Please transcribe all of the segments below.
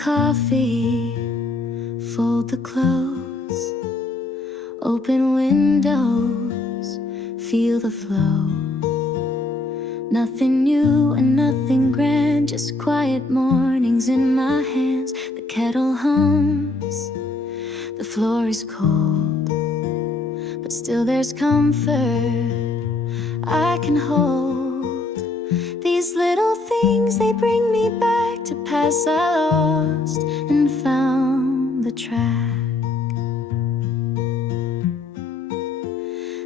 coffee, fold the clothes, open windows, feel the flow. Nothing new and nothing grand, just quiet mornings in my hands. The kettle hums, the floor is cold, but still there's comfort I can hold. These little things, they bring me back to paths I lost and found the track.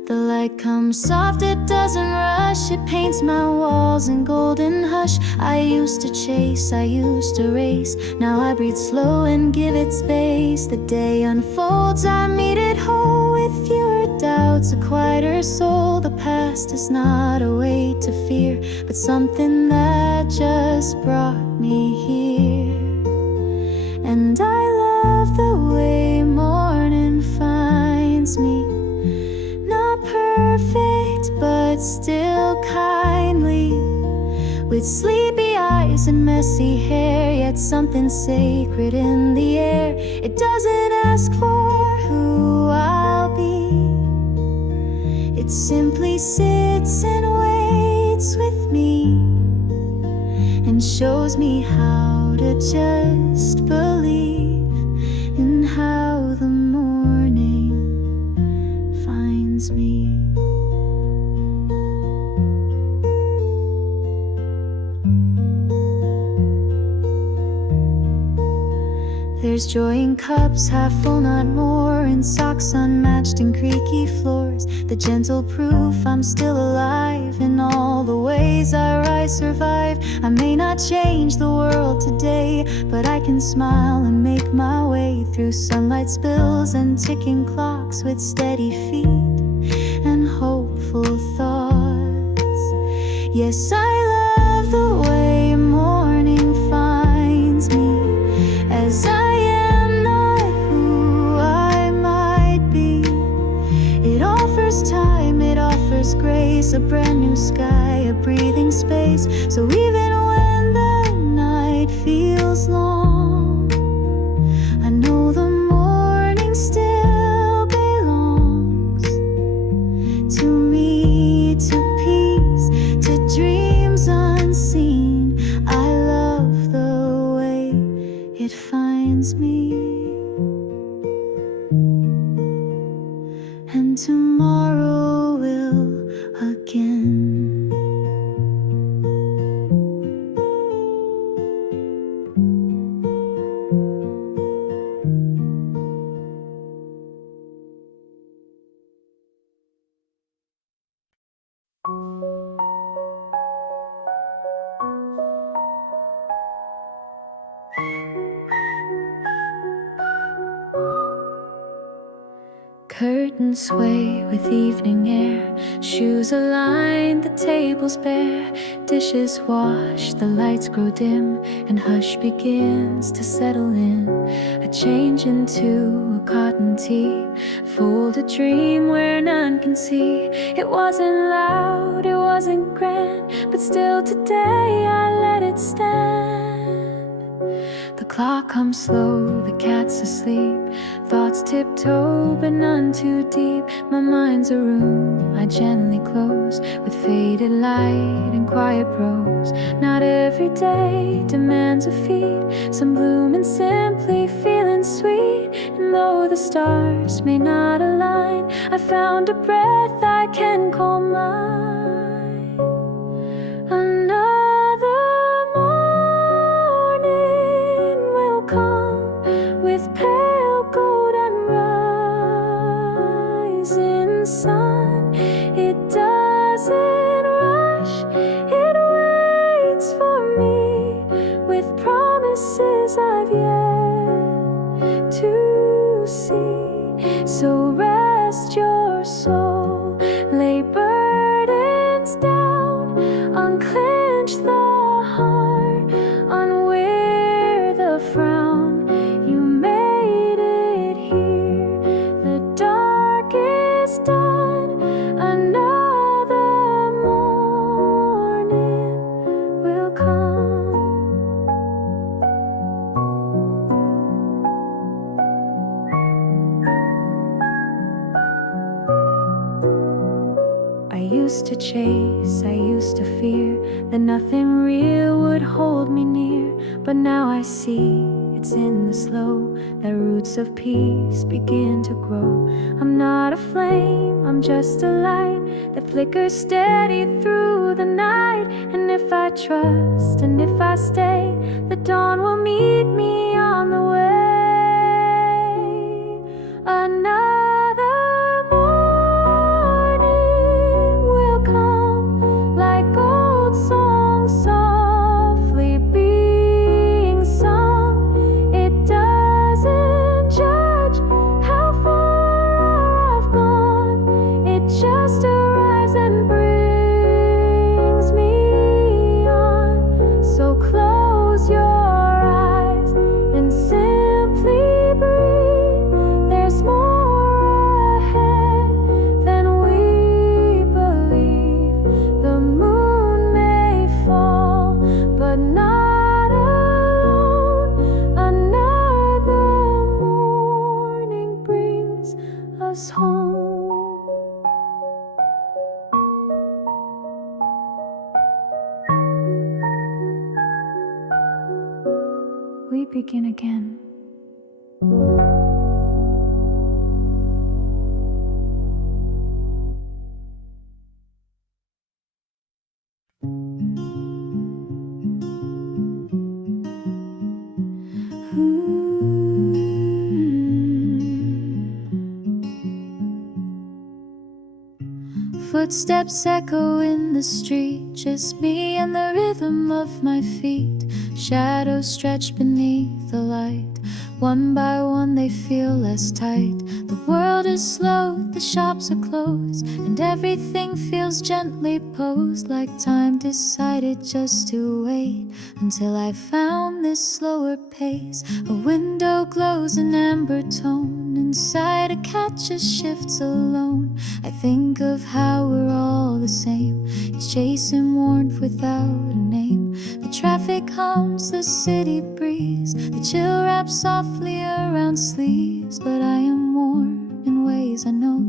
The light comes soft, it doesn't rush. It paints my walls in golden hush. I used to chase, I used to race. Now I breathe slow and give it space. The day unfolds, I meet it whole with fewer doubts, a quieter soul. The past is not a weight to fear, but something that just brought me here. And I love the way morning finds me, perfect but still kindly, with sleepy eyes and messy hair, yet something sacred in the air. It doesn't ask for who I'll be, it simply sits and waits with me, and shows me how to just believe in how the morning finds me. There's joy in cups, half full, not more, in socks unmatched and creaky floors. The gentle proof I'm still alive in all the ways I survive. I may not change the world today, but I can smile and make my way through sunlight spills and ticking clocks with steady feet and hopeful thoughts. Yes, I love the way morning finds me, as I am not who I might be. It offers time, it offers grace, a brand new sky, a breathing space. So even when the night feels long, I know the morning still belongs to me, to peace, to dreams unseen. I love the way it finds me. And tomorrow will again. Curtains sway with evening air, shoes align, the table's bare, dishes wash, the lights grow dim, and hush begins to settle in. I change into a cotton tee, fold a dream where none can see. It wasn't loud, it wasn't grand, but still today I let it stand. The clock hums slow, the cat's asleep, thoughts tiptoe but none too deep. My mind's a room I gently close, with faded light and quiet prose. Not every day demands a feed, some bloom and simply feeling sweet. And though the stars may not align, I found a breath I can call mine. Another morning will come with pale gold and rising sun. It doesn't rush, it waits for me, with promises I've yet to see. So rest your soul, lay burdens down, unclench the heart, unwear the frown. You made it here, the dark is done. Another morning will come. used to chase, I used to fear that nothing real would hold me near. But now I see it's in the slow that roots of peace begin to grow. I'm not a flame, I'm just a light that flickers steady through the night. And if I trust and if I stay, the dawn will meet me on the way. Another morning will come like old songs softly being sung. It doesn't judge how far I've gone, it just arrives and brings me on. So close your eyes and simply breathe. There's more ahead than we believe. The moon may fall, but not alone. Another morning brings us home. We begin again. Footsteps echo in the street, just me and the rhythm of my feet. Shadows stretch beneath the light. One by one they feel less tight. The world is slow, the shops are closed, and everything feels gently posed, like time decided just to wait until I found this slower pace. A window glows an amber tone, inside a cat just shifts alone. I think of how we're all the same, each chasing warmth without a name. The traffic hums, the city breeze, the chill wraps softly around sleeves. But I am warm in ways I know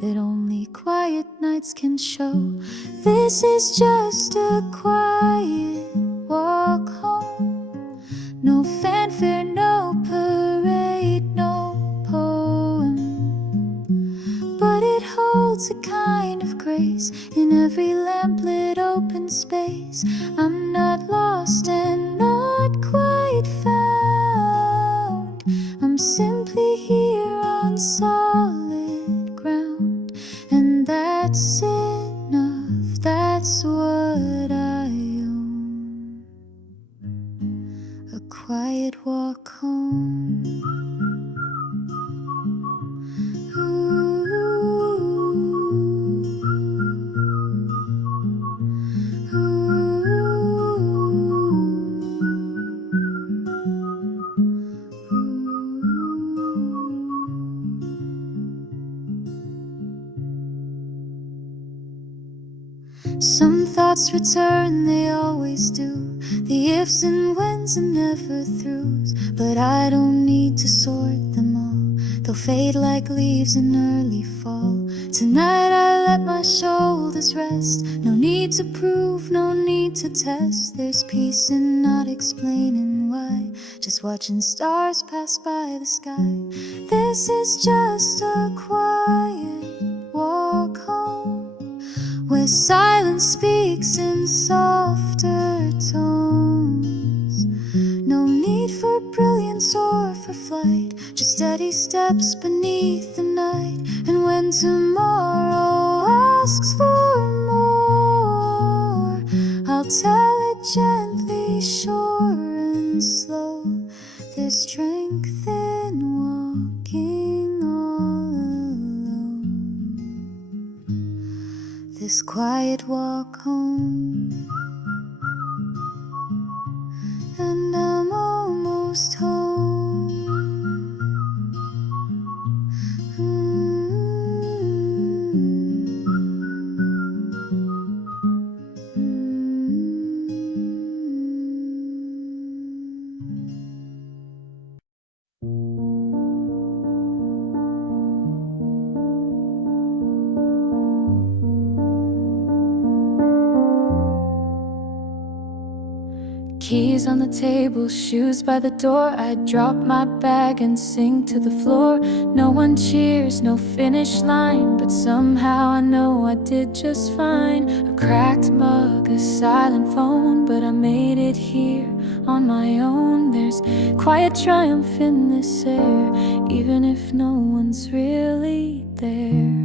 that only quiet nights can show. This is just a quiet walk home. No fanfare, no parade, no poem, but it holds a kind of grace in every lamplit open space. I'm not lost and not quite found. I'm simply here on solid ground, and that's enough. That's what I own. A quiet walk home. Some thoughts return, they always do. The ifs and whens and never throughs. But I don't need to sort them all. They'll fade like leaves in early fall. Tonight I let my shoulders rest. No need to prove, no need to test. There's peace in not explaining why, just watching stars pass by the sky. This is just a quiet walk home, where silence speaks in softer tones. No need for brilliance or for flight, just steady steps beneath the night. And when tomorrow asks for more, I'll tell it gently, sure and slow. There's strength in walking all alone. This quiet walk home, and I'm almost home. Keys on the table, shoes by the door. I drop my bag and sink to the floor. No one cheers, no finish line, but somehow I know I did just fine. A cracked mug, a silent phone, but I made it here on my own. There's quiet triumph in this air, even if no one's really there.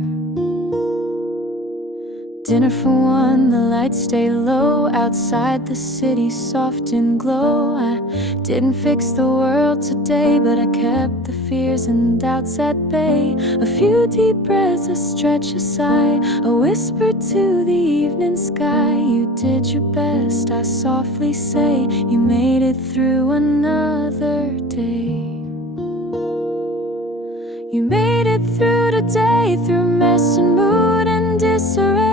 Dinner for one, the lights stay low. Outside the city soft and glow. I didn't fix the world today, but I kept the fears and doubts at bay. A few deep breaths, a stretch, a sigh, a whisper to the evening sky. You did your best, I softly say. You made it through another day. You made it through the day, through mess and mood and disarray.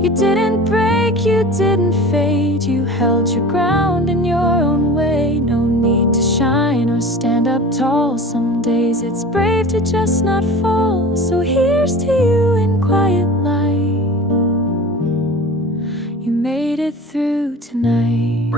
You didn't break, you didn't fade. You held your ground in your own way. No need to shine or stand up tall. Some days it's brave to just not fall. So here's to you in quiet light. You made it through tonight.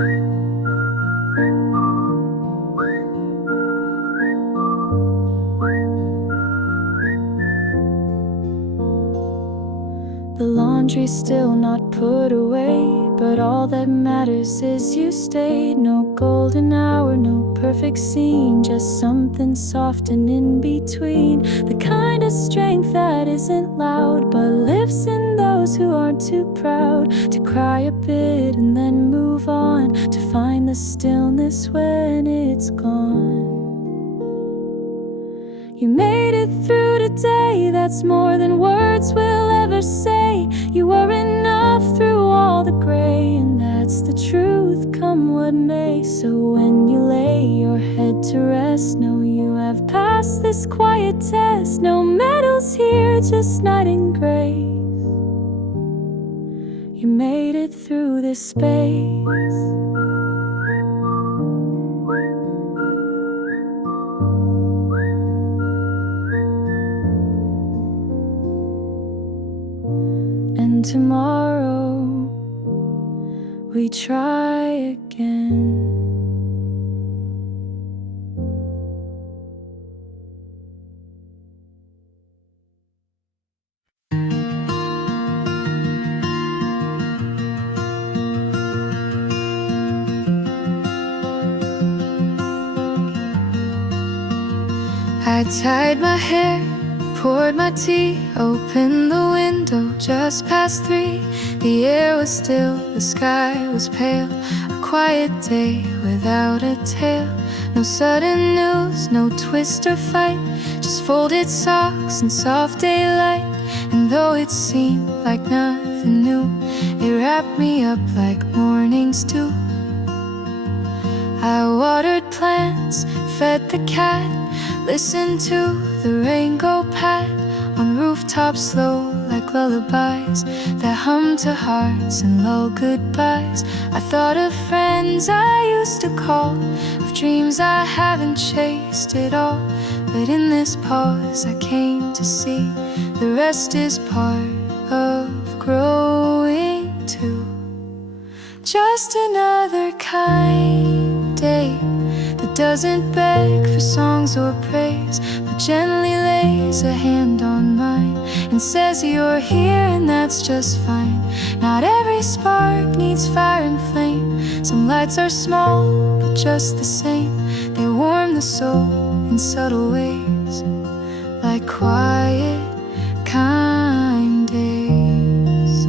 The laundry's still not put away, but all that matters is you stayed. No golden hour, no perfect scene, just something soft and in between. The kind of strength that isn't loud, but lives in those who aren't too proud to cry a bit and then move on, to find the stillness when it's gone. You made it through today, that's more than words will ever say. You were enough through all the gray, and that's the truth, come what may. So when you lay your head to rest, know you have passed this quiet test. No medals here, just night and grace. You made it through this space. Tomorrow we try again. I tied my hair, poured my tea, opened the window just past 3. The air was still, the sky was pale. A quiet day without a tale. No sudden news, no twist or fight, just folded socks and soft daylight. And though it seemed like nothing new, it wrapped me up like mornings do. I watered plants, fed the cat, listened to the rain go pat on rooftops slow like lullabies that hum to hearts and lull goodbyes. I thought of friends I used to call, of dreams I haven't chased at all. But in this pause I came to see the rest is part of growing too. Just another kind day that doesn't beg for songs or praise, but gently lays a hand on mine and says you're here and that's just fine. Not every spark needs fire and flame. Some lights are small but just the same. They warm the soul in subtle ways, like quiet, kind days.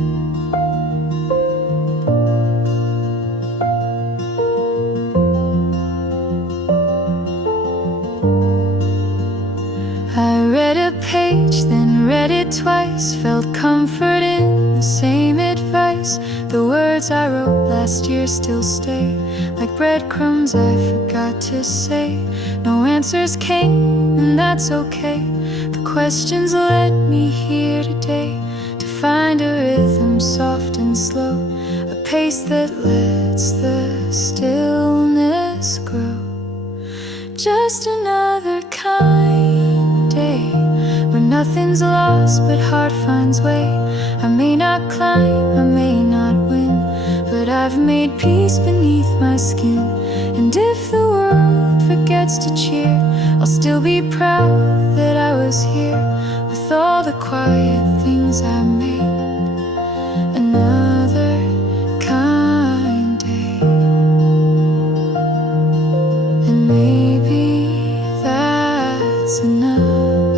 I read a page, then read it twice, felt comfort in the same advice. The words I wrote last year still stay, like breadcrumbs I forgot to say. No answers came, and that's okay. The questions led me here today, to find a rhythm soft and slow, a pace that lets the stillness grow. Just another kind day, where nothing's lost but heart finds way. I may not climb, I may not win, but I've made peace beneath my skin. And if the world forgets to cheer, I'll still be proud that I was here with all the quiet things I made. Another kind day, and maybe that's enough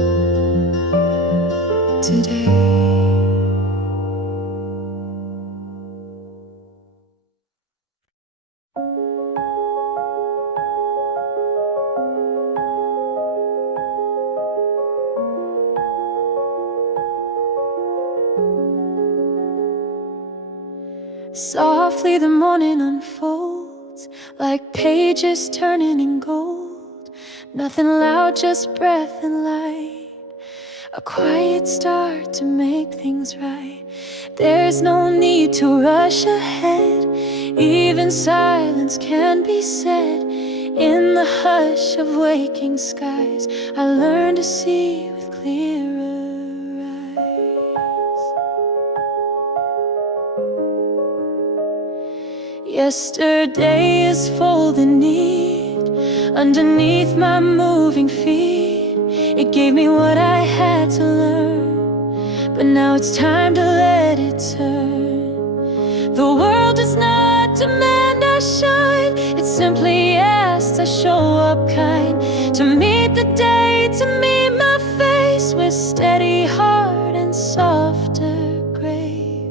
today. Softly the morning unfolds, like pages turning in gold. Nothing loud, just breath and light, a quiet start to make things right. There's no need to rush ahead, even silence can be said. In the hush of waking skies, I learned to see with clearer eyes. Yesterday is folding neat underneath my moving feet. It gave me what I had to learn, but now it's time to let it turn. The world does not demand I shine, it simply asks I show up kind. To meet the day, to meet my face with steady heart and softer gray.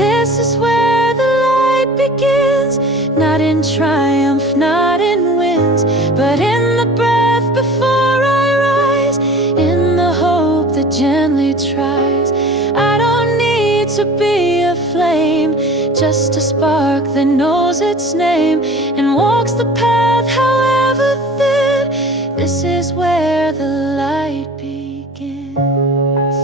This is where the light begins, not in triumph, not in winds, but in the breath before I rise, in the hope that gently tries. I don't need to be a flame, just a spark that knows its name and walks the path however thin. This is where the light begins.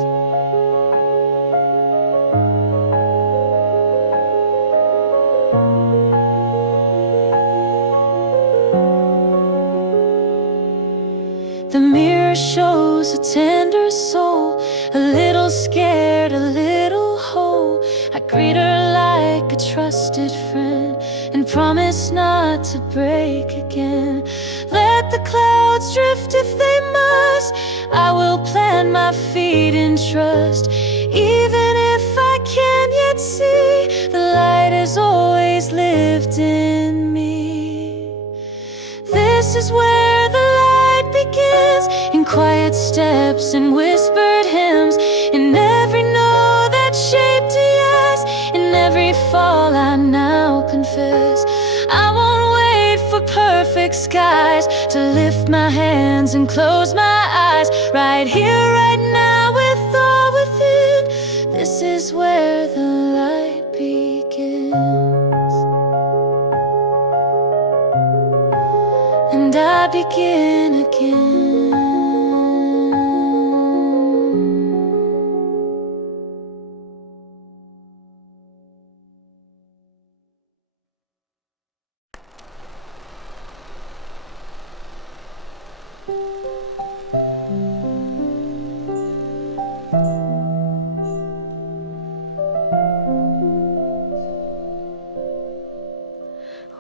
The mirror shows a tender soul, a little scared, a little whole. I greet her like a trusted friend and promise not to break again. Let the clouds drift if they must, I will plant my feet in trust. Even if I can't yet see, the light has always lived in me. This is where the light begins, in quiet steps and whispered hymns, in every note that shaped a yes, in every fall I now confess. I won't wait for perfect skies to lift my hands and close my eyes. Right here, right now, with all within, this is where the light begins. And I begin again.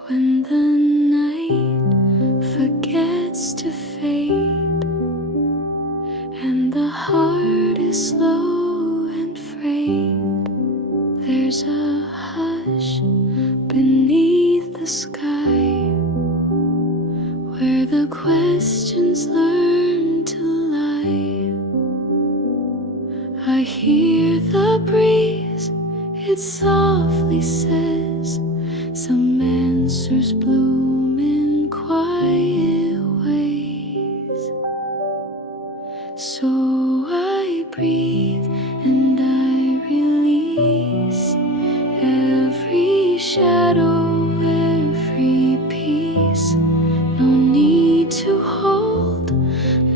When the night forgets to fade and the heart is slow and frayed, there's a hush beneath the sky where the questions learn to lie. I hear the breeze, it softly says, some answers bloom in quiet ways. So I breathe and I release every shadow, every piece. No need to hold,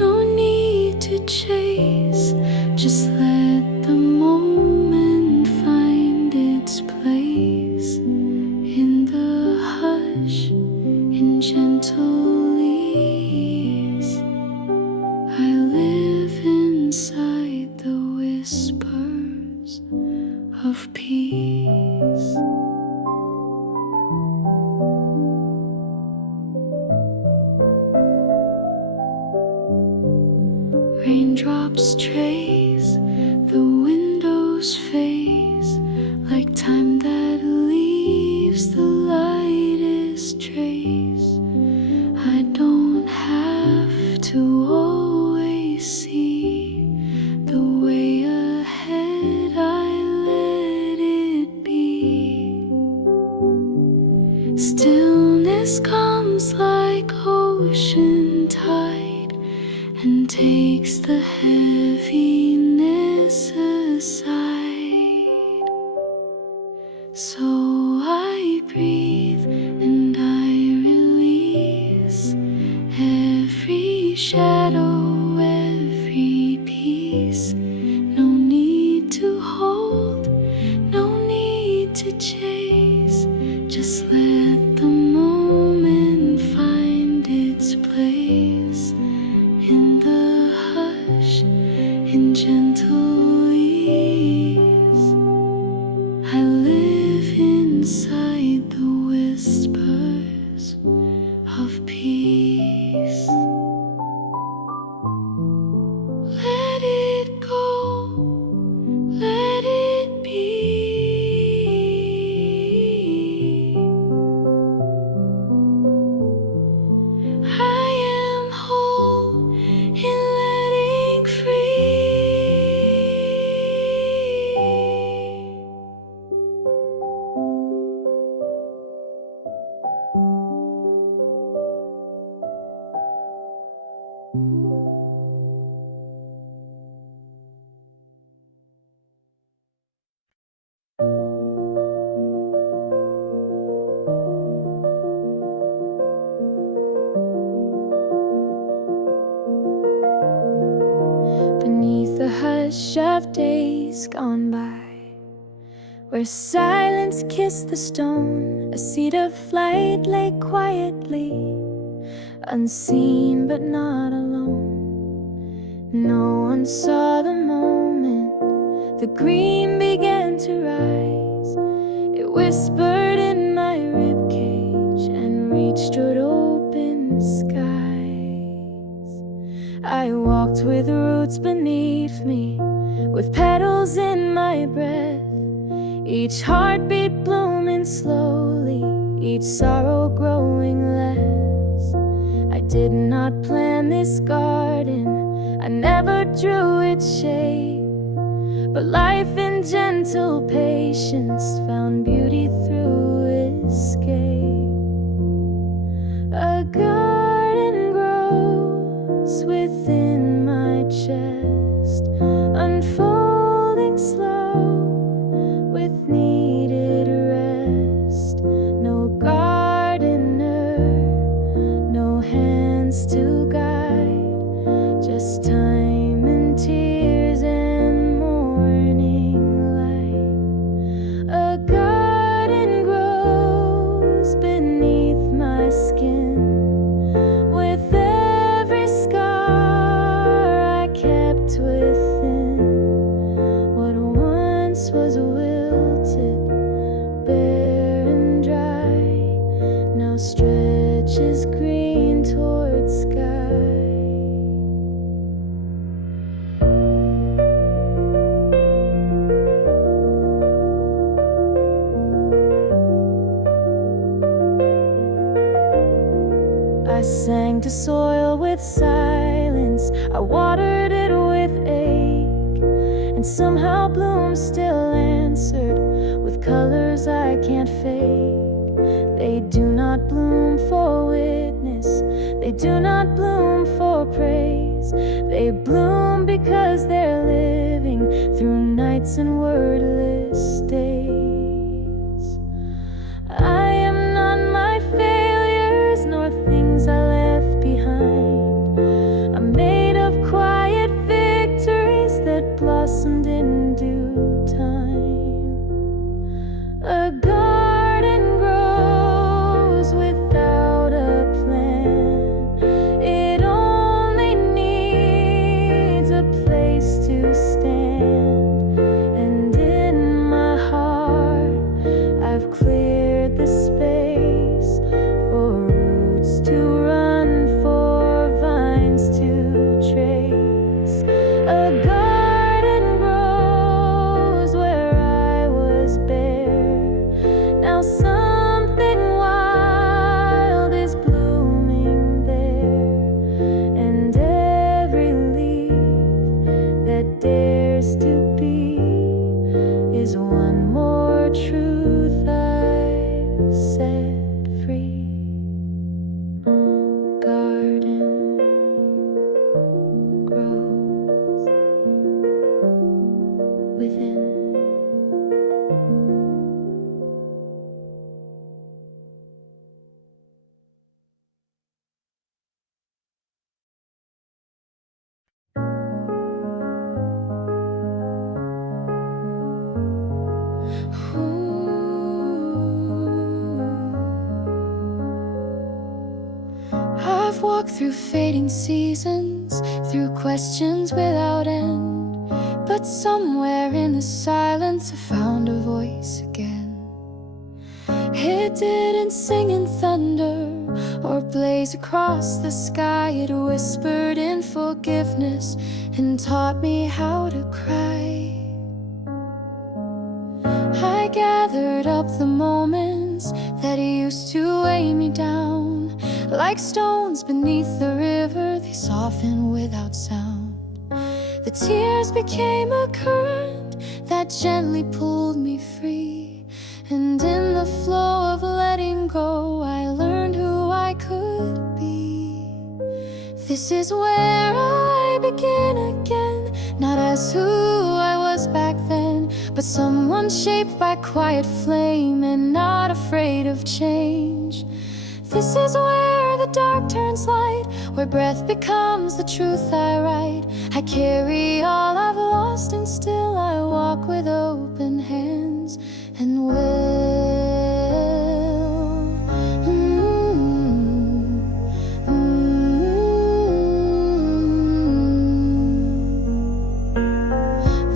no need to chase. Just let the moment find its place in the hush, in gentle ease. I live inside the whispers of peace. trace, the windows phase like time that leaves the lightest trace. I don't have to always see the way ahead, I let it be. Stillness comes like ocean tide and takes the heaviness aside. So I breathe and I release every shadow, every piece. No need to hold, no need to chase. Just let the moment find its place in the hush, in gentle ease. I live inside the whispers of peace. Let it go, let it be. I am whole in letting free. Beneath the hush of days gone by, where silence kissed the stone, a seed of flight lay quietly, unseen but not alone. No one saw the moment the green began to rise. It whispered in my ribcage and reached toward open skies. I walked with roots beneath me, with petals in my breath, each heartbeat blooming slowly, each sorrow growing less. I did not plan this garden, I never drew its shape, but life in gentle patience found beauty through escape. A garden grows within my chest, unfolding slow with needed rest. No gardener, no hands to guide, just time and tears and morning light. A garden grows beneath my skin, with every scar I kept within. What once was wilted, bare and dry, now stretches green toward sky. I sang to soil with silence, I watered it with ache, and somehow bloom still answered with colors I can't fake. They do not bloom for witness, they do not bloom for praise. They bloom because they're living through nights and wordless days. I am not my failures, nor things I left behind. I'm made of quiet victories that blossomed in due time. A garden grows without a plan. It only needs a place to stand. And in I've walked through fading seasons, through questions without end, but somewhere in the silence I found a voice again. It didn't sing in thunder or blaze across the sky. It whispered in forgiveness and taught me how to cry. I gathered up the moments that used to weigh me down. Like stones beneath the river, they soften without sound. The tears became a current that gently pulled me free. And in the flow of letting go, I learned who I could be. This is where I begin again, not as who I was back then, but someone shaped by quiet flame and not afraid of change. This is where the dark turns light, where breath becomes the truth I write. I carry all I've lost and still I walk with open hands and will.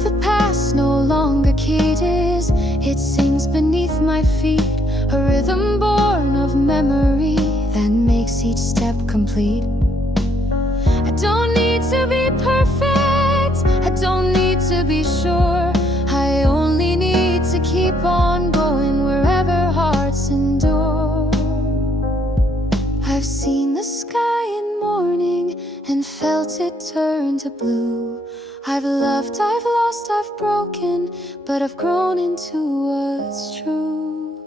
The past no longer keyed is, it sings beneath my feet, a rhythm born of memory that makes each step complete. I don't need to be perfect, I don't need to be sure, I only need to keep on going wherever hearts endure. I've seen the sky in morning and felt it turn to blue. I've loved, I've lost, I've broken, but I've grown into what's true.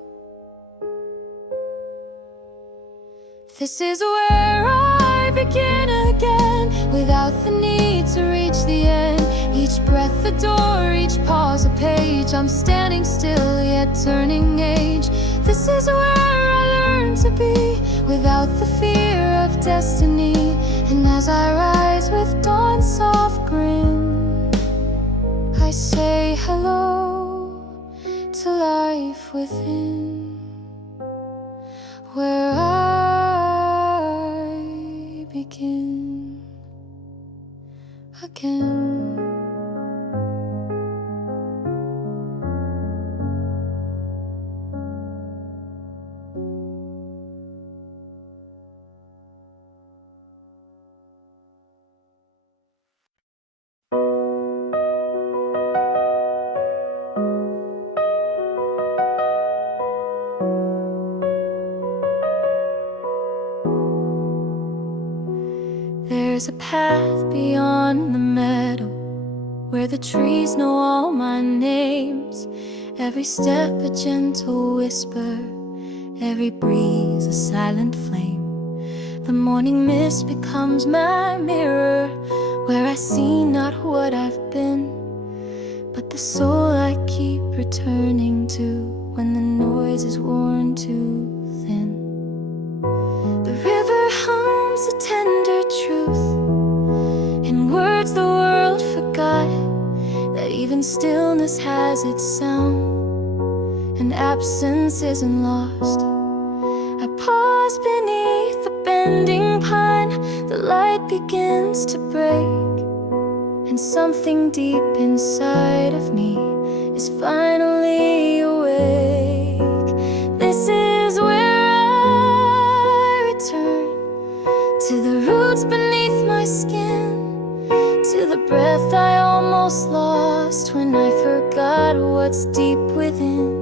This is where I begin again, without the need to reach the end. Each breath a door, each pause a page. I'm standing still yet turning age. This is where I learn to be, without the fear of destiny. And as I rise with dawn's soft grin, I say hello to life within, where I begin again. There's a path beyond the meadow, where the trees know all my names. Every step a gentle whisper, every breeze a silent flame. The morning mist becomes my mirror, where I see not what I've been, but the soul I keep returning to when the noise is worn too thin. The river hums a tender truth in words the world forgot, that even stillness has its sound and absence isn't lost. I pause beneath the bending pine, the light begins to break, and something deep inside of me is finally awake. This is where I return to the roots beneath my skin, to the breath I almost lost when I forgot what's deep within.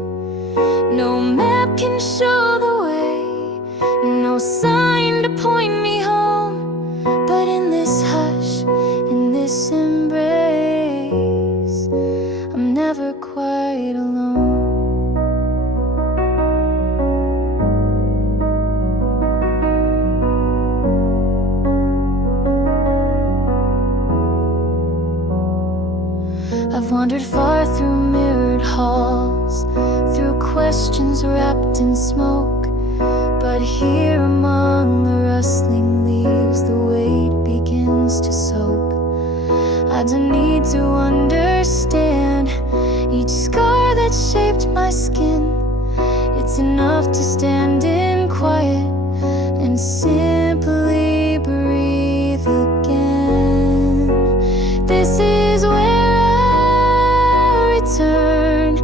No map can show the way, no sign to point me home, but in this hush, in this embrace, I'm never quite alone. I've wandered far through mirrored halls, through questions wrapped in smoke, but here among the rustling leaves, the weight begins to soak. I don't need to understand each scar that that shaped my skin. It's enough to stand in quiet and simply breathe again. This is where I return,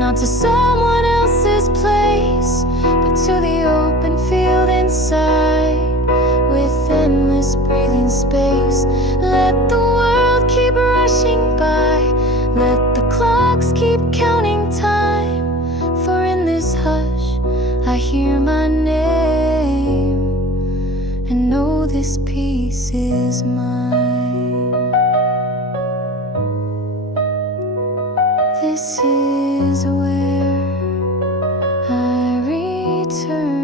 not to someone else's place, but to the open field inside, with endless breathing space. Let the world keep rushing by, let the clocks keep counting time, for in this hush I hear my name and know this peace is mine. This is where I return.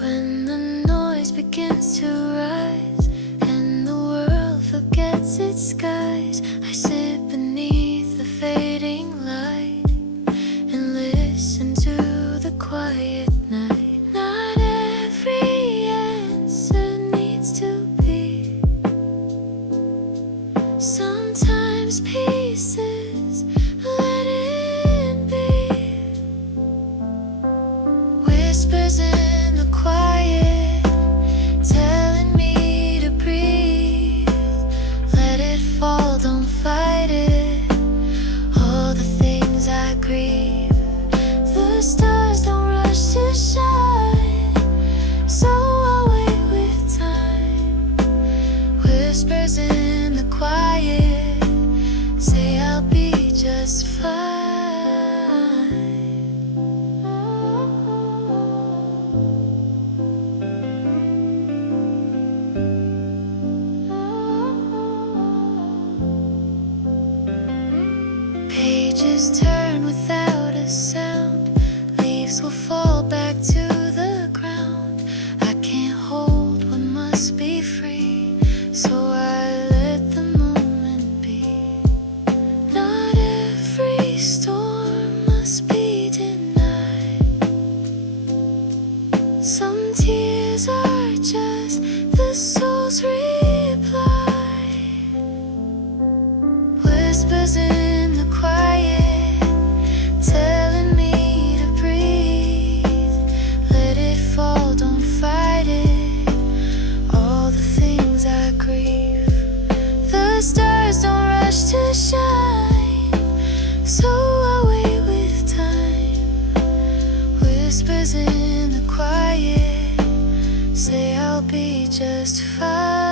When the noise begins to rise and the world forgets its skies, I sit beneath the fading light and listen to the quiet night. Not every answer needs to be. Sometimes pieces, let it be. Whispers in the quiet, telling me to breathe. Let it fall, don't fight it. All the things I grieve. The stars don't rush to shine, so I'll wait with time. Whispers in the quiet say I'll be just fine. Pages turn without a sound, leaves will fall back to the ground. I can't hold what must be free, so I let the moment be. Not every storm must be denied. Some tears are just the soul's reply. Whispers in the quiet, telling me to breathe. Let it fall, don't fight it. All the things I grieve. The stars don't rush to shine, so I wait with time. Whispers in the quiet say I'll be just fine.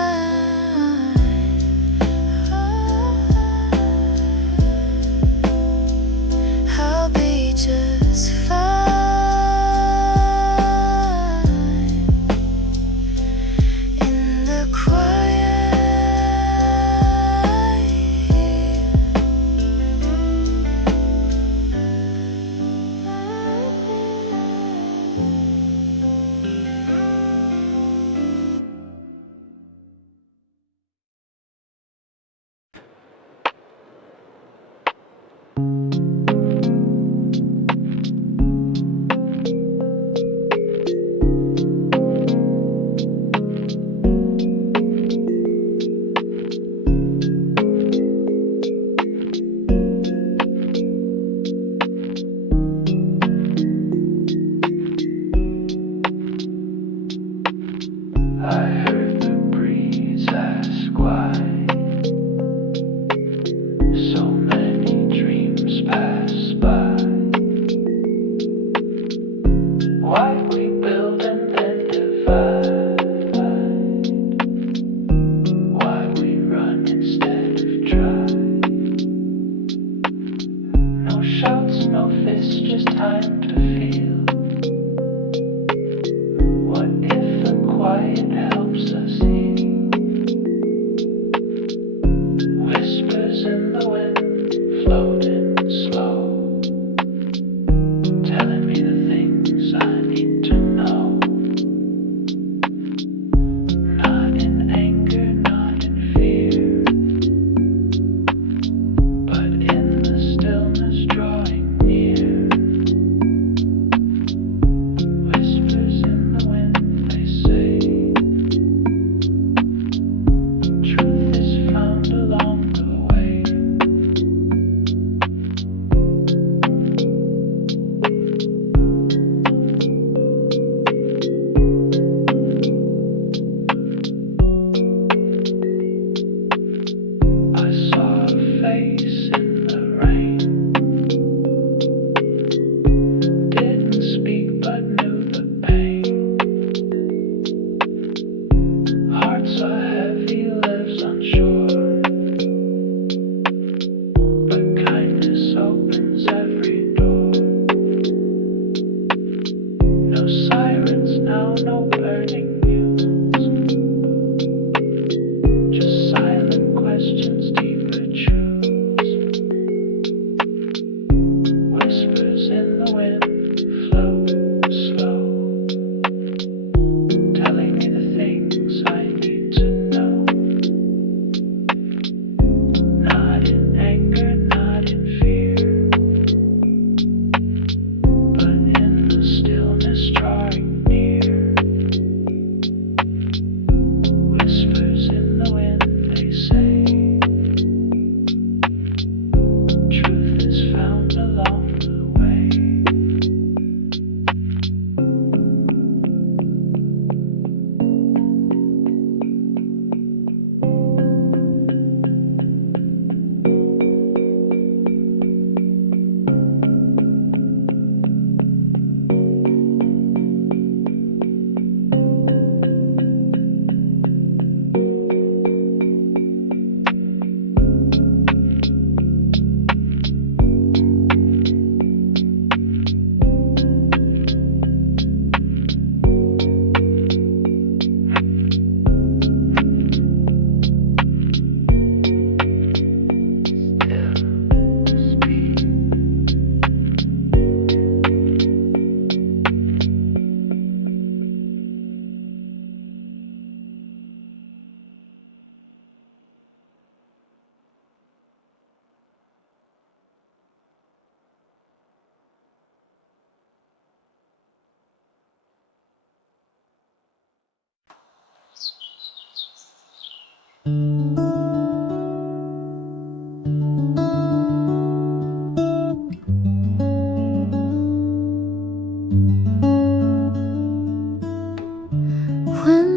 When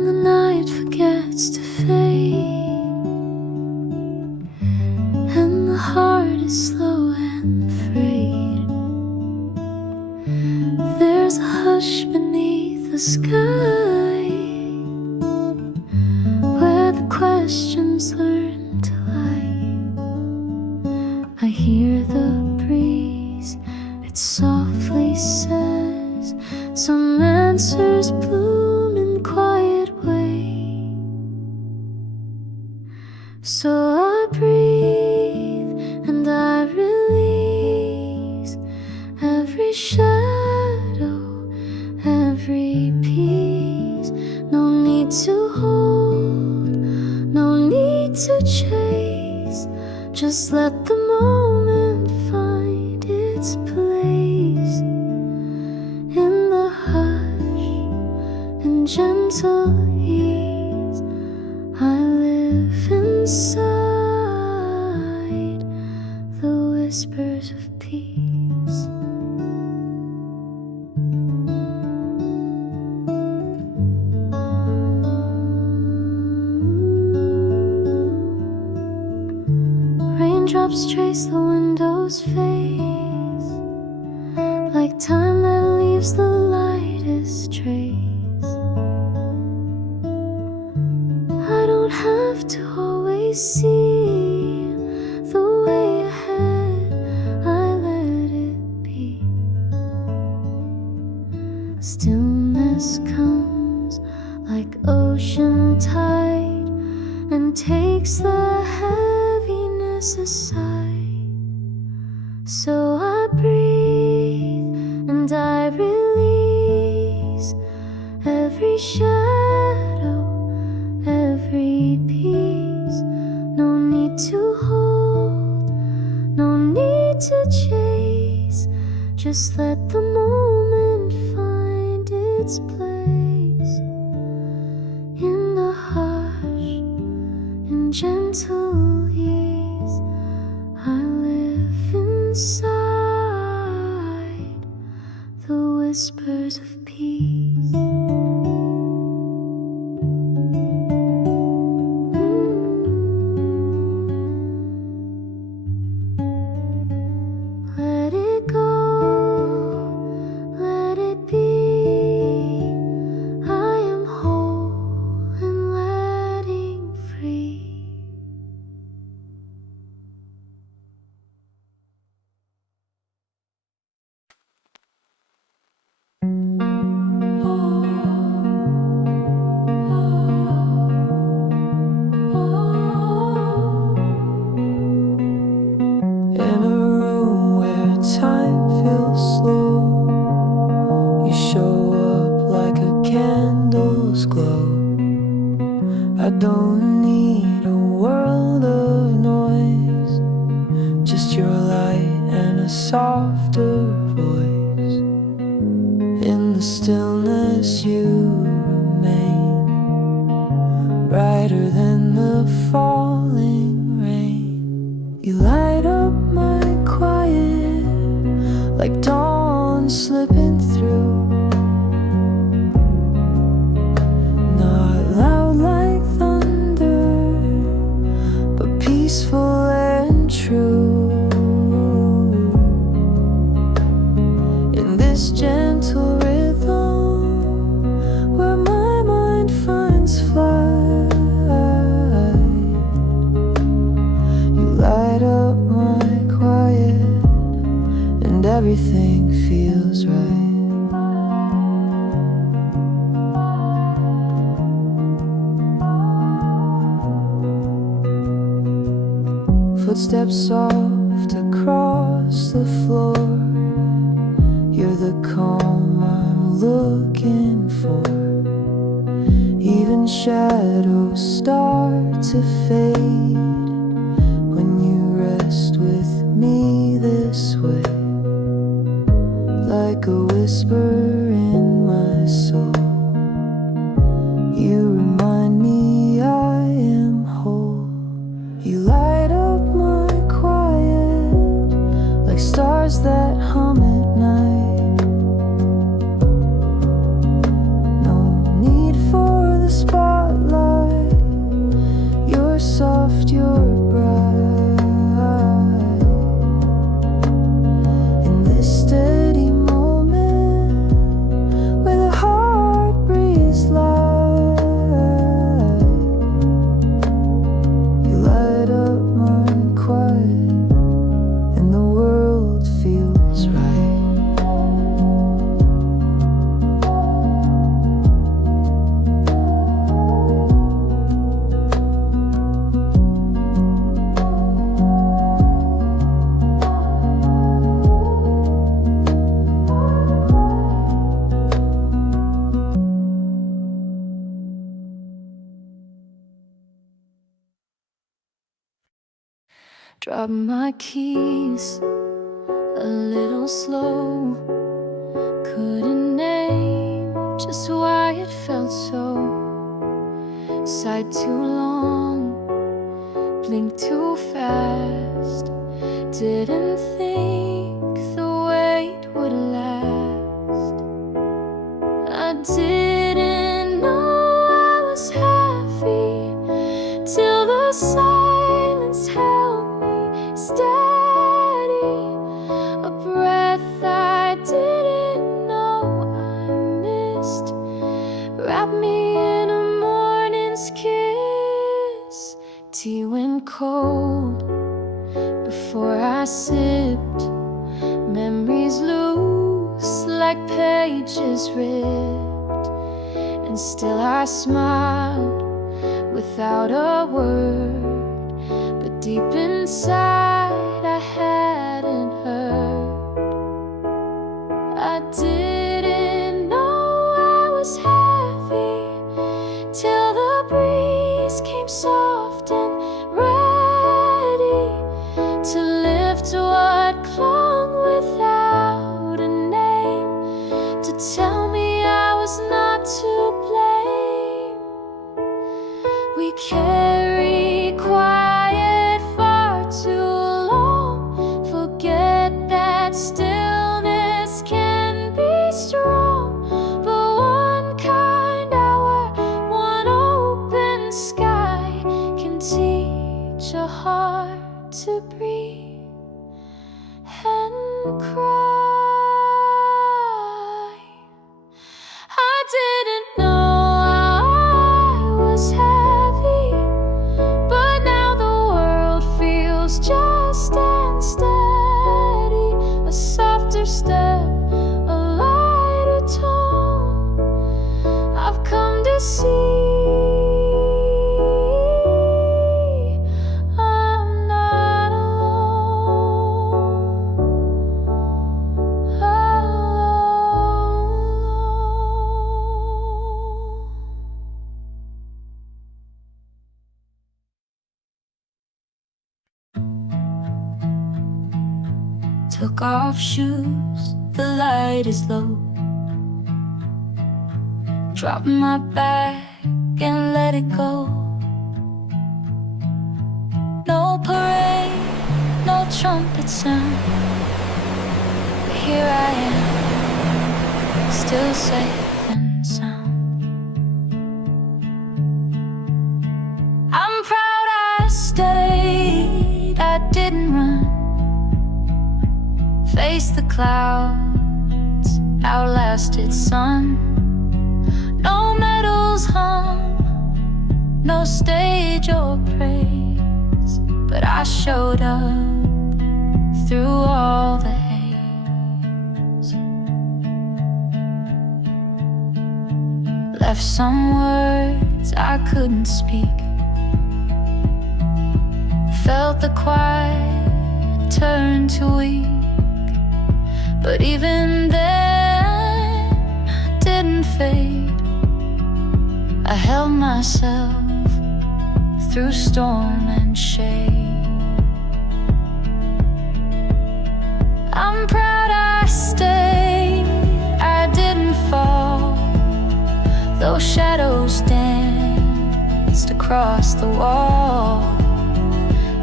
the night forgets to fade and the heart is slow and frayed, there's a hush beneath the sky where the questions learn to lie. I hear the breeze, it softly says some answers bloom in quiet way. So I breathe and I release every shadow, every piece. No need to hold, no need to chase. Just let the moment find its place in the hush and gentle ease. I live inside the whispers of peace. Raindrops trace the window's face like time that leaves the lightest trace. I don't have to always see the way ahead, I let it be. Stillness comes like ocean tide and takes the heaviness aside. So I breathe and I release every shadow, every piece. No need to hold, no need to chase. Just let the moment find its place in the hush and gentle ease. I live inside the whispers of peace. Let it go, let it be. I am whole and letting free. In a room where time feels slow, you show up like a candle's glow. I don't need a world of noise, just your light and a softer voice. In the stillness you remain, brighter than the falling rain. You light up my quiet like dawn slipping through. Not loud like thunder, but peaceful and true. In this gentle rhythm where my mind finds flight, you light up my quiet and everything feels right. Footsteps soft across the floor, you're the calm I'm looking for. Even shadows start to fade when you rest with me this way. Like a whisper in my soul, you remind me I am whole. soft, you're bright. In this steady moment where the heart breathes light, you light up my quiet and the world feels right. Drop my keys a little slow. Couldn't name just why it felt so. Sighed too long, blinked too fast. Didn't think the wait would last. I didn't know I was happy till the silence held steady, a breath I didn't know I missed. Wrap me in a morning's kiss. Tea went cold before I sipped. Memories loose like pages ripped. And still I smiled without a word. But deep inside I hadn't heard. I didn't know I was happy till the breeze came soft and ready to lift what clung without a name, to tell me I was not to blame. We carry quiet far too long. Forget that stillness can be strong. But one kind hour, one open sky can teach a heart to breathe and cry. I didn't know I was happy, but now the world feels just and steady. A softer step, a lighter tone. I've come to see I'm not alone. Took off shoes, the light is low. Drop my bag and let it go. No parade, no trumpet sound, but here I am, still safe and sound. I'm proud I stayed, I didn't run. Faced the clouds, outlasted sun. No medals hung, no stage or praise, but I showed up through all the haze. Left some words I couldn't speak. Felt the quiet turn to weak. But even then, I didn't fade. I held myself through storm and shade. I'm proud I stayed, I didn't fall. Though shadows danced across the wall,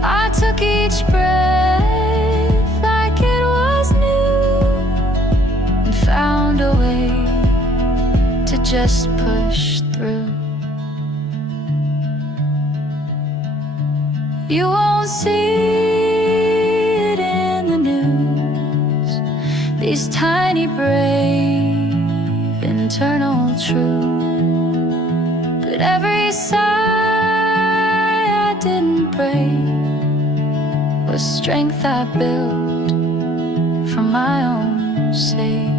I took each breath like it was new, and found a way to just push through. You won't see it in the news, these tiny, brave, internal truths. But every sigh I didn't break was strength I built from my own sake.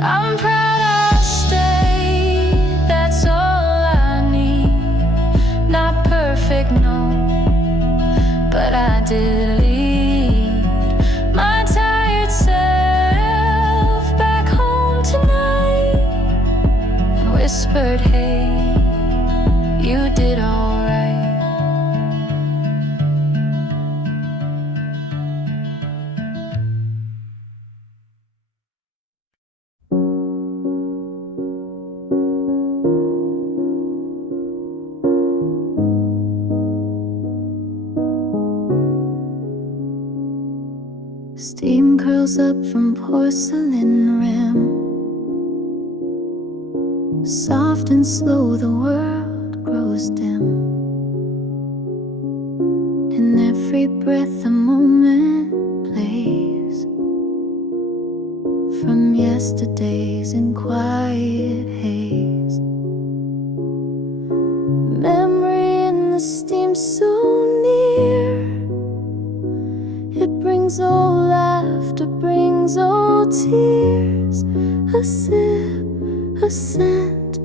I'm proud I stayed, that's all I need. Not perfect, no, but I did lead my tired self back home tonight and whispered, hey, you did alright. Steam curls up from porcelain rim. Soft and slow the world grows dim. In every breath a moment plays from yesterday's in quiet haze. Memory in the steam so near, it brings old laughter, brings old tears. A sip, a scent,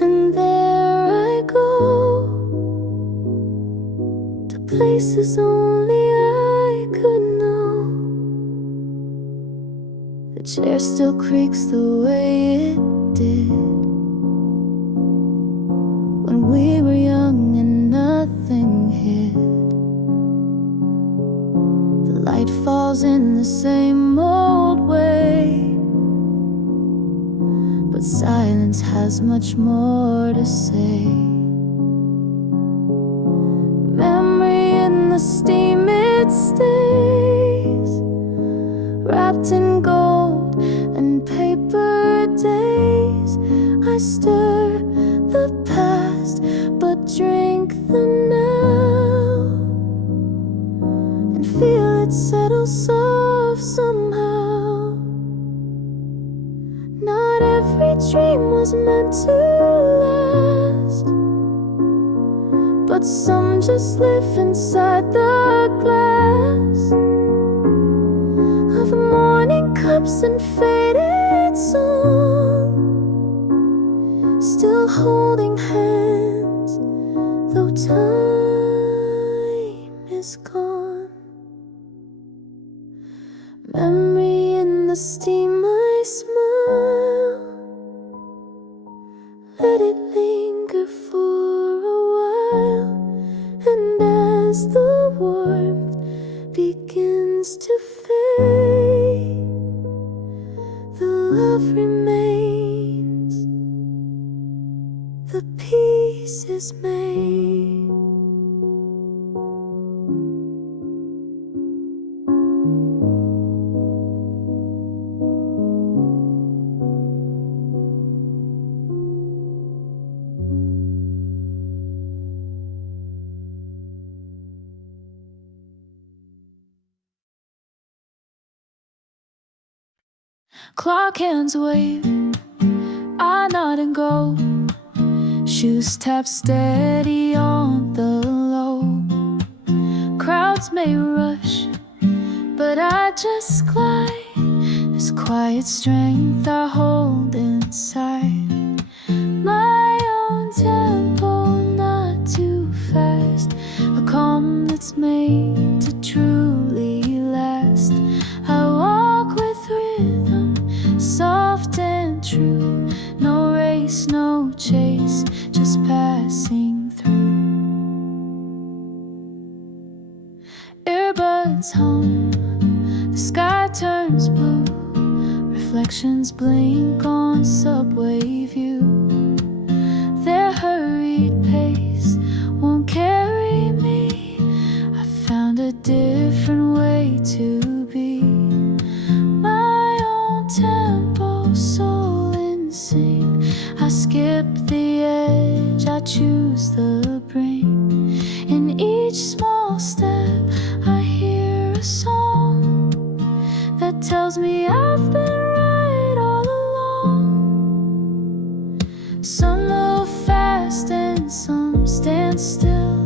and there I go to places only I could know. The chair still creaks the way it did when we were young and nothing hid. The light falls in the same old way, but silence has much more to say. Memory in the steam, it stays, wrapped in gold and paper days. I stir the past, but drink the now, and feel it settle soft somehow. Not every dream was meant to last, but some just live inside the glass of morning cups and faded song, still holding hands though time is gone. Memory in the steam, I smile, let it linger for a while, and as the warmth begins to fade, the love remains, the peace is made. Clock hands wave, I nod and go. Shoes tap steady on the low. Crowds may rush, but I just glide. This quiet strength I hold inside. My own tempo, not too fast. A calm that's made to truly last. I walk with rhythm, soft and true. No race, no chase, just passing through. Earbuds hum, the sky turns blue. Reflections blink on subway view. Their hurried pace won't carry me. I found a different way to be. My own tempo, soul in sync. I skip the edge, I choose the stand still,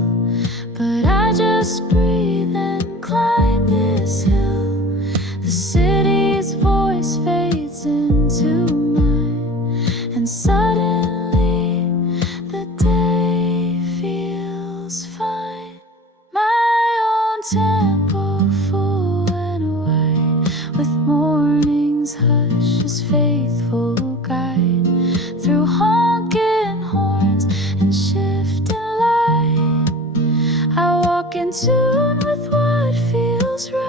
but I just breathe and climb this hill. The city's voice fades into mine, and suddenly the day feels fine. My own tempo full and wide, with morning's hush as faithful guide. Through honking horns and shifting light, I walk in tune with what feels right.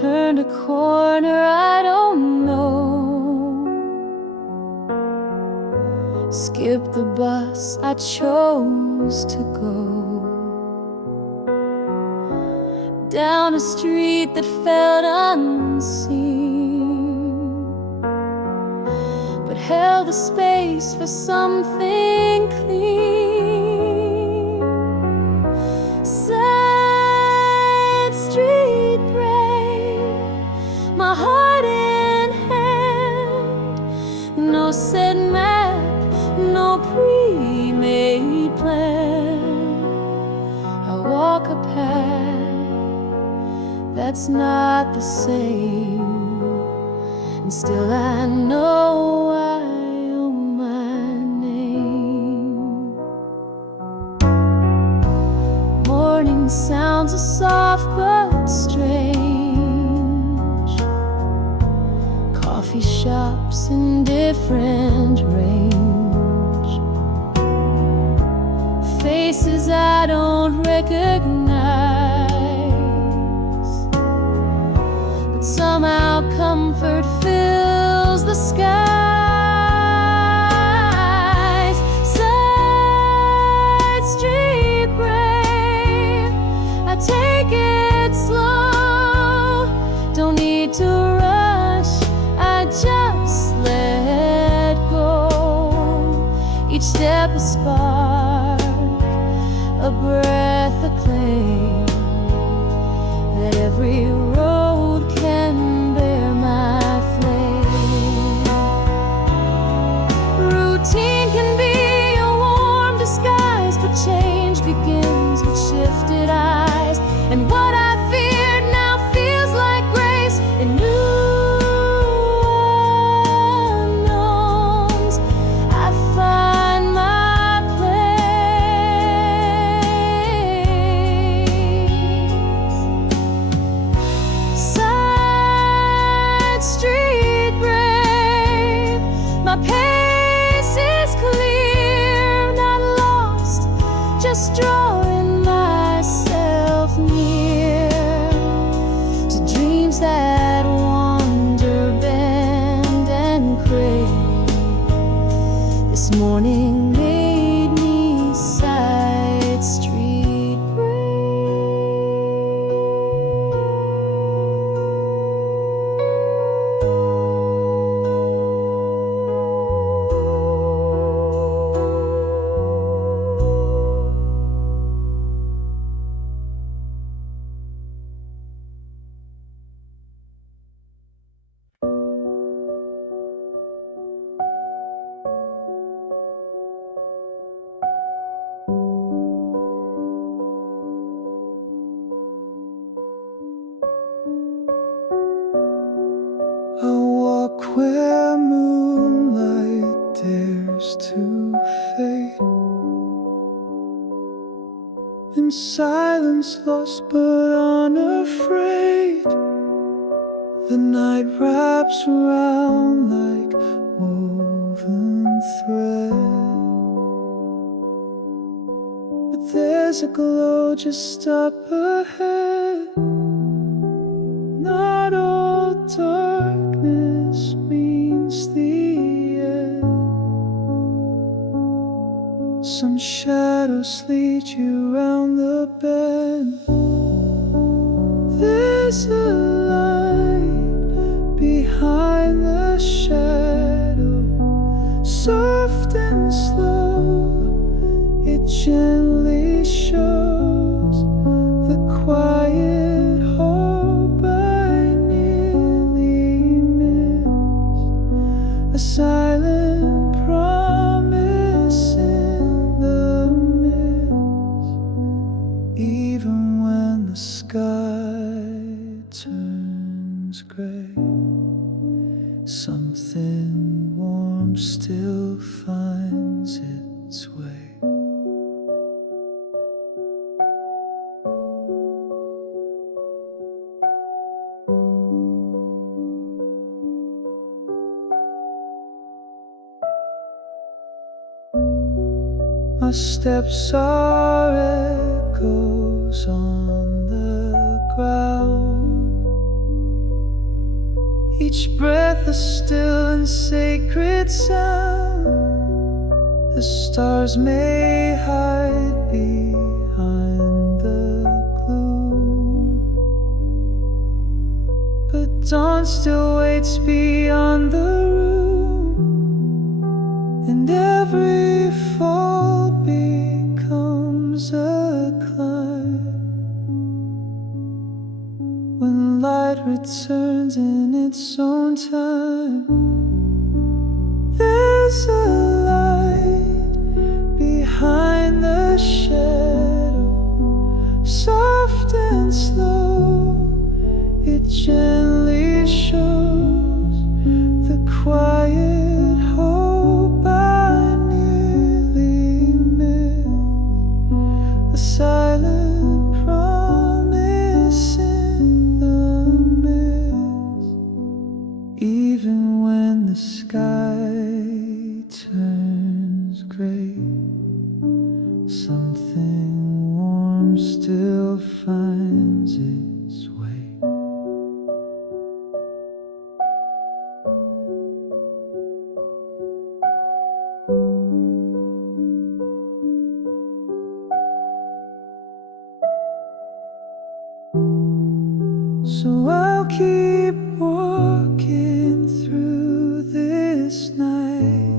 Turned a corner I don't know, skipped the bus I chose to go, down a street that felt unseen, but held a space for something clean. Side street brave, my heart in hand, no set map, no pre-made plan. I walk a path that's not the same, and still I know I owe my name. Morning sounds are soft but strange, coffee shops in different range, faces I don't recognize, but somehow comfort fills the skies. Side street brave, I take it slow, don't need to rush, I just let go. Each step a spark, a breath, a claim that every road can bear my flame. Routine can be a warm disguise, but change begins with shifted eyes. And what I feared now feels like grace in new unknowns. I find my place. Side street brave, my pace is clear, not lost, just drawing myself near to dreams that wander, bend and crave. This morning made me side street I walk where moonlight dares to fade, in silence lost but unafraid. The night wraps around like woven thread, but there's a glow just up ahead. No darkness means the end. Some shadows lead you round the bend. There's a light behind the shadow, soft and slow, it gently shows the quiet hope I nearly missed, a silent promise in the mist. Even when the sky turns gray, something warm still finds its way. My steps are echoes on the ground. Each breath a still and sacred sound. The stars may hide behind the gloom, but dawn still waits beyond the room, and every fall becomes a climb. When light returns in its own time, there's a light behind the shadow, soft and slow, it gently shows the quiet hope I nearly missed, a silent promise in the mist. Even when the sky turns gray, something warm still finds its way. So I'll keep walking through this night,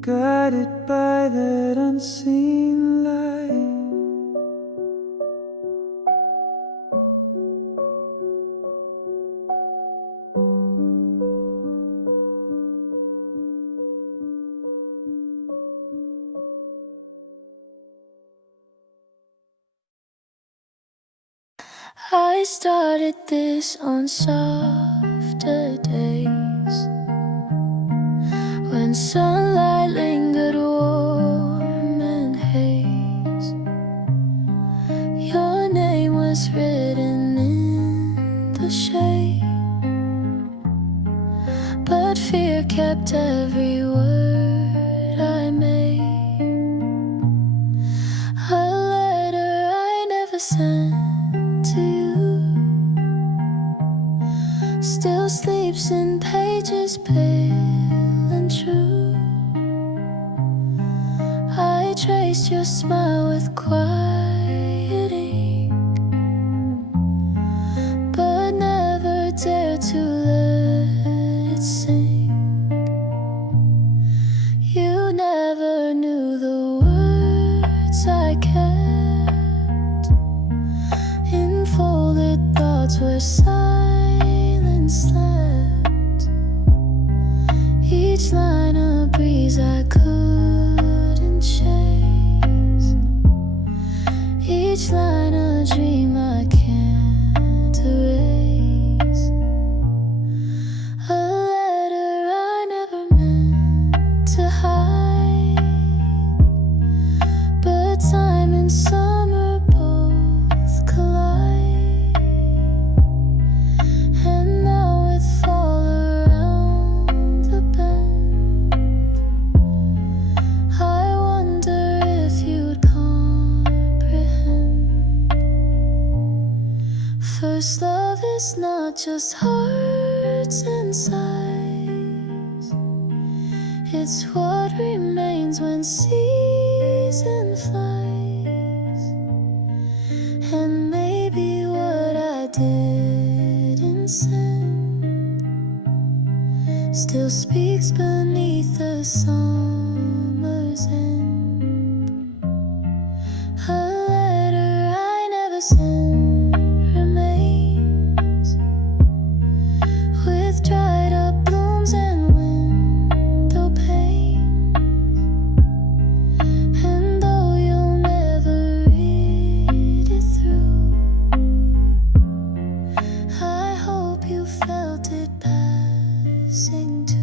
guided by that unseen light. I started this on softer days, when sunlight lingered warm and haze. Your name was written in the shade, but fear kept every word I made. A letter I never sent to you still sleeps in pages pale and true. I traced your smile with quiet ink, but never dared to let it sink. You never knew the words I kept, enfolded thoughts where silence slept. Each line a breeze I couldn't chase, each line a dream I can't erase. A letter I never meant to hide, but time and summer both collide, and now with fall around the bend, I wonder if you'd comprehend. First love is not just hearts and sighs. It's what remains when season flies. And maybe what I didn't send still speaks beneath the summer's end. A letter I never sent remains with dried up blooms and window panes. And though you'll never read it through, I hope you felt it passing too.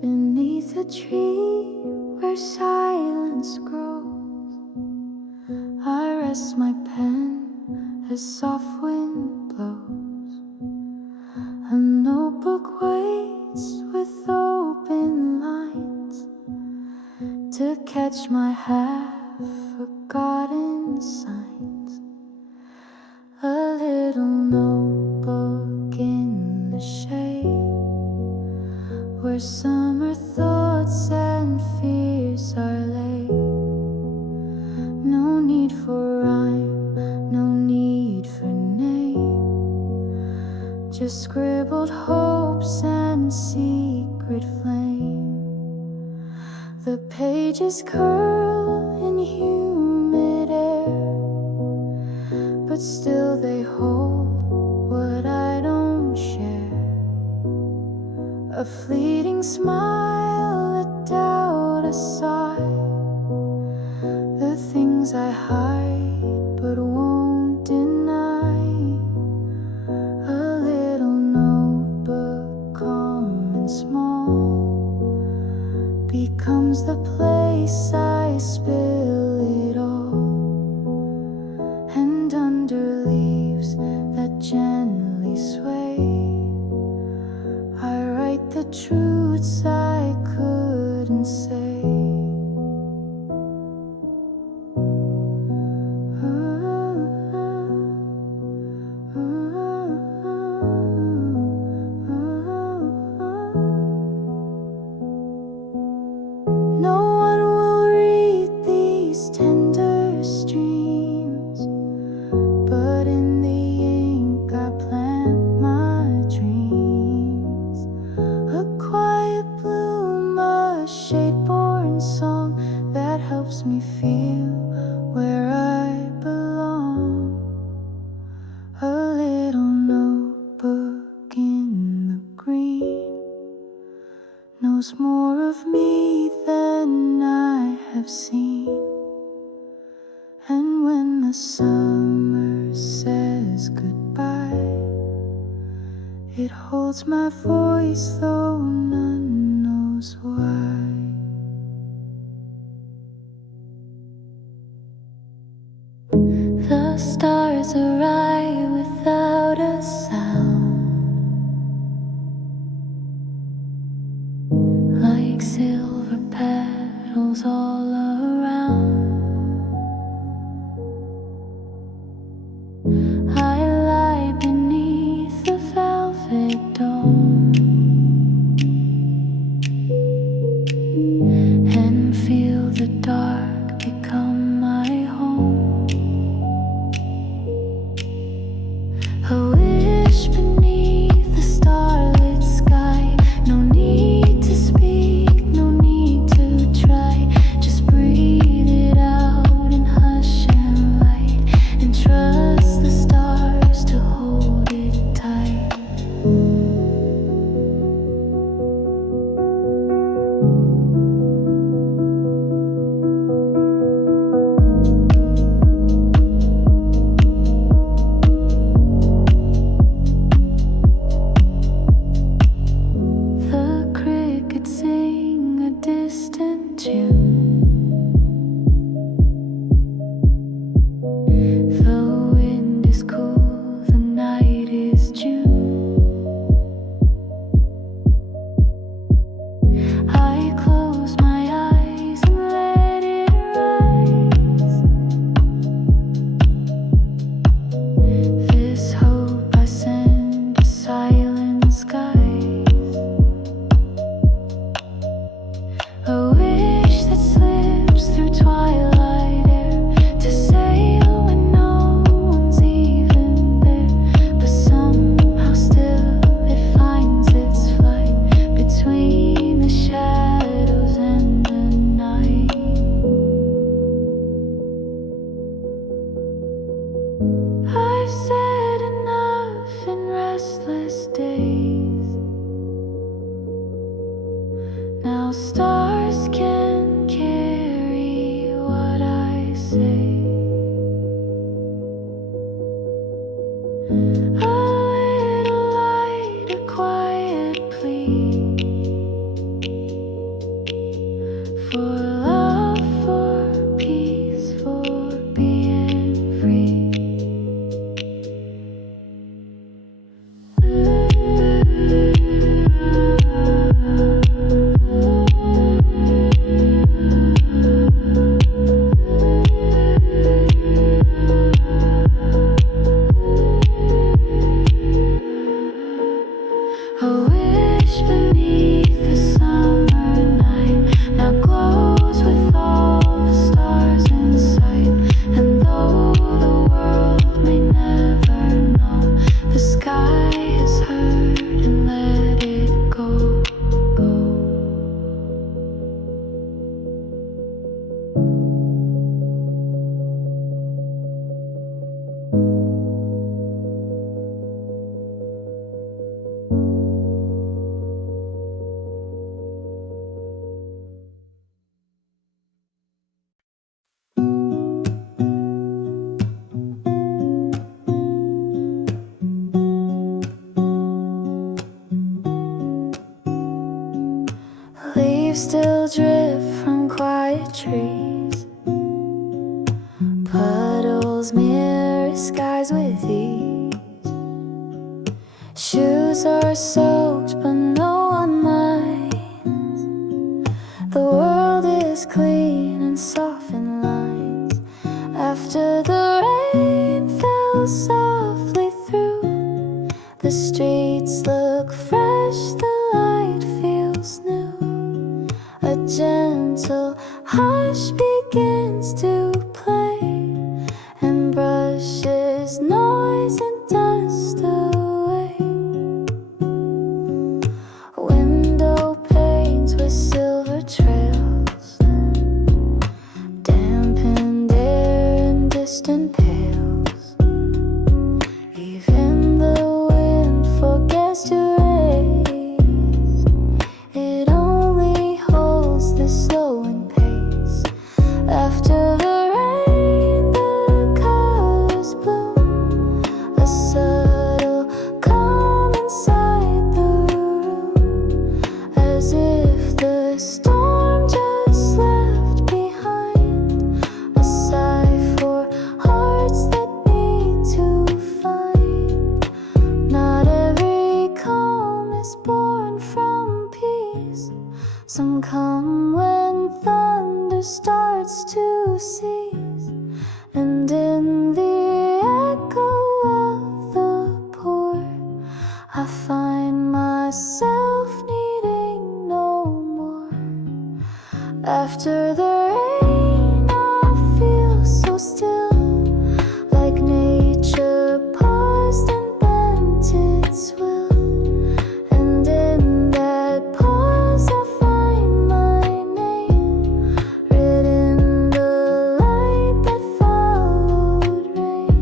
Beneath a tree where silence grows, I rest my pen as soft wind blows. A notebook waits with open lines to catch my half-forgotten signs. A little notebook in the shade where summer thoughts and fears are laid. No need for rhyme, no need for name, just scribbled hopes and secret flame. The pages curl in humid air, but still they hold what I don't share. A fleeting smile, a doubt, a sigh, the things I hide but won't deny. A little notebook, calm and small, becomes the place I spill it all. And under leaves that gently sway, I write the truths I couldn't say. No one will read these tender streams, but in the ink I plant my dreams. A quiet bloom, a shade-born song that helps me feel where I belong. A little notebook in the green knows more of me than I have seen. And when the summer says goodbye, it holds my voice though none knows why. The stars arrive without a sound, like silver petals all around. I lie beneath the velvet dome and feel the dark become my home. distant tune. The wind is cool, the night is June. I close my eyes and let it rise. This hope I send to silent skies. A wish that slips through twilight air to sail when no one's even there, but somehow still it finds its flight between the shadows and the night. I've said enough in restless days. Now stars can carry what I say. A little light, a quiet plea for love, for peace, for being free. A wish beneath the summer night now glows with all the stars in sight. And though the world may never know, the sky has heard and let it go, go. Leaves still drip from quiet trees. Puddles mirror skies with ease. Shoes are soaked but no one minds. The world is clean and soft in lines. After the rain fell softly through, the streets look fresh, the light feels new. A gentle hush begins to play and brushes noise and dust away. Window panes with silver trails, dampened air and distant pails. Even the wind forgets to raise. It only holds the slow and pace. After the rain, the colors bloom. A subtle calm inside the room, as if the storm just left behind a sigh for hearts that need to find. Not every calm is born from peace. Some come when thunder starts to cease, and in the echo of the port, I find myself needing no more. After the rain, I feel so still, like nature paused and bent its will. And in that pause, I find my name written in the light that followed rain.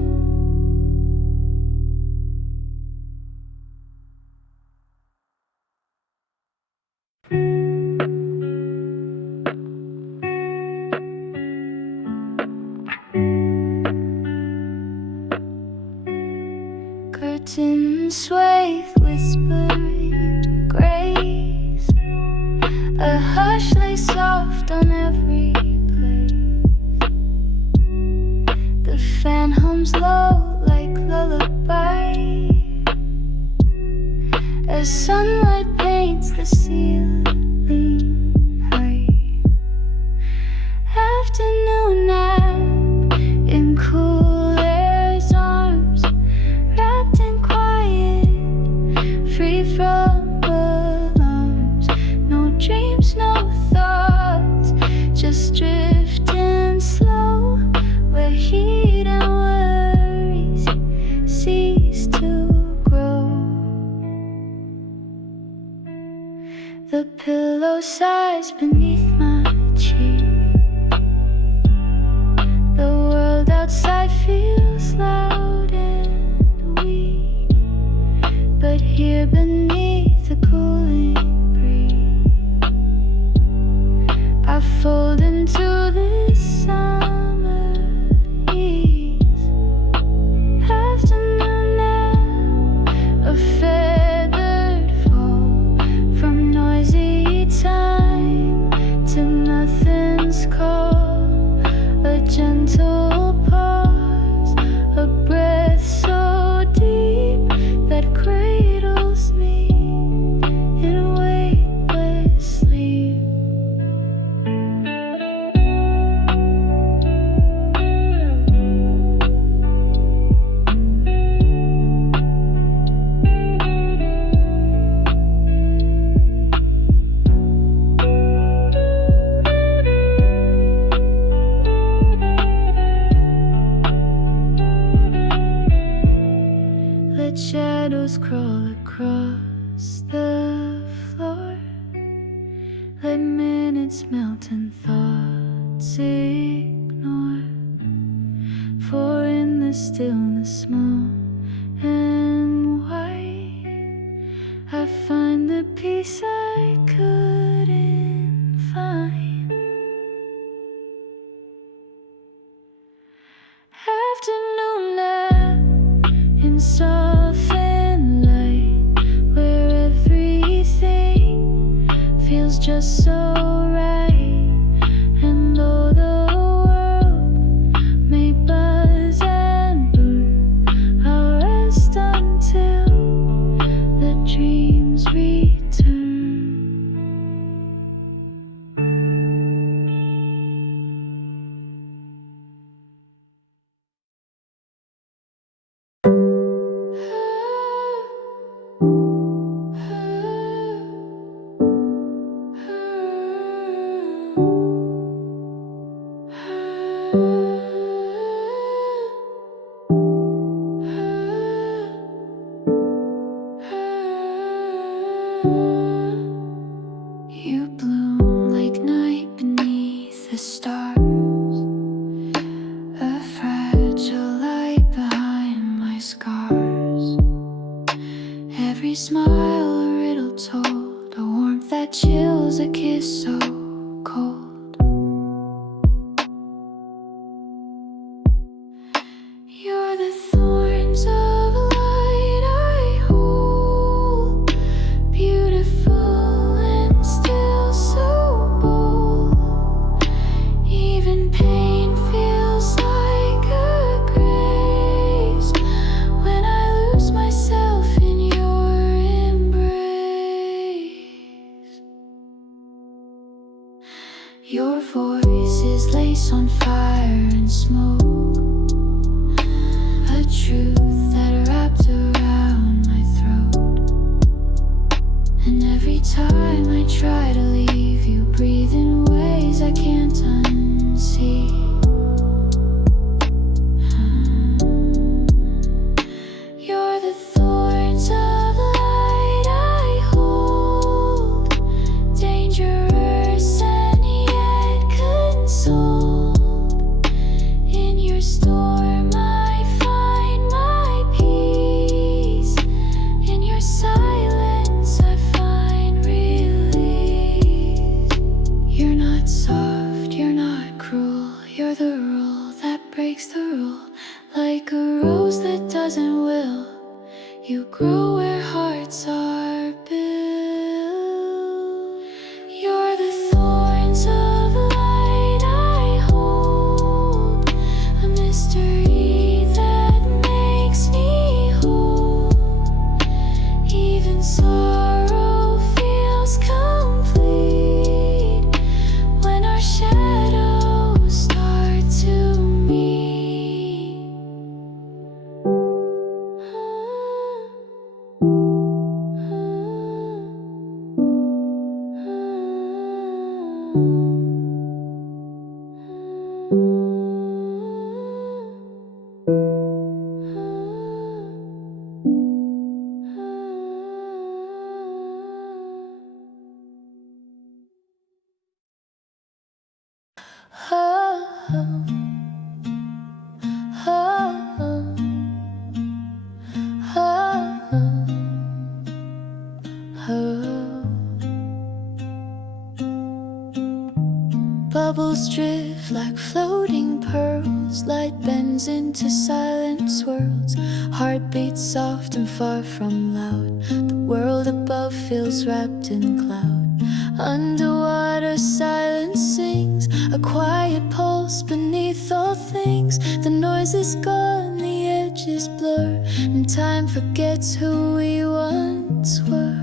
Curtains sway with whispering grace. A hush lay soft on every place. The fan hums low like lullaby as sunlight paints the ceiling high. Afternoon nap in cool air's arms, wrapped in quiet, free from alarms. No dreams, no thoughts, just drifting slow, where heat and worries cease to grow. The pillow sighs beneath my cheek. The world outside feels loud and weak, but here beneath the cooling breeze, I fold into this summer ease. Afternoon nap, a feathered fall from noisy time to nothing's call. A gentle pause, a breath so deep that cradles me in weightless sleep. Let shadows crawl across the floor. Let minutes melt and thoughts ignore. For in the stillness small and white, I find the peace I couldn't find. Afternoon nap in softened light, where everything feels just so right. And though the world may buzz and burn, I'll rest until the dreams return. You bloom like night beneath the stars, a fragile light behind my scars. Every smile a riddle told, a warmth that chills, a kiss so cold. You're the thorns of light I hold, beautiful and still so bold. Even pain feels like a grace when I lose myself in your embrace. Your voice is lace on fire and smoke, a truth that wrapped around my throat. And every time I try to leave, you breathe in ways I can't unsee. You're the thorns of light I hold, dangerous and yet consoled. In your storm I find my peace, in your silence I find release. You're not soft, you're not cruel, you're the rule that breaks the rule. Like a rose that doesn't will, you grow where hearts are built. You're the thorn Bubbles drift like floating pearls. Light bends into silent swirls. Heart beats soft and far from loud. The world above feels wrapped in cloud. Underwater silence sings, a quiet pulse beneath all things. The noise is gone, the edges blur, and time forgets who we once were.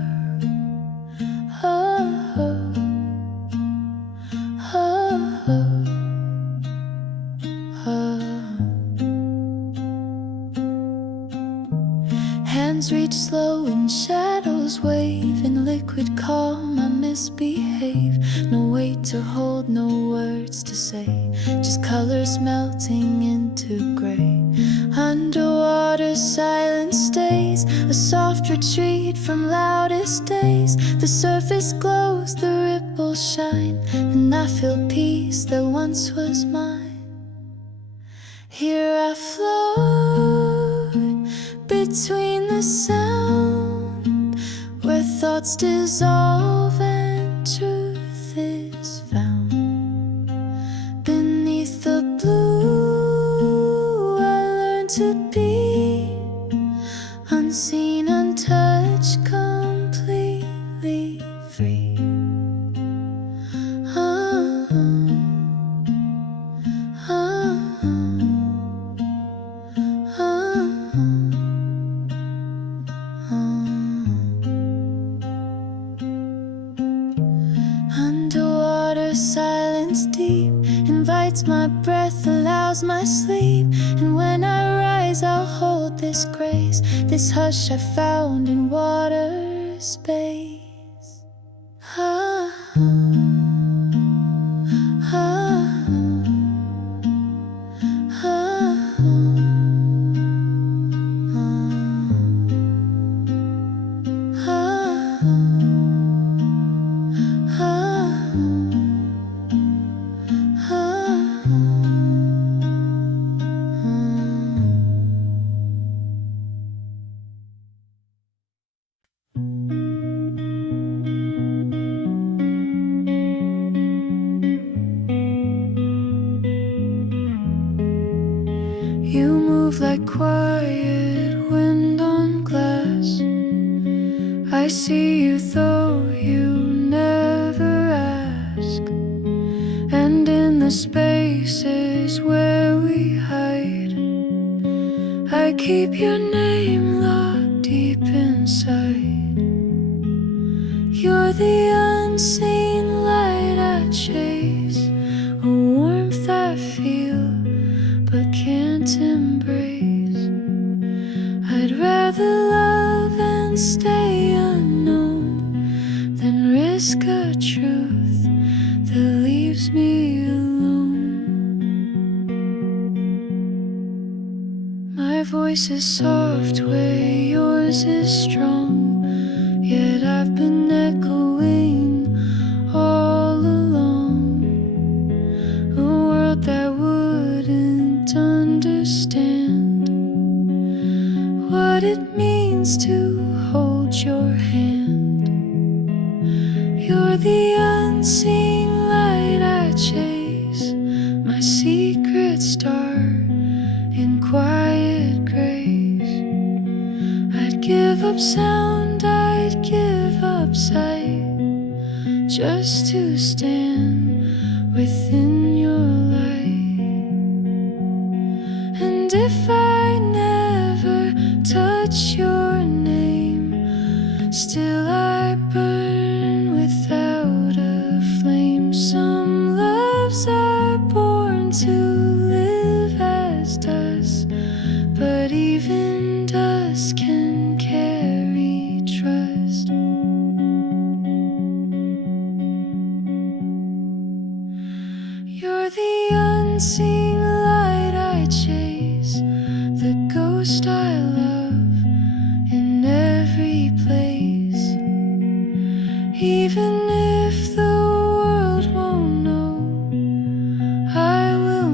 Hands reach slow and shadows wave. In liquid calm I misbehave. No weight to hold, no words to say, just colors melting into gray. Underwater silence stays, a soft retreat from loudest days. The surface glows, the ripples shine, and I feel peace that once was mine. Here I float between the sound, where thoughts dissolve and truth is found. Beneath the blue I learn to be unseen, untouched, completely free. Underwater silence deep invites my breath, allows my sleep. And when I rise I'll hold this grace, this hush I found in water space. You move like quiet wind on glass. I see you though you never ask. And in the spaces where we hide, I keep your name locked deep inside. You're the unseen light I chase, a warmth I feel but can't embrace. I'd rather love and stay unknown than risk a truth that leaves me alone. My voice is soft where yours is strong, yet I've been echoing all along. A world that wouldn't understand what it means to hold your hand. You're the unseen light I chase, my secret star in quiet grace. I'd give up sound, I'd give up sight, just to stand within your light. And if I never touch your name, still I burn without a flame. Some loves are born to live as dust, but even dust can carry trust. You're the unseen light I chase, the ghost I love in every place. Even if the world won't know, I will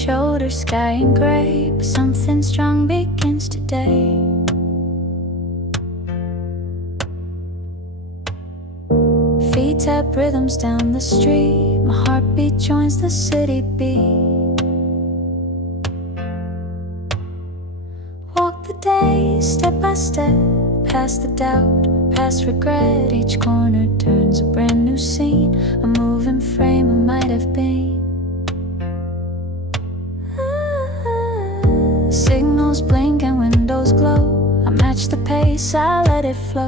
shoulder, sky and gray, but something strong begins today. Feet tap rhythms down the street, my heartbeat joins the city beat. Walk the day step by step, past the doubt, past regret. Each corner turns a brand new scene, a moving frame I might have been. Signals blink and windows glow, I match the pace, I let it flow.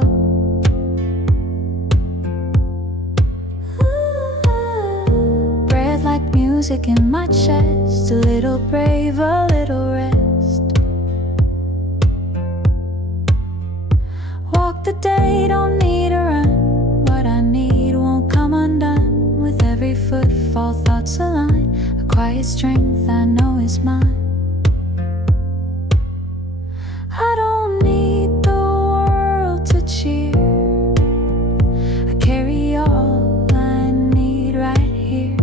Breath like music in my chest, a little brave, a little rest. Walk the day, don't need a run, what I need won't come undone. With every footfall thoughts align, a quiet strength I know is mine. I don't need the world to cheer, I carry all I need right here.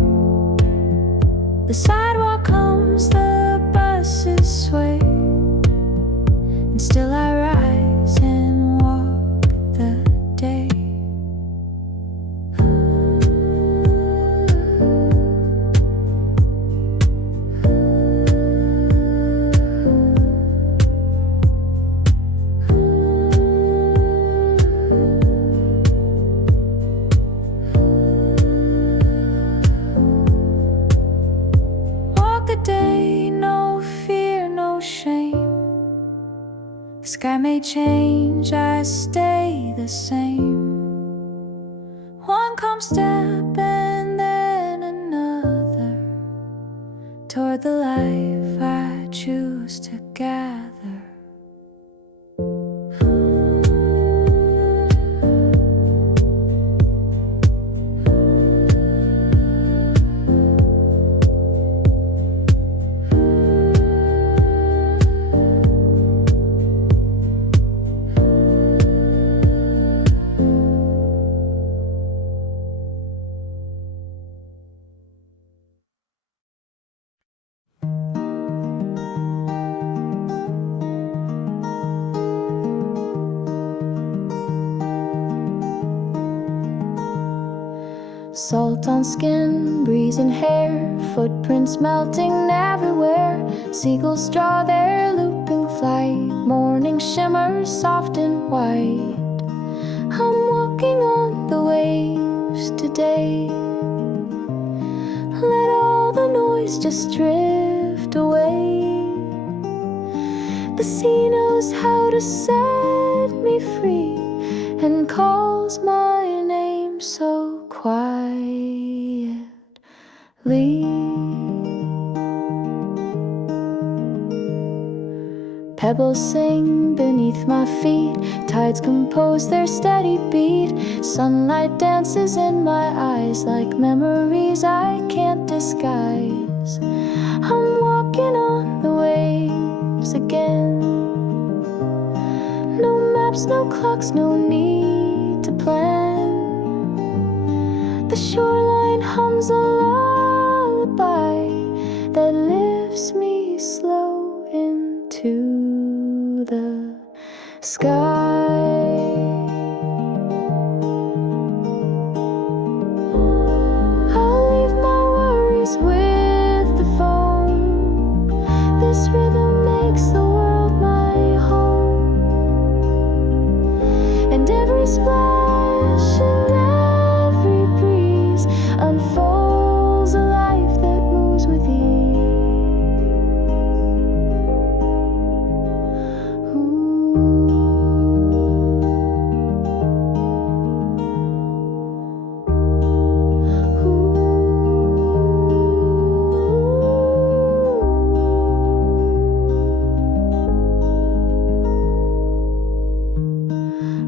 The sidewalk hums, the buses sway, and still I rise and walk the day. Sky may change, I stay the same. One calm step and then another, toward the life I choose to gather. Salt on skin, breeze in hair, footprints melting everywhere. Seagulls draw their looping flight, morning shimmers soft and white. I'm walking on the waves today, let all the noise just drift away. The sea knows how to set me free and calls my name so quietly. Pebbles sing beneath my feet, tides compose their steady beat. Sunlight dances in my eyes like memories I can't disguise. I'm walking on the waves again. No maps, no clocks, no need to plan. The shoreline hums a lullaby that lifts me slow into the sky. I'll leave my worries with the phone. This rhythm makes the world my home, and every splash and every breeze unfolds a life that moves with ease.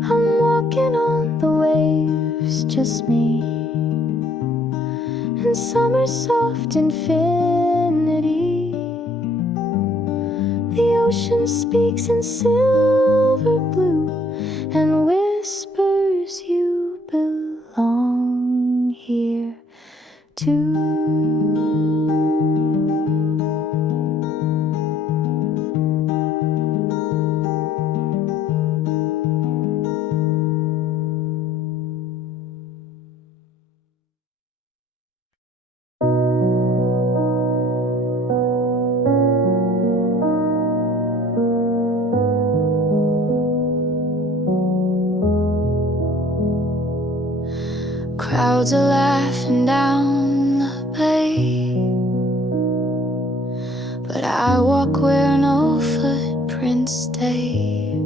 I'm walking on the waves, just me, and summer's soft infinity. The ocean speaks in silver blue and whispers you belong here too. Roads are laughing down the bay, but I walk where no footprints stay.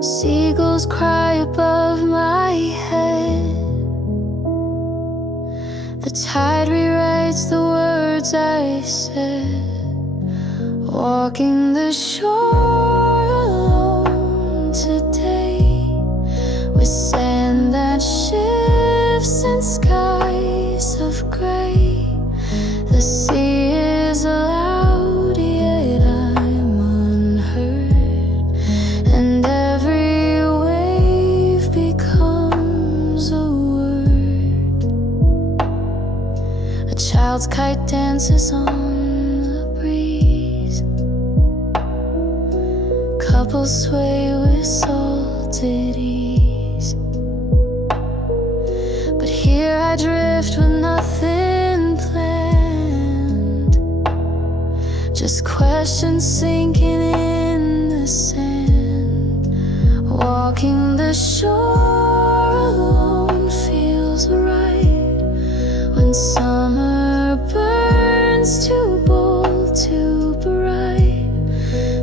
Seagulls cry above my head. The tide rewrites the words I said. Walking the shore alone today, with sand that shifts and skies of gray. The sea is loud, yet I'm unheard, and every wave becomes a word. A child's kite dances on the breeze. Couples sway with salted ease. But here I drift with nothing planned, just questions sinking in the sand. Walking the shore alone feels right, when summer burns too bold, too bright.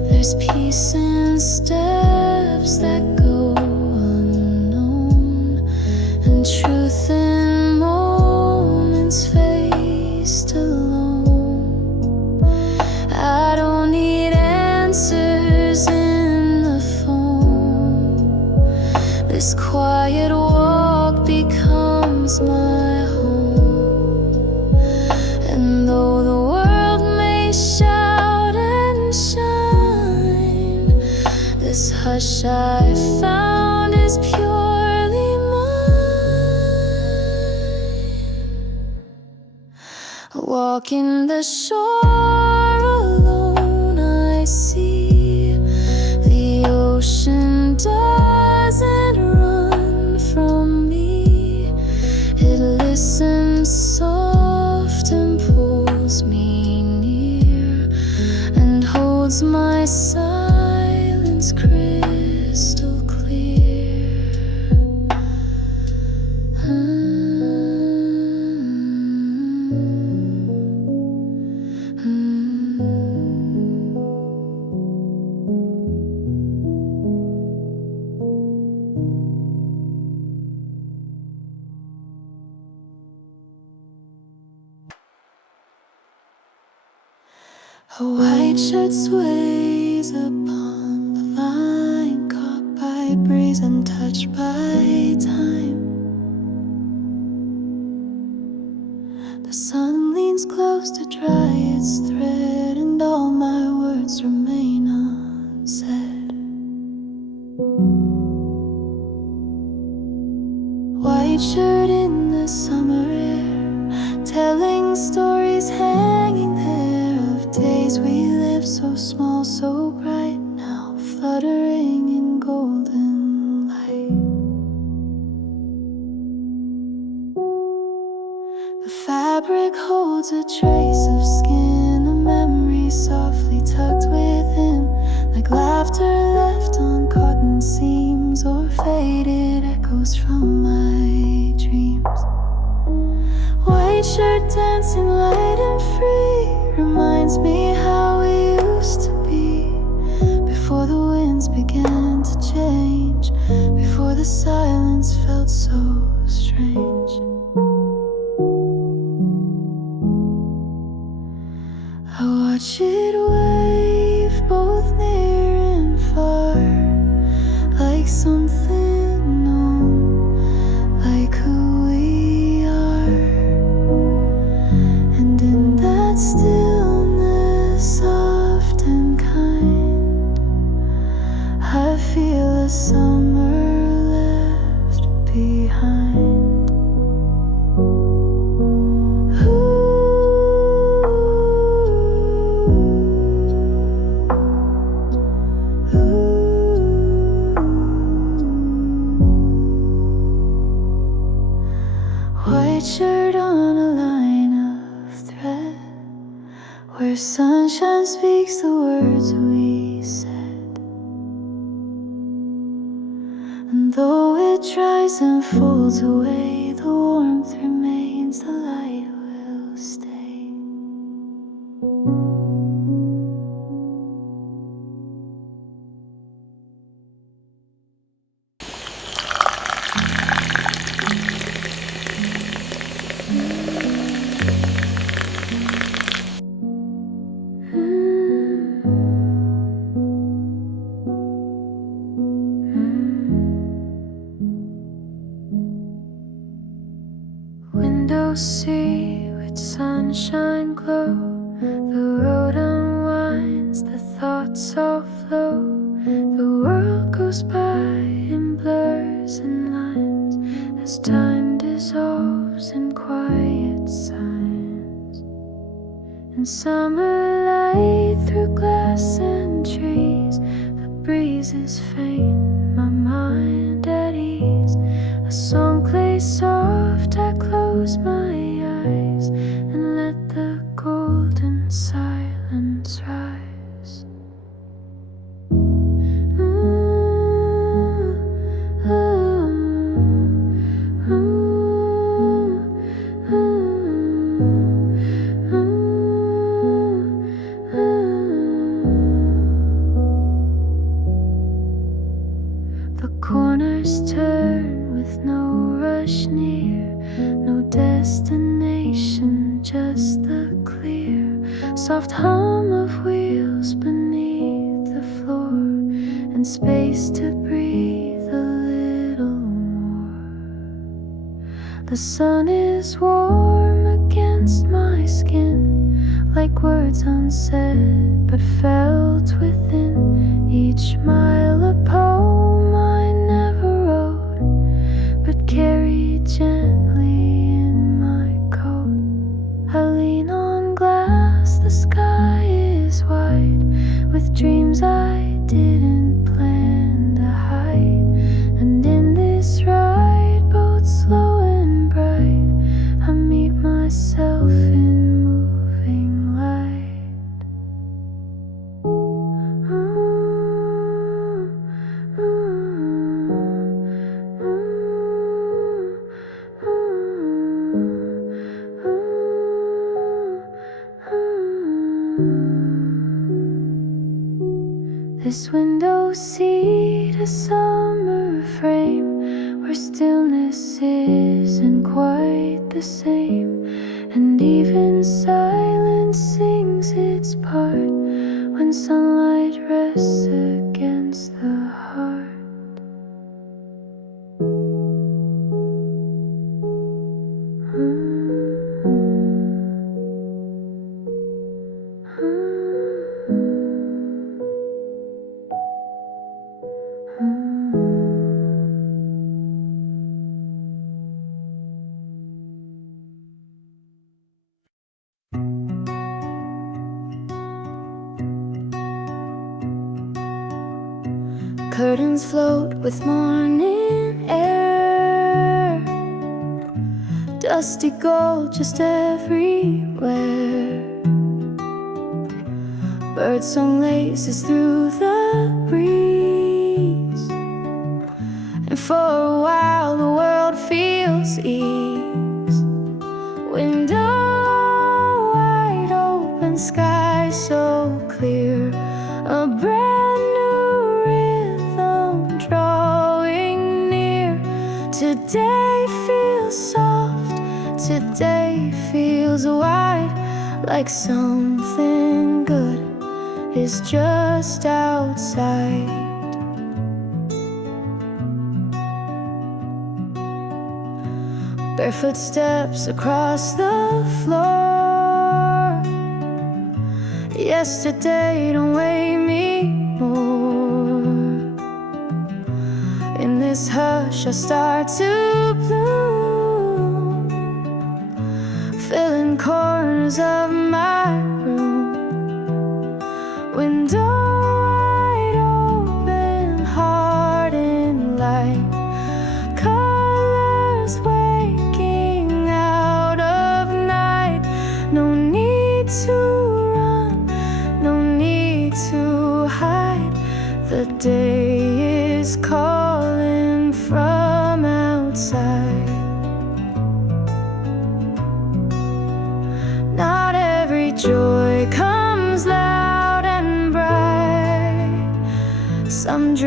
There's peace in steps that go unknown, and truth in moments faced alone. I don't need answers in the phone. This quiet walk becomes my home. And though the world may shout and shine, this hush I found is purely mine. Walking the shore alone, I see the ocean doesn't run from me. It listens soft and pulls me near, and holds my silence crystal clear. A white shirt sways upon the line, caught by breeze and touched by time. The sun leans close to dry its thread, and all my words remain unsaid. White shirt in the summer air, telling stories hanging there of days we lived so small, so bright, now fluttering in golden light. The fabric holds a trace of skin, a memory softly tucked within, like laughter left on cotton seams, or faded echoes from my dreams. White shirt dancing light and free reminds me how we used to be, before the winds began to change, before the silence felt so strange. I watch it wave both near and far, like something known, like who we are. And in that stillness, soft and kind, I feel a summer left behind. White shirt on a line of thread, where sunshine speaks the words we said. And though it it dries and folds away, the warmth remains, the light will stay. Windows see with sunshine glow, the road unwinds, the thoughts all flow, the world goes by in blurs and lines as time dissolves in quiet signs. And summer light through glass and trees, the breeze is faint, my mind at ease. A song plays soft, I close my eyes and let the golden silence rise. The corners turn with no rush near, no destination, just the clear soft hum of wheels beneath the floor, and space to breathe a little more. The sun is warm against my skin, like words unsaid but felt within. Each mile a poem I never wrote, but carried gently in my coat. I lean on glass, the sky is wide, with dreams I didn't plan to hide. And in this ride, both slow and bright, I meet myself in moving light. This window seat, a summer frame, where stillness isn't quite the same, and even silence sings its part when sunlight rests against the heart. Curtains float with morning air, dusty gold just everywhere. Birdsong laces through the breeze, and for a while the world feels ease. Window wide open, sky so clear, a brand new rhythm drawing near. Today feels soft, today feels wide, like something good is just outside. Barefoot steps across the floor. Yesterday don't weigh me more. In this hush I start to bloom, filling corners of my room. Window wide open, heart in light, colors waking out of night. No need to run, no need to hide. The day is calling from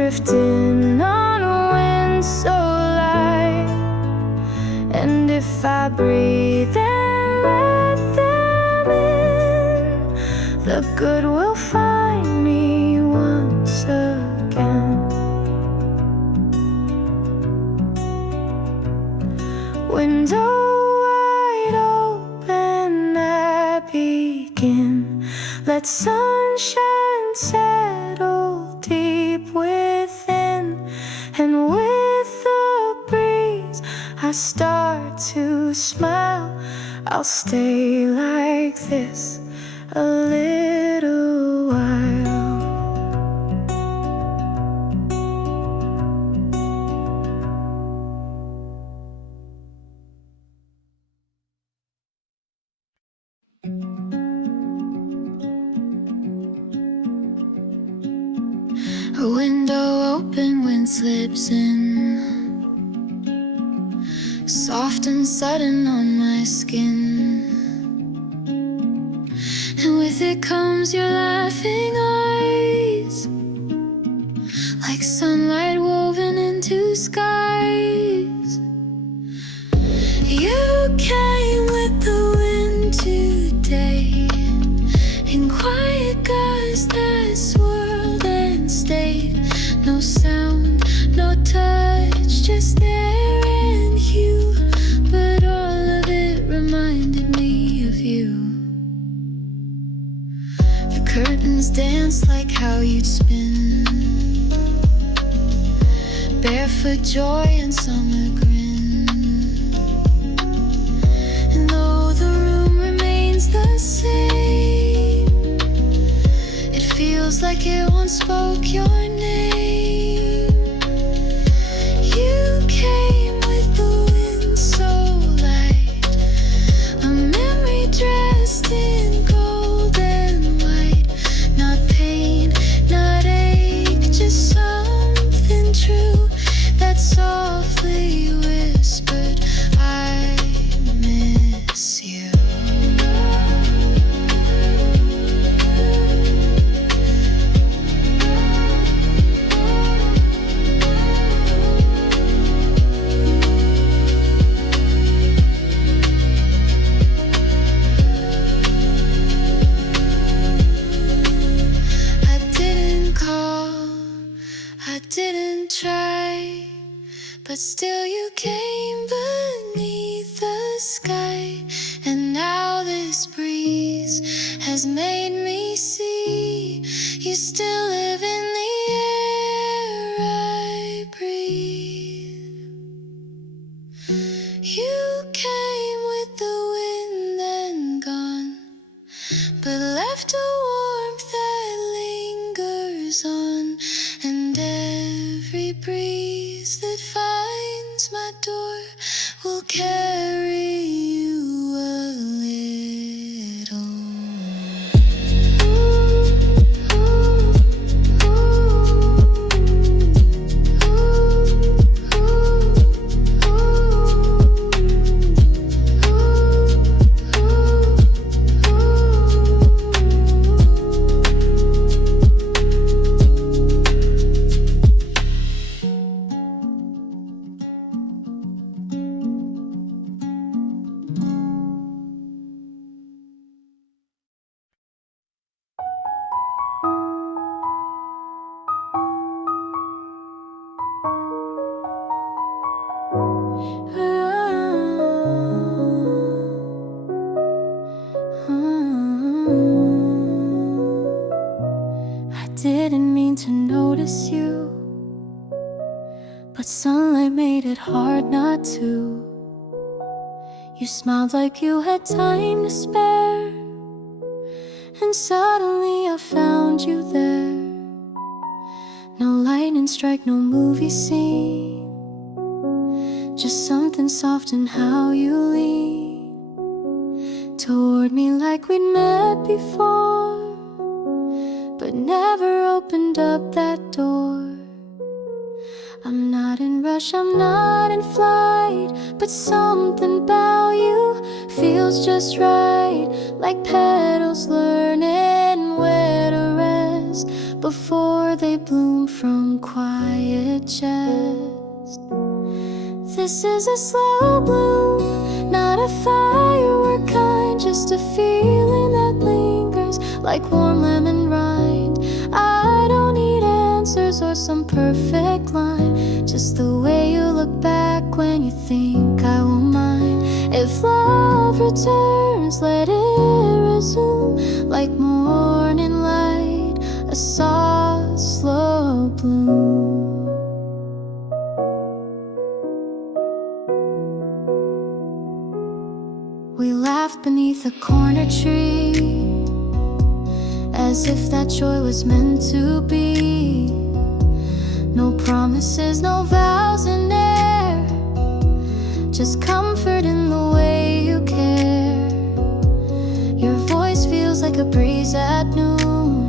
drifting on a wind so light. And if I breathe and let them in, the good will find me once again. Window wide open, I begin. Let sunshine settle deep within, and with the breeze I start to smile. I'll stay like this a little while. A window open, wind slips in, soft and sudden on my skin. And with it comes your laughing eyes, like sunlight woven into skies. You came with the wind today, in quiet gusts that swirled and stayed. No sound, no touch, just air and hue, but all of it reminded me of you. The curtains danced like how you'd spin, barefoot joy and summer grin. And though the room remains the same, it feels like it once spoke your name. You came with the wind so light, a memory dressed in gold and white. Not pain, not ache, just something true that softly whispered, I miss you. I didn't call, I didn't try, but still you came beneath the sky. And now this breeze has made me see you still live in the air I breathe. You came with the wind and gone, but left a warmth that lingers on. And every breeze that finds my door will carry you a little. I didn't mean to notice you, but sunlight made it hard not to. You smiled like you had time to spare, and suddenly I found you there. No lightning strike, no movie scene, just something soft in how you lean toward me like we'd met before, but never opened up that door. I'm not in rush, I'm not in flight, but something about you feels just right, like petals learning where to rest before they bloom from quiet. chest. This is a slow bloom, not a firework kind, just a feeling that lingers like warm lemon rind. I don't need answers or some perfect line, just the way you look back when you think I won't mind. If love returns, let it resume like morning light, a soft, slow bloom. We laughed beneath a corner tree, as if that joy was meant to be. No promises, no vows in air, just comfort in the way you care. Your voice feels like a breeze at noon,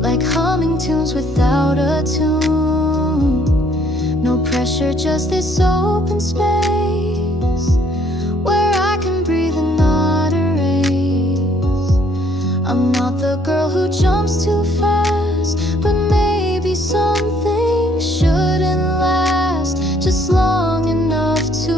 like humming tunes without a tune. No pressure, just this open space where I can breathe and not erase. I'm not the girl who jumps too fast, but maybe something shouldn't last just long enough to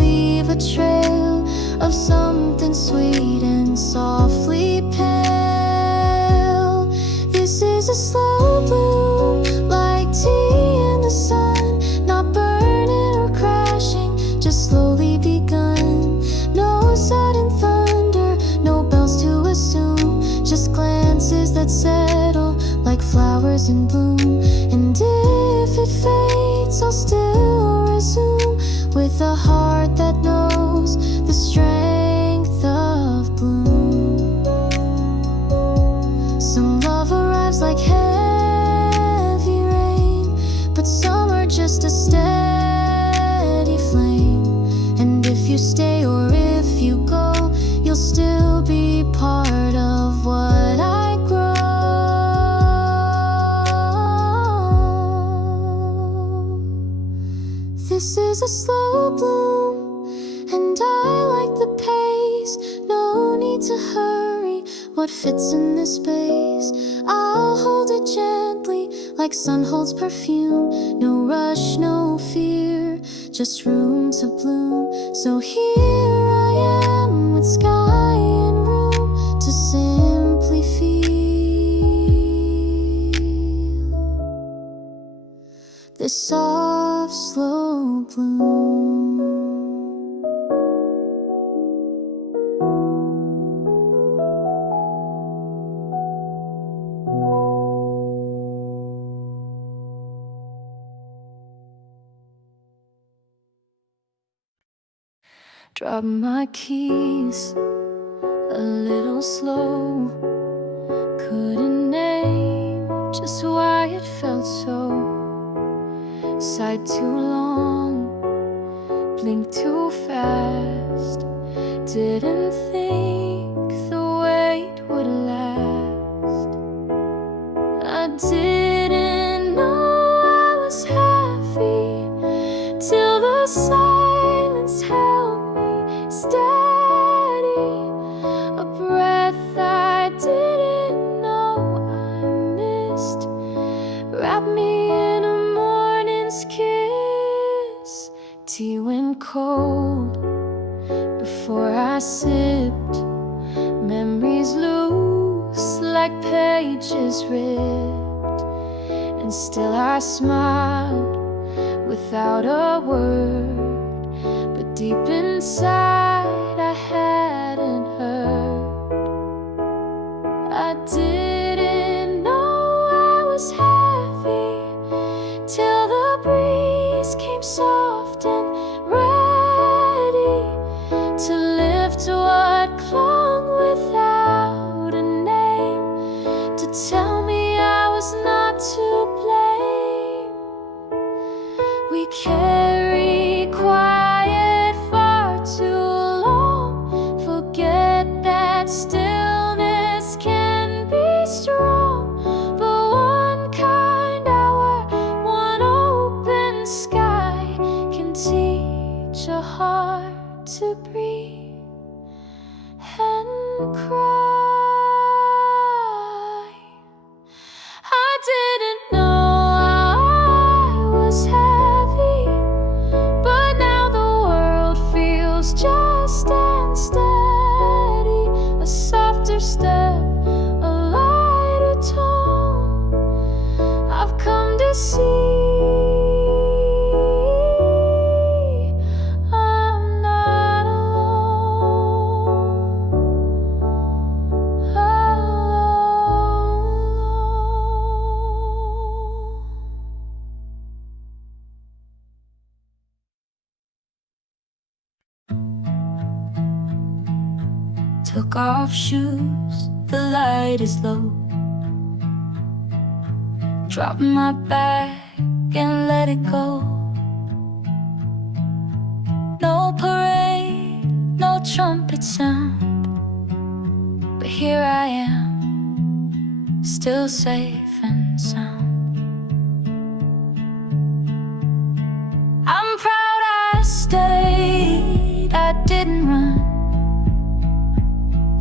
leave a trail of something sweet and softly pale. This is a slow bloom, like tea in the sun, not burning or crashing, just slowly begun. No sudden thunder, no bells to assume, just glances that settle like flowers in bloom. And if it fades, I'll still resume with a heart that knows the strength of bloom. Some love arrives like heavy rain, but some are just a steady flame. And if you stay or if you go, you'll still be part of what I grow. This is a slow bloom, and I like the pace. No need to hurry, what fits in this space. I'll hold it gently, like sun holds perfume. No rush, no fear, just room to bloom. So here I am with sky and room to simply feel this soft, slow bloom. Drop my keys a little slow, couldn't name just why it felt so. Sighed too long, blinked too fast, didn't think the wait would last. I didn't know I was happy till the silence held me steady. A breath I didn't know I missed, wrapped me in a morning's kiss. Tea went cold before I sipped, memories loose like pages ripped. And still I smiled without a word, but deep inside I hadn't heard. I didn't know I was happy till the breeze came soft and ready to lift what clung without a name, to tell me I was not to blame. We carry quiet far too long, forget that stillness can be strong. But one kind hour, one open sky can teach a heart to breathe and cry. I didn't know I Took off shoes, the light is low. Drop my bag and let it go. No parade, no trumpet sound, but here I am, still safe and sound. I'm proud I stayed, I didn't run.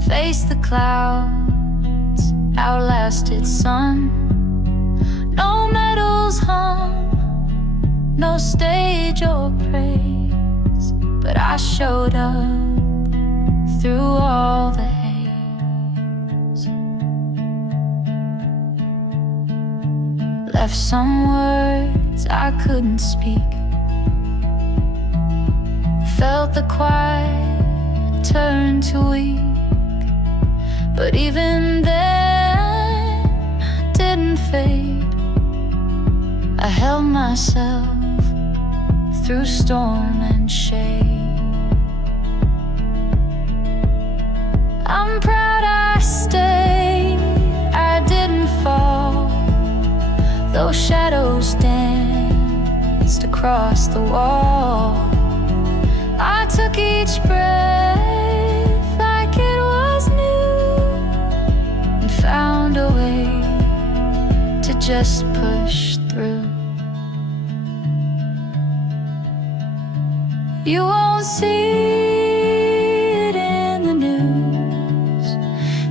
Faced the clouds, outlasted sun. No medals hung, no stage or praise, but I showed up through all the haze. Left some words I couldn't speak. Felt the quiet turn to weak, but even then I didn't fade. I held myself through storm and shade. I'm proud I stayed, I didn't fall. Though shadows danced across the wall, I took each breath like it was new, and found a way to just push through. You won't see it in the news,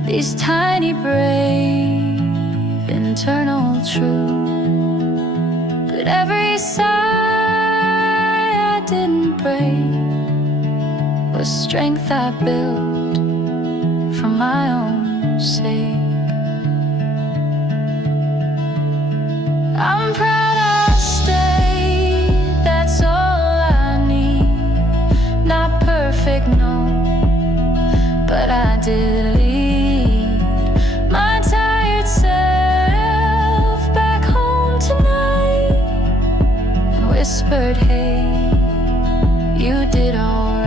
these tiny, brave, internal truths. But every sigh I didn't break was strength I built for my own sake. I'm proud I stayed, that's all I need. Not perfect, no, but I did lead my tired self back home tonight, and whispered, hey, you did alright.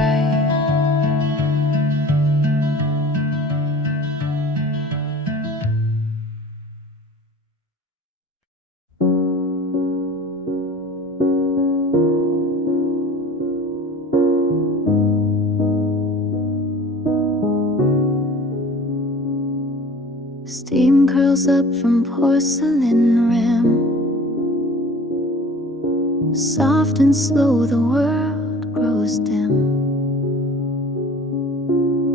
Steam curls up from porcelain rim. Soft and slow the world grows dim.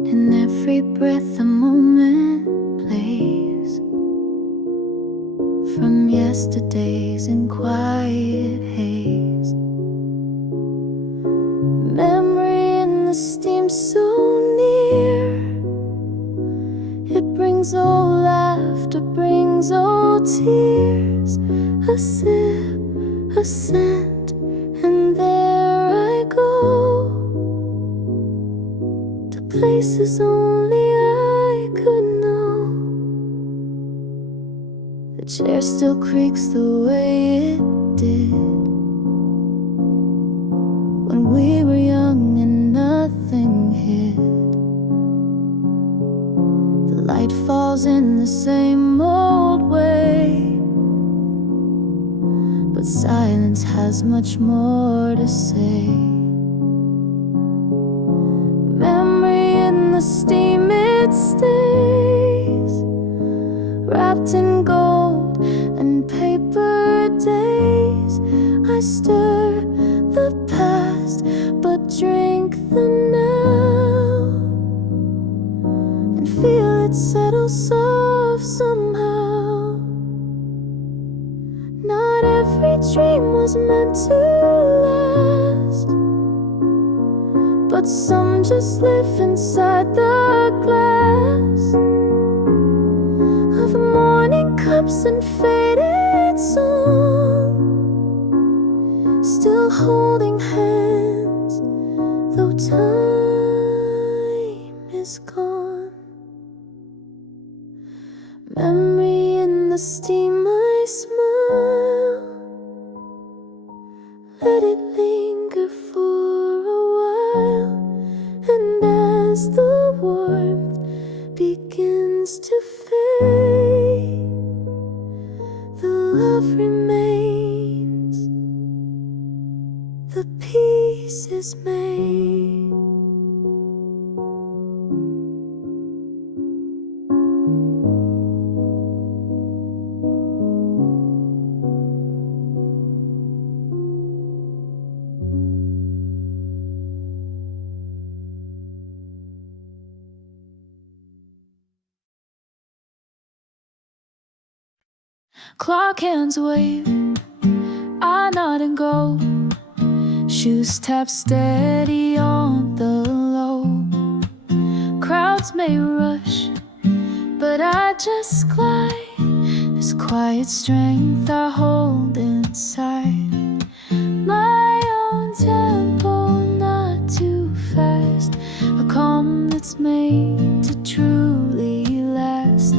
In every breath a moment plays, from yesterday's in quiet haze. Memory in the steam so near, it brings old laughter, brings old tears. A sip, a scent, and there I go, to places only I could know. The chair still creaks the way it did when we were young and nothing hid. The light falls in the same old way, but silence has much more to say. Memory in the steam, it stays, wrapped in gold and paper days. I stir the past, but drink the now, and feel it settle soft somehow. Not every dream was meant to last, but some just live inside the glass of morning cups and faded song, still holding hands though time is gone. Memory in the steam, I smile, let it linger for a while, and as the warmth begins to fade, the love remains, the peace is made. Clock hands wave, I nod and go. Shoes tap steady on the low. Crowds may rush, but I just glide. This quiet strength I hold inside. My own tempo, not too fast. A calm that's made to truly last.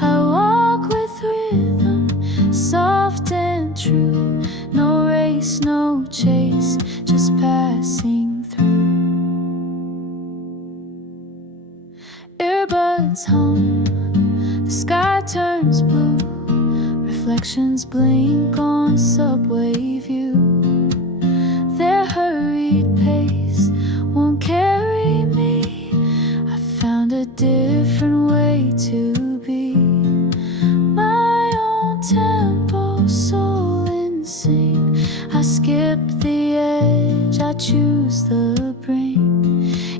I walk with rhythm, soft and true. No race, no chase, just passing through. Earbuds hum, the sky turns blue. Reflections blink on subway view. Their hurried pace won't carry me. I found a different way to be. My own tempo, soul in sync. I skip the edge, I choose the brink.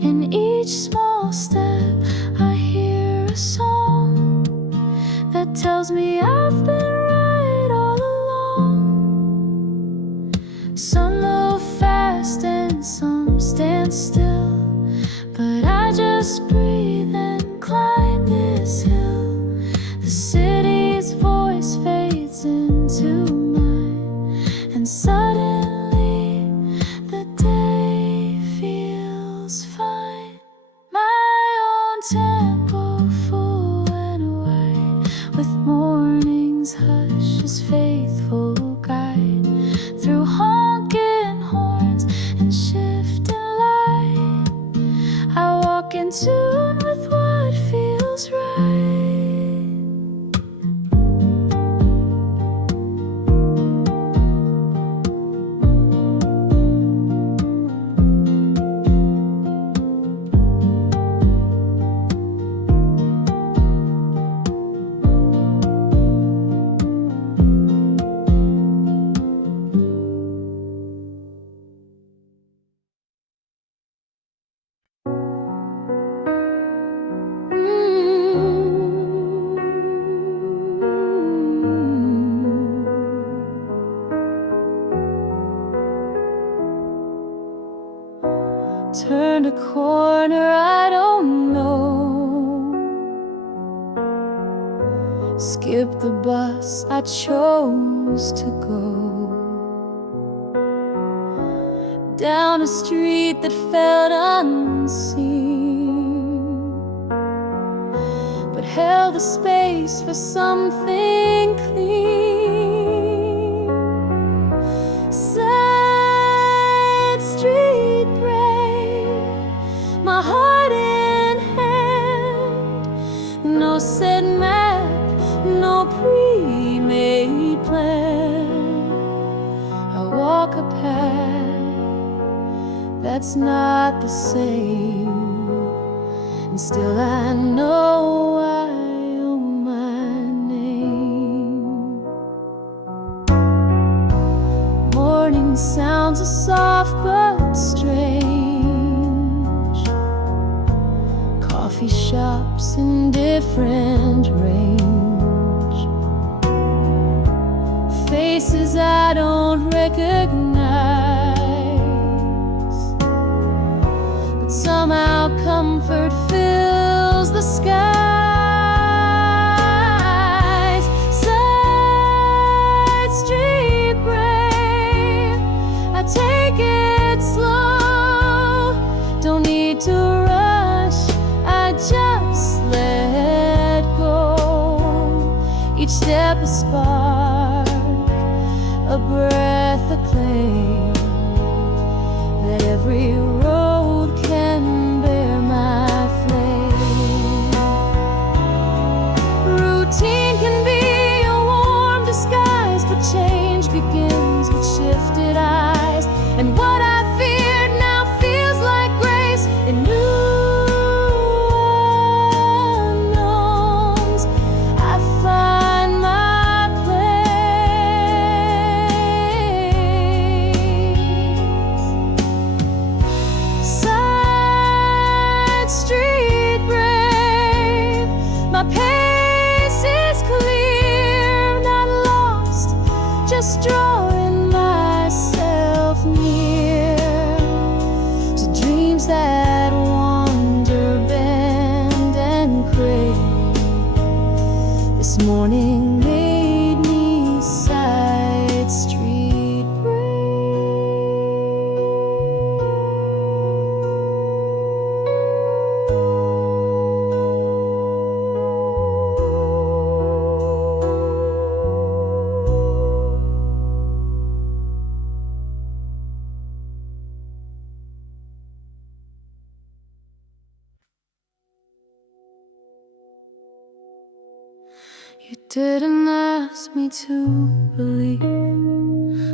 In each small step I hear a song that tells me I've been right all along. Some move fast and some stand still, but I just breathe and climb this hill. The city's voice fades into mine, and suddenly the day feels fine. My own tempo, full and wide, with morning's hush as faithful guide. Through honking horns and shifting light, I walk in tune with what feels right. Turned a corner, I don't know. Skipped the bus, I chose to go down a street that felt unseen, but held a space for something clean. Side street brave, my heart in hand. No set map, no pre-made plan. I walk a path that's not the same, and still I know I own my name. Morning sounds are soft but strange. Coffee shops in different range. Faces I don't recognize, but somehow comfort fills the skies. Side street brave, I take it slow. Don't need to rush, I just let go. Each step a spark, a breath, a claim that every road can bear my flame. You didn't ask me to believe,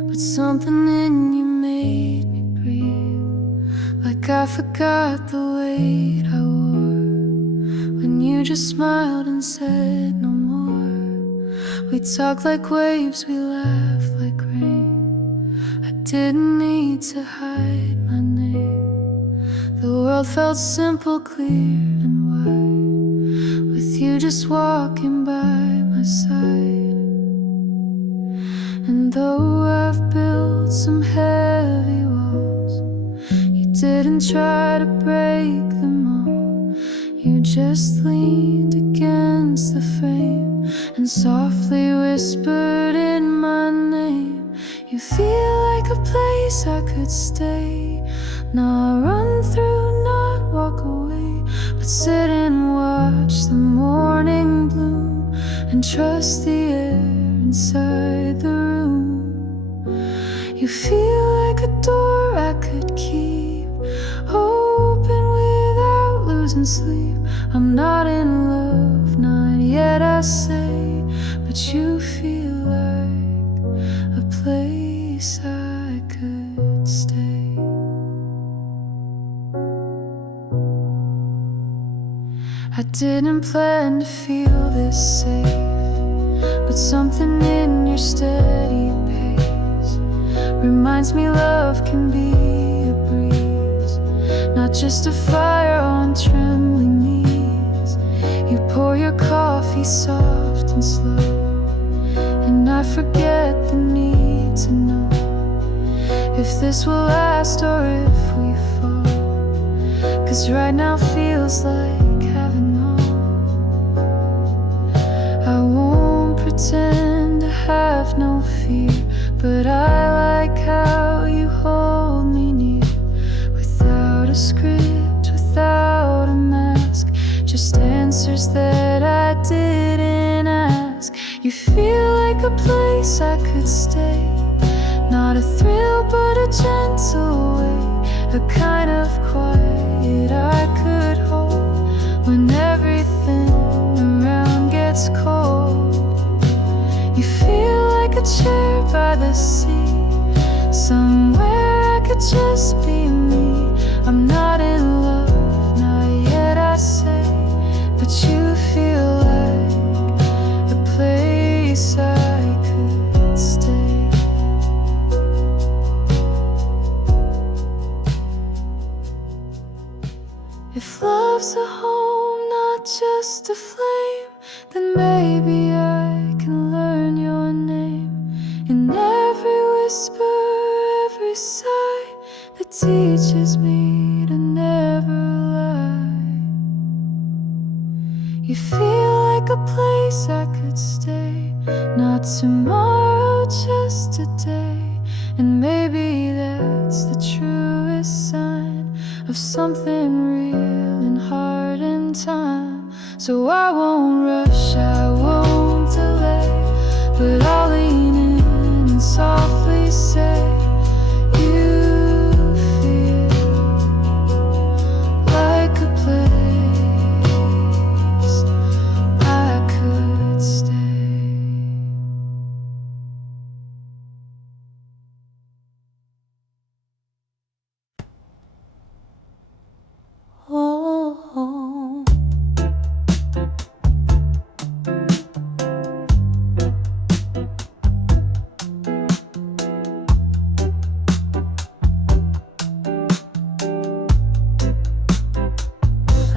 but something in you made me breathe. Like I forgot the weight I wore when you just smiled and said no more. We talked like waves, we laughed like rain. I didn't need to hide my name. The world felt simple, clear and wide, with you just walking by my side. And though I've built some heavy walls, you didn't try to break them all. You just leaned against the frame and softly whispered in my name. You feel like a place I could stay, not run through, not walk away, but sit and watch the morning bloom and trust the air inside the room. You feel like a door I could keep open without losing sleep. I'm not in love, not yet I say, but you feel like a place I could stay. I didn't plan to feel this safe, but something in your steady pace reminds me love can be a breeze, not just a fire on trembling knees. You pour your coffee soft and slow, and I forget the need to know if this will last or if we fall. 'Cause right now feels like having home. I won't pretend to have no fear, but I like how you hold me near, without a script, without a mask, just answers that I didn't ask. You feel like a place I could stay, not a thrill but a gentle way, a kind of quiet I could hold when everything around gets cold. You feel like a chair by the sea, somewhere I could just be me. I'm not in love, not yet I say, but you feel like a place I could stay. If love's a home, not just a flame, then maybe I can learn your name in every whisper, every sigh that teaches me to never lie. You feel like a place I could stay, not tomorrow, just today. And maybe that's the truest sign of something real and hard in time. So I won't rush, I won't delay, but I'll lean in and softly say, you feel like a place I could stay. Oh.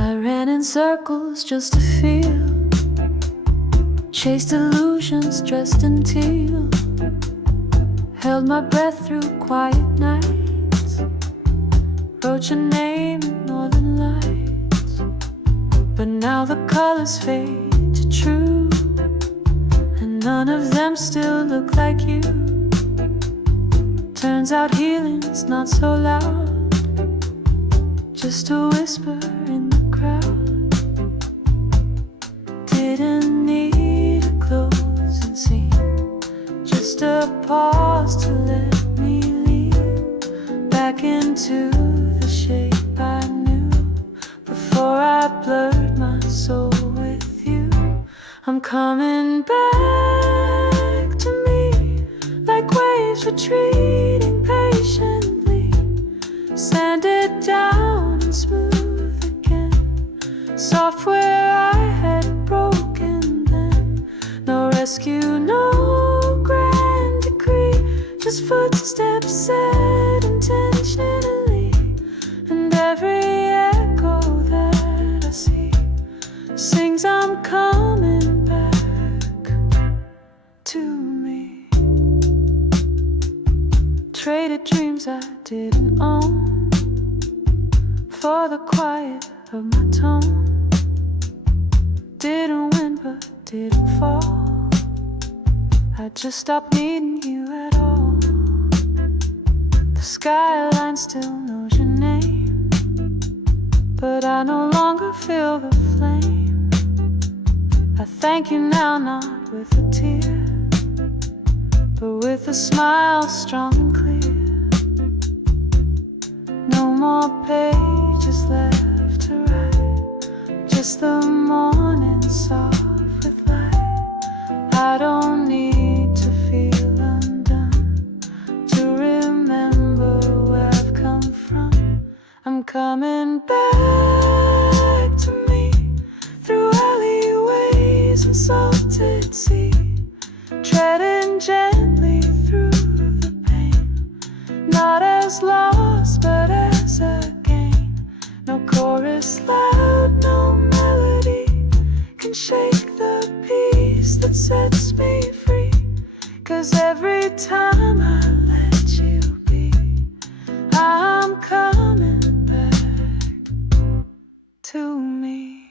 I ran in circles just to feel, chased illusions dressed in teal, held my breath through quiet nights, wrote your name in northern lights. But now the colors fade to true, and none of them still look like you. Turns out healing's not so loud, just a whisper in the crowd. Didn't need a closing scene, just a pause to let me lean back into the shape I knew before I blurred my soul with you. I'm coming back to me, like waves retreating patiently. Sand it down and smooth again, soft where I had broken then. No rescue, no grand decree, just footsteps set intentionally. And every echo that I see sings I'm coming back to me. Traded dreams I didn't own for the quiet of my tone. Didn't win but didn't fall, I just stopped needing you at all. The skyline still knows your name, but I no longer feel the flame. I thank you now, not with a tear, but with a smile strong and clear. No more pages left to write, just the morning soft with light. I don't need to feel undone to remember where I've come from. I'm coming back to me, through alleyways and salted sea, treading gently through the pain, not as lost but as a gain. No chorus loud, no melody can shake the peace that sets me free. 'Cause every time I let you be, I'm coming back to me.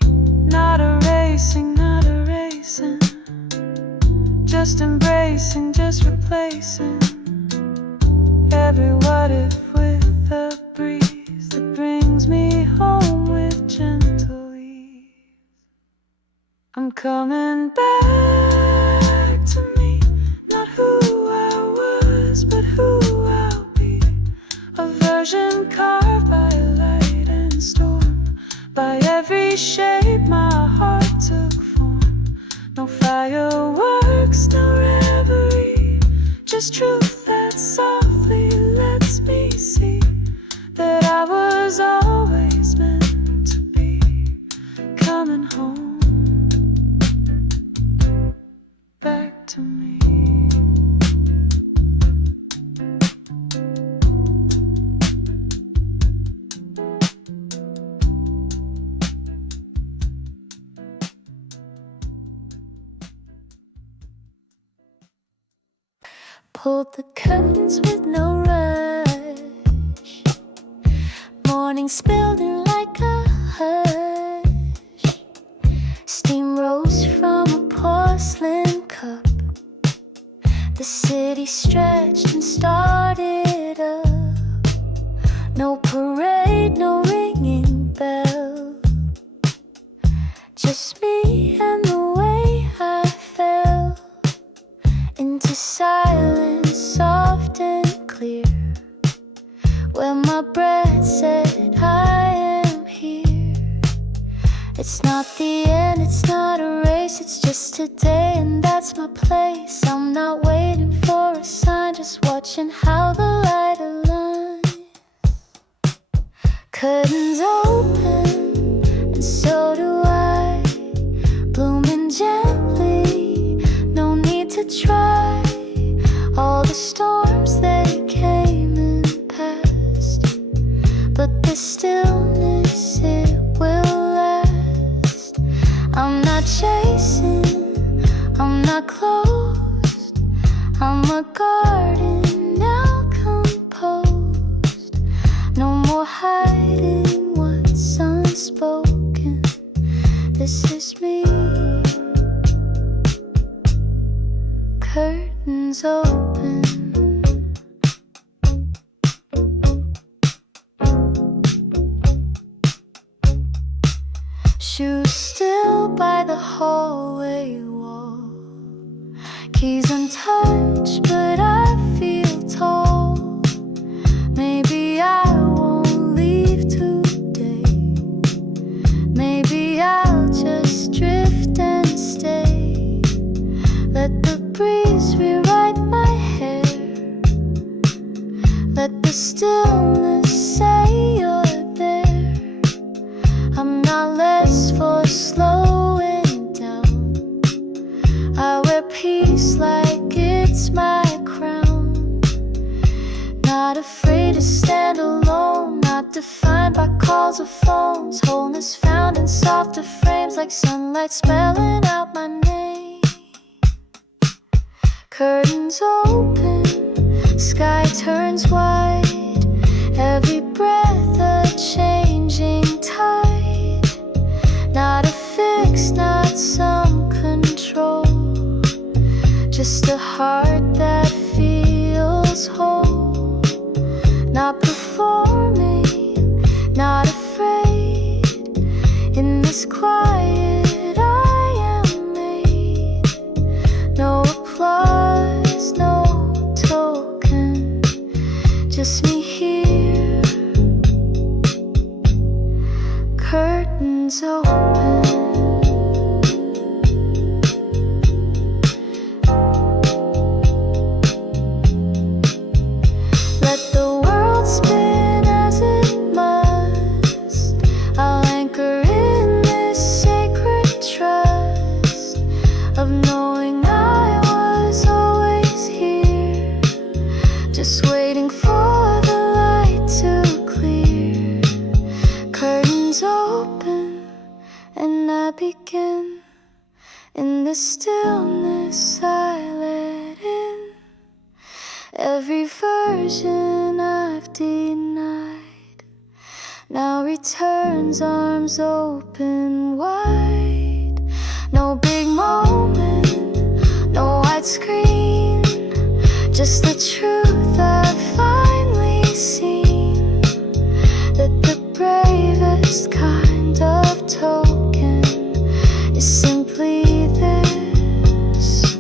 Not erasing, not erasing, just embracing, just replacing every what if with a breeze that brings me home with gentle ease. I'm coming back to me, not who I was, but who I'll be. A version carved by light and storm, by every shape my heart took form. No fireworks, no reverie, just truth that softly lets me see that I was always meant to be coming home back to me. Pulled the curtains with no rush, morning spilled in like a hush. Steam rose from a porcelain cup, the city stretched and started up. No parade, no ringing bell, just me and the way I fell into silence, soft and clear, where my breath said I am here. It's not the end, it's not a race, it's just today and that's my place. I'm not waiting for a sign, just watching how the light aligns. Curtains open and so do I, blooming gently, no need to try. All the storms they came and passed, but the stillness it will last. I'm not chasing, I'm not closed, I'm a garden now composed. No more hiding what's unspoken, this is me. Curtains open, shoes still by the hallway wall, keys untouched but I feel tall. Maybe I won't leave today, maybe I'll just drift and stay walls of phones, wholeness found in softer frames, like sunlight spelling out my name. Curtains open, sky turns white, every breath a changing tide. Not a fix, not some control, just a heart that feels whole. Not performing, not afraid. In this quiet I am made. No applause, no token, just me here. Curtains open. Let the world spin as it must. I'll anchor in this sacred trust of knowing I was always here, just waiting for the light to clear. Curtains open and I begin. In the stillness I let in every version I've denied. Now returns, arms open wide. No big moment, no widescreen, just the truth I've finally seen. That the bravest kind of token is simply this.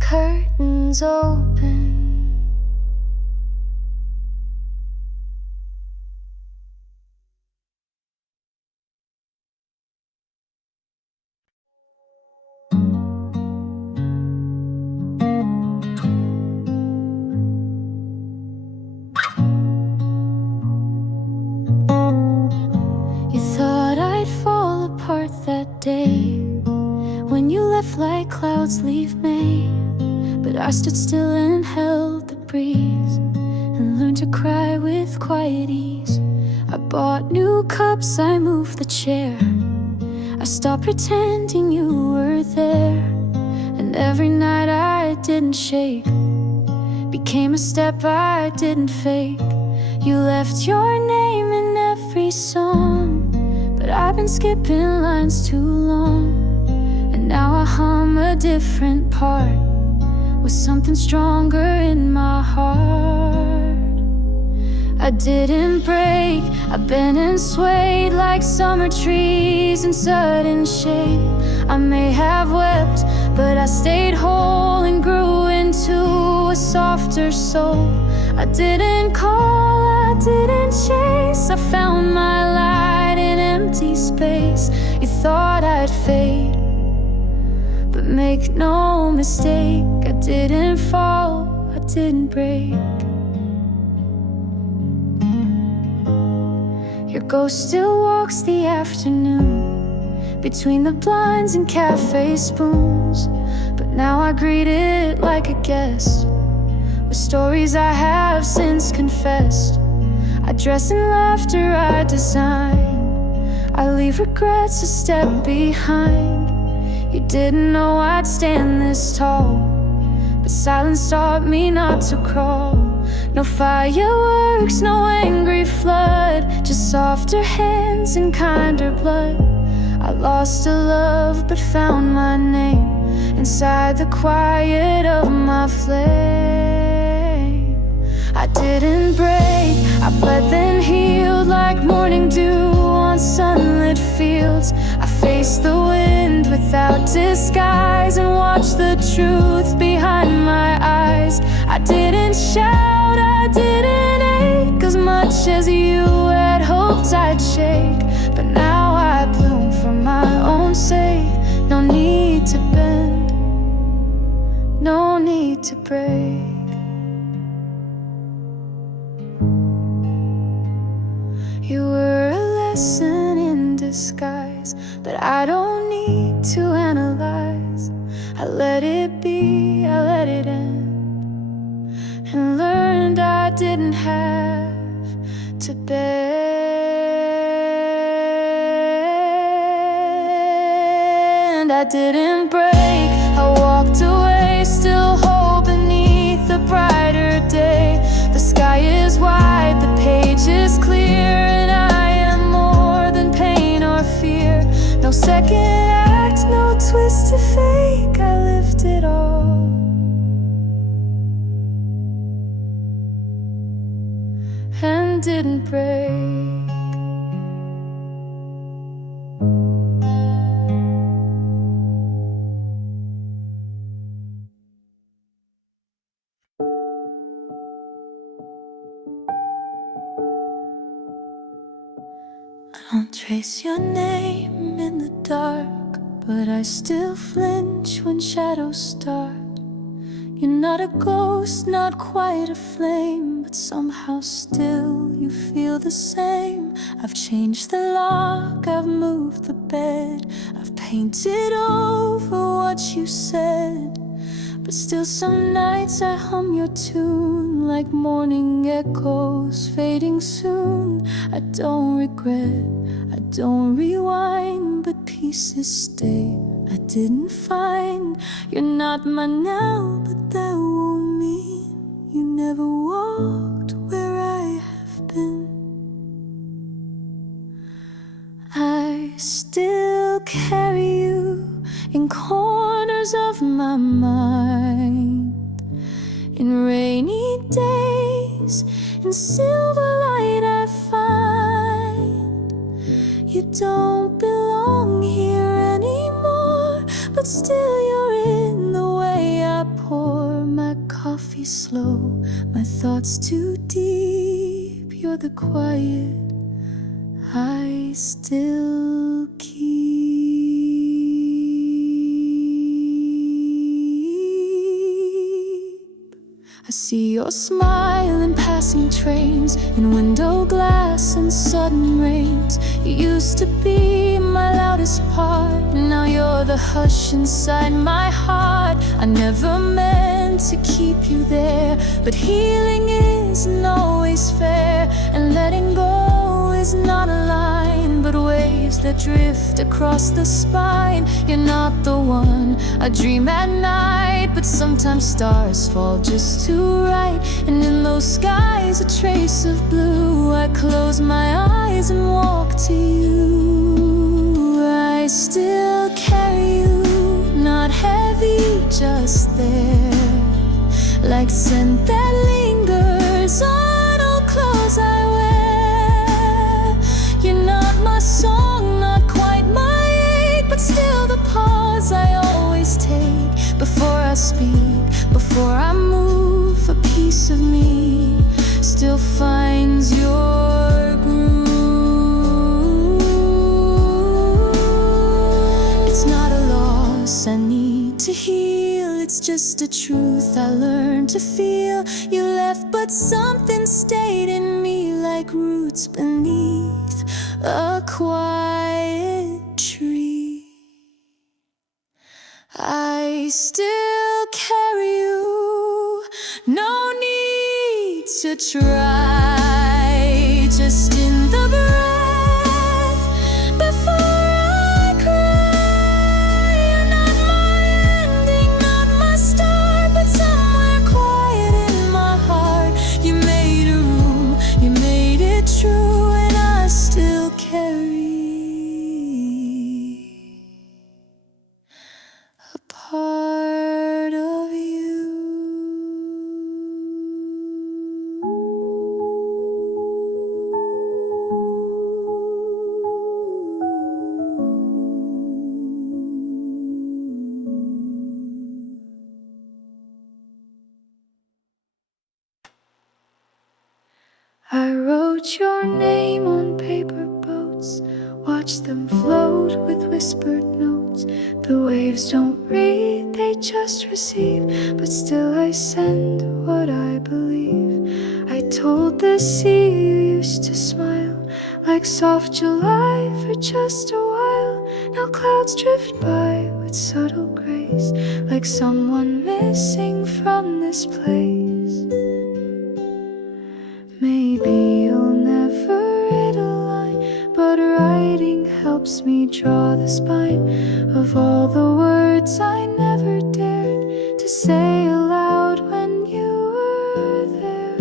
Curtains open. You thought I'd fall apart that day when you left like clouds leave May. But I stood still and held the breeze and learned to cry with quiet ease. I bought new cups, I moved the chair, I stopped pretending you were there. And every night I didn't shake became a step I didn't fake. You left your name in every song, but I've been skipping lines too long. And now I hum a different part with something stronger in my heart. I didn't break, I bent and swayed like summer trees in sudden shade. I may have wept, but I stayed whole and grew into a softer soul. I didn't call, I didn't chase, I found my light in empty space. You thought I'd fade, but make no mistake, I didn't fall, I didn't break. Your ghost still walks the afternoon between the blinds and cafe spoons, but now I greet it like a guest with stories I have since confessed. I dress in laughter I design, I leave regrets a step behind. You didn't know I'd stand this tall, but silence taught me not to crawl. No fireworks, no angry flood, just softer hands and kinder blood. I lost a love but found my name inside the quiet of my flame. I didn't break, I bled then healed like morning dew on sunlit fields. I faced the wind without disguise and watched the truth behind my eyes. I didn't shout, I didn't ache as much as you had hoped I'd shake. But now I bloom for my own sake. No need to bend, no need to break. You were a lesson in disguise, but I don't need to analyze. I let it be, I let it end, and learned I didn't have to beg. I didn't break. I walked away, still whole beneath a brighter day. The sky is wide, the page is clear, and I am more than pain or fear. No second act, no twist to fake, I lived it all. And didn't break. I don't trace your name in the dark, but I still flinch when shadows start. You're not a ghost, not quite a flame, but somehow still you feel the same. I've changed the lock, I've moved the bed, I've painted over what you said. But still some nights I hum your tune like morning echoes fading soon. I don't regret, I don't rewind, but pieces stay I didn't find. You're not mine now, but that won't mean you never walked where I have been. I still carry you in corners of my mind, in rainy days, in silver light I find. You don't belong here anymore, but still you're in the way I pour my coffee slow, my thoughts too deep. You're the quiet I still keep. I see your smile in passing trains, in window glass and sudden rains. You used to be my loudest part, now you're the hush inside my heart. I never meant to keep you there, but healing isn't always fair, and letting go is not a line, but waves that drift across the spine. You're not the one I dream at night, but sometimes stars fall just too right, and in those skies a trace of blue. I close my eyes and walk to you. I still carry you, not heavy, just there, like scent that lingers on old clothes I wear. You're not my song, not quite my ache, but still the pause I always take before I speak, before I move. A piece of me still finds your groove. It's not a loss I need to heal, it's just a truth I learned to feel. You left, but something stayed in me, like roots beneath a quiet tree. I still carry you, no need to try, just in the breath before I cry. You're not my ending, not my start, but somewhere quiet in my heart. You made a room, you made it true, and I still carry a part of you. I wrote your name on paper boats, watched them float with whispered notes. The waves don't read, they just receive, but still I send what I believe. I told the sea you used to smile, like soft July for just a while. Now clouds drift by with subtle grace, like someone missing from this place. Maybe you'll never read a line, but writing helps me draw the spine of all all the words I never dared to say aloud when you were there.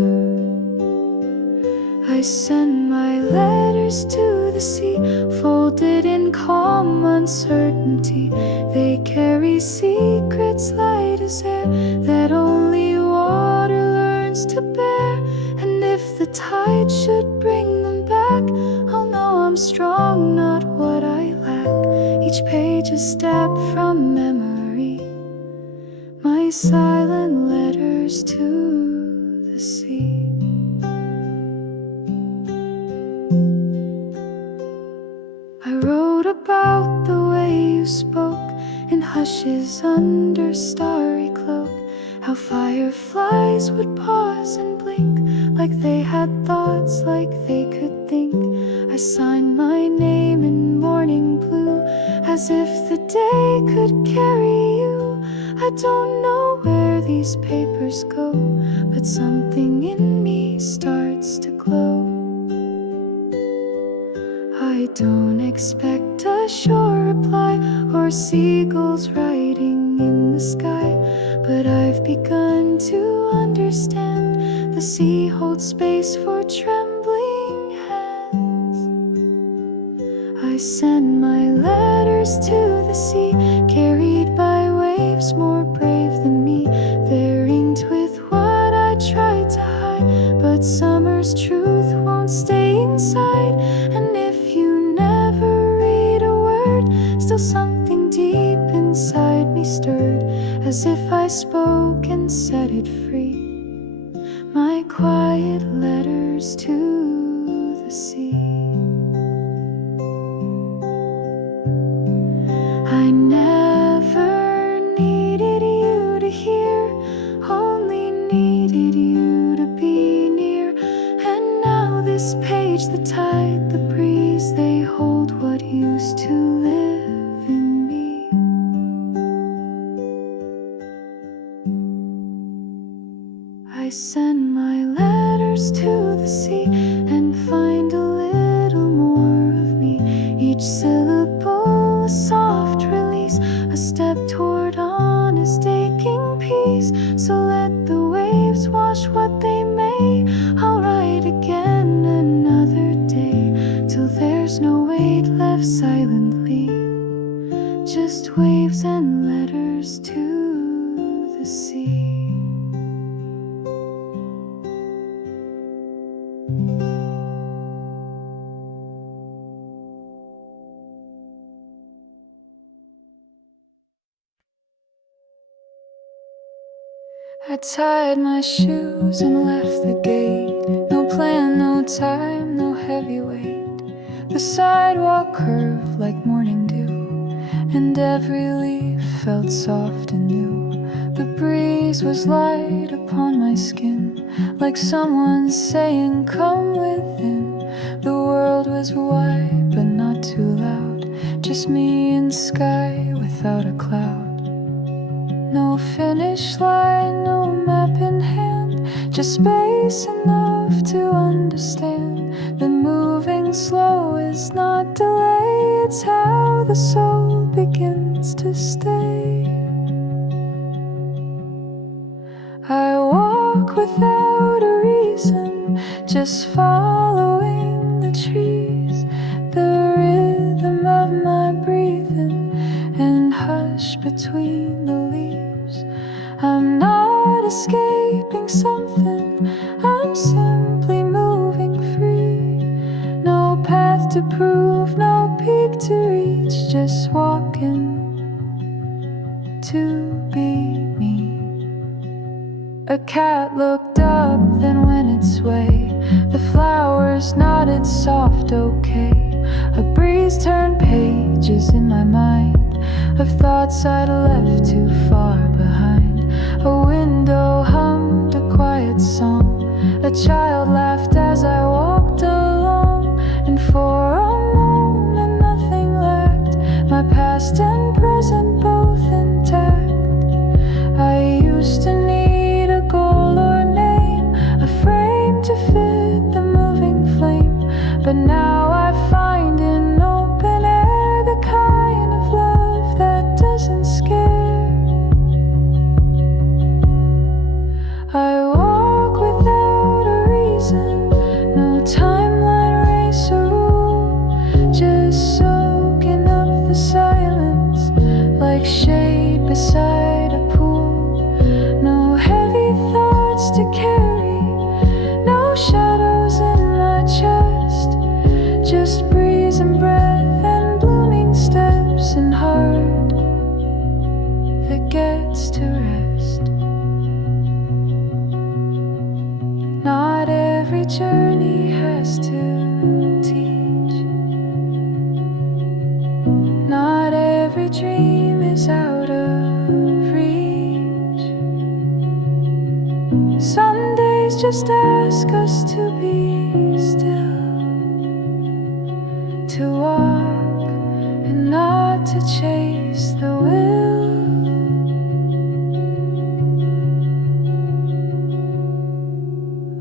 I send my letters to the sea, folded in calm uncertainty. They carry secrets light as air that only water learns to bear. And if the tide should bring them back, I'll know I'm strong, not what I lack. Each page a step from memory, my silent letters to the sea. I wrote about the way you spoke in hushes under starry cloak, how fireflies would pause and blink like they had thoughts, like they could think. I signed my name in morning blue as if the day could carry you. I don't know where these papers go, but something in me starts to glow. I don't expect a sure reply or seagulls writing in the sky, but I've begun to understand the sea holds space for trembling hands. I send my letters to the sea, carried by waves more brave than me. They're inked with what I tried to hide, but summer's truth won't stay inside. And if you never read a word, still something deep inside me stirred, as if I spoke and set it free. My quiet letters to the sea. I never needed you to hear, only needed you to be near. And now this page, the tide, the breeze, they hold what used to live in me. I send my letters to the sea and find a little more of me. Each syllable a soft release, a step toward honest aching peace. So let the waves wash what they may, I'll write again another day, till there's no weight left silently, just waves and letters to the sea. I tied my shoes and left the gate. No plan, no time, no heavy weight. The sidewalk curved like morning dew, and every leaf felt soft and new. The breeze was light upon my skin, like someone saying, come within. The world was wide but not too loud, just me and sky without a cloud. No finish line, no map in hand, just space enough to understand that moving slow is not delay. It's how the soul begins to stay. I walk without a reason, just following the trees, the rhythm of my breathing and hush between the leaves. I'm not escaping something, I'm simply moving free. No path to prove, no peak to reach, just walking to be me. A cat looked up, then went its way. The flowers nodded soft, okay. A breeze turned pages in my mind of thoughts I'd left too far behind. A window hummed a quiet song. A child laughed as I walked along, and for a moment nothing lacked, my past and present both intact. I used to need a goal or name, a frame to fit the moving flame, but now I find in open air the kind of love that does like shade beside a pool. No heavy thoughts to carry, no shadows in my chest, just breeze and breath and blooming steps and heart that gets to rest. Not every journey has to teach, not every dream is out of reach. Some days just ask us to be still, to walk and not to chase the will.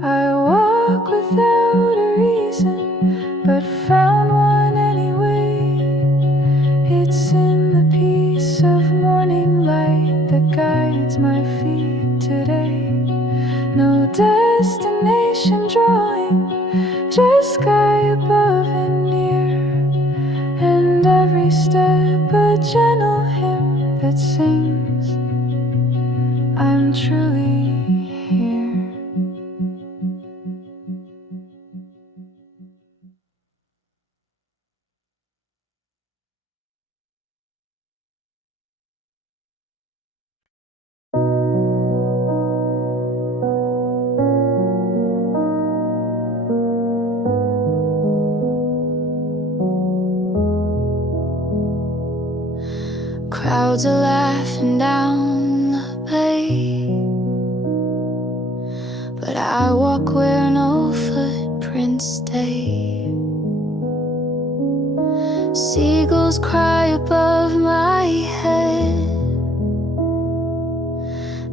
I walk without a reason, but found one anyway. It's in the peace of morning light that guides my feet today. No destination drawing, just sky above and near, and every step a gentle hymn that sings, I'm truly here. Crowds are laughing down the bay, but I walk where no footprints stay. Seagulls cry above my head,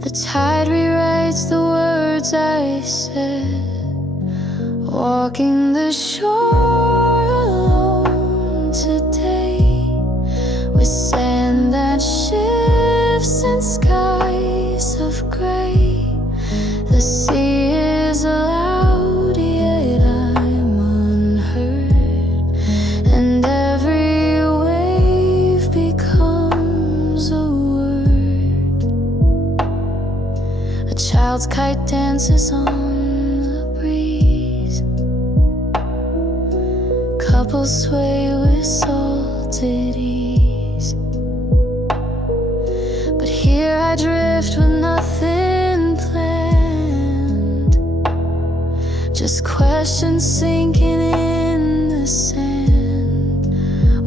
the tide rewrites the words I said. Walking the shore alone today, with sand that shifts and skies of gray. The sea is loud, yet I'm unheard, and every wave becomes a word. A child's kite dances on the breeze, couples sway with salted ease. But here I drift with nothing planned, just questions sinking in the sand.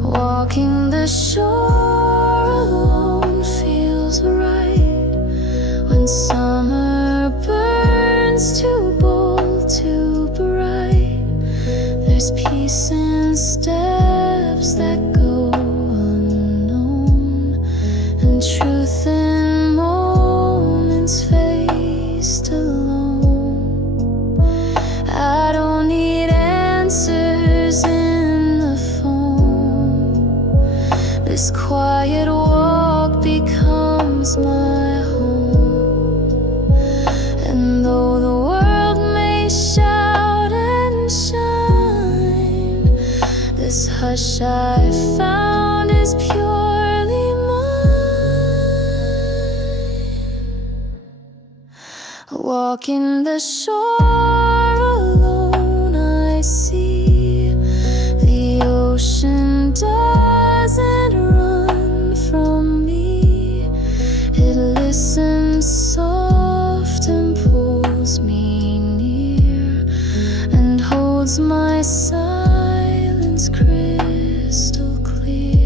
Walking the shore alone feels right, when summer burns too bold, too bright. There's peace in steps that go unknown, and truth in moments faced alone. I don't need answers in the phone. This quiet walk becomes my home. And though the world may shout and shine, this hush I found is purely mine. Walking the shore alone, I see the ocean doesn't run from me. It listens soft and pulls me near, and holds my silence crystal clear.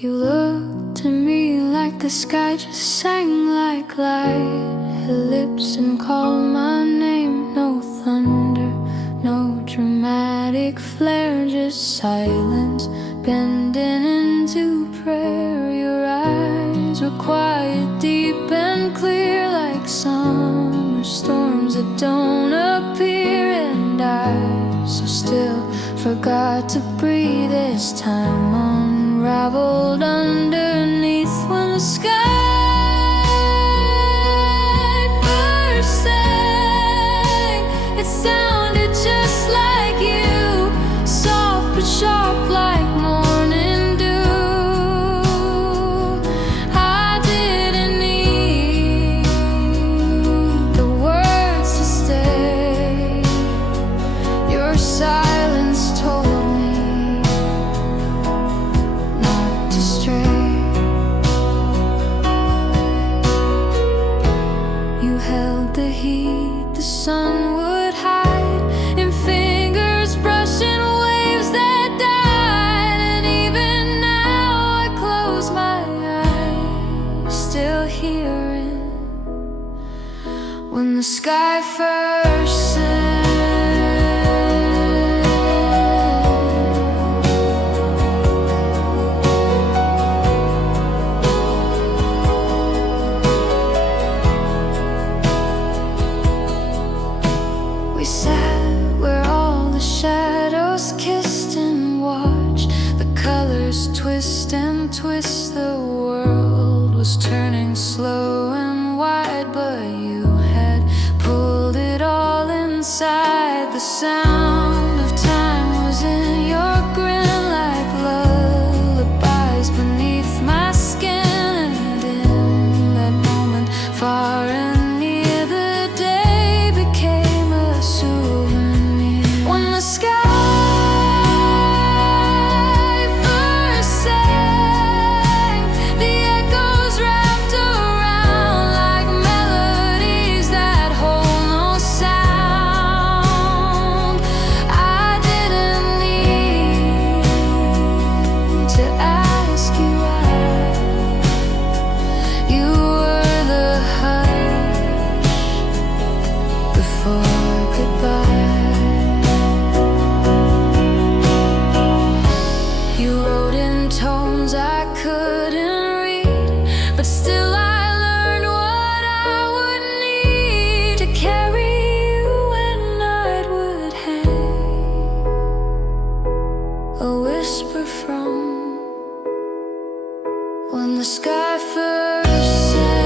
You looked at me like the sky just sang like light. Her lips and called my name. No thunder, no dream. fake flare, just silence bending into prayer. Your eyes were quiet, deep and clear, like summer storms that don't appear. And I so still forgot to breathe as time unraveled underneath. When the sky first sang, it sounded just like you, soft but sharp like morning dew. I didn't need the words to stay. Your silence told me not to stray. You held the heat the sun would hide in fingers brushing waves that died. And even now I close my eyes, still hearing when the sky first sang. We sat where all the shadows kissed and watched the colors twist and twist. The world was turning slow and wide, but you had pulled it all inside. The sound of time was in your grin, like lullabies beneath my skin. And in that moment, far and near, the day became a souvenir. When the sky first sang, the echoes wrapped around like melodies that hold no sound. I didn't need to ask you why. You were the hush before goodbye. You wrote in tones I couldn't read, but still I learned what I would need to carry you when night would hang. A whisper from when the sky first sang.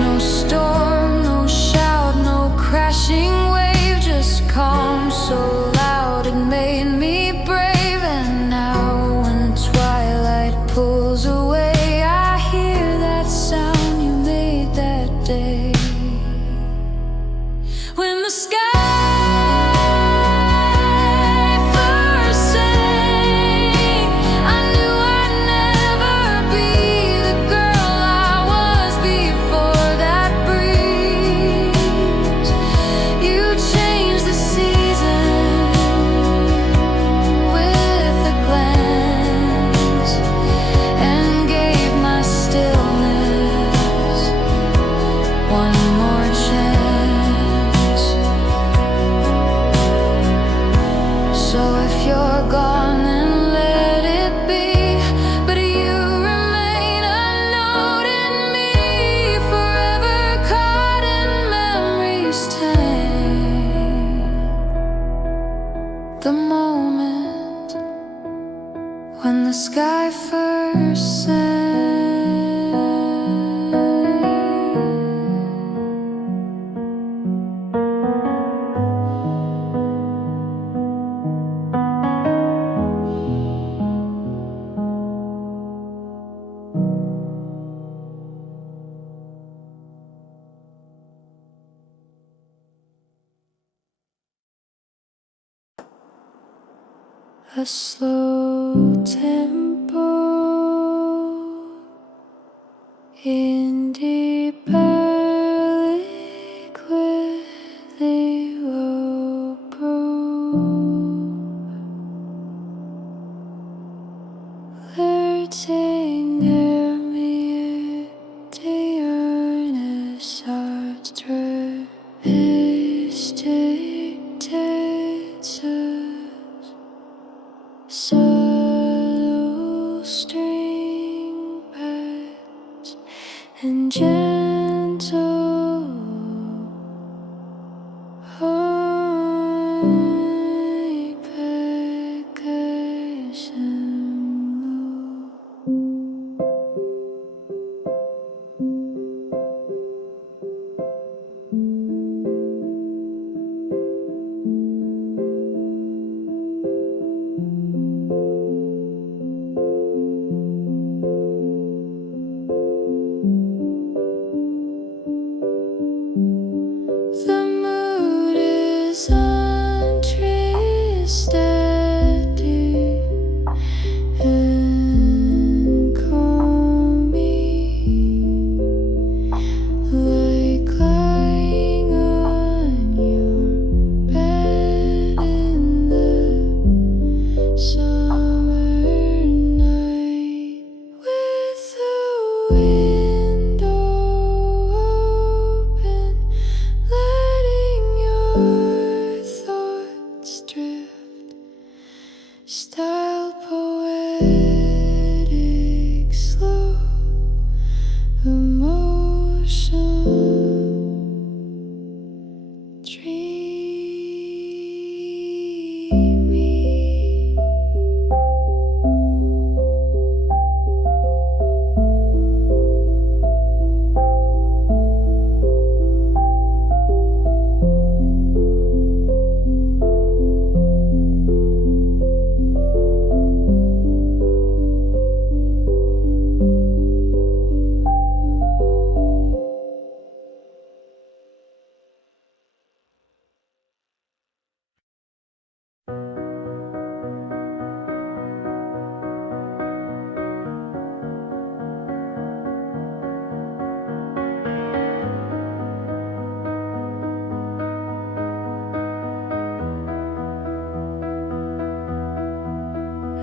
No storm, no shout, no crashing wave, just calm so loud it made me brave. And now when twilight pulls away, I hear that sound you made that day. When the sky first sang, I knew I'd never be the girl I was before that breeze. You changed the season with a glance and gave my stillness one more chance. So if you're gone, then let it be. But you remain a note in me, forever caught in memory's tank. The moment when the sky first sang. A slow tempo in deep liquid the rope brew. waiting near me till your starts to solo string pads and gentle style poetic, slow emotion, dreamy.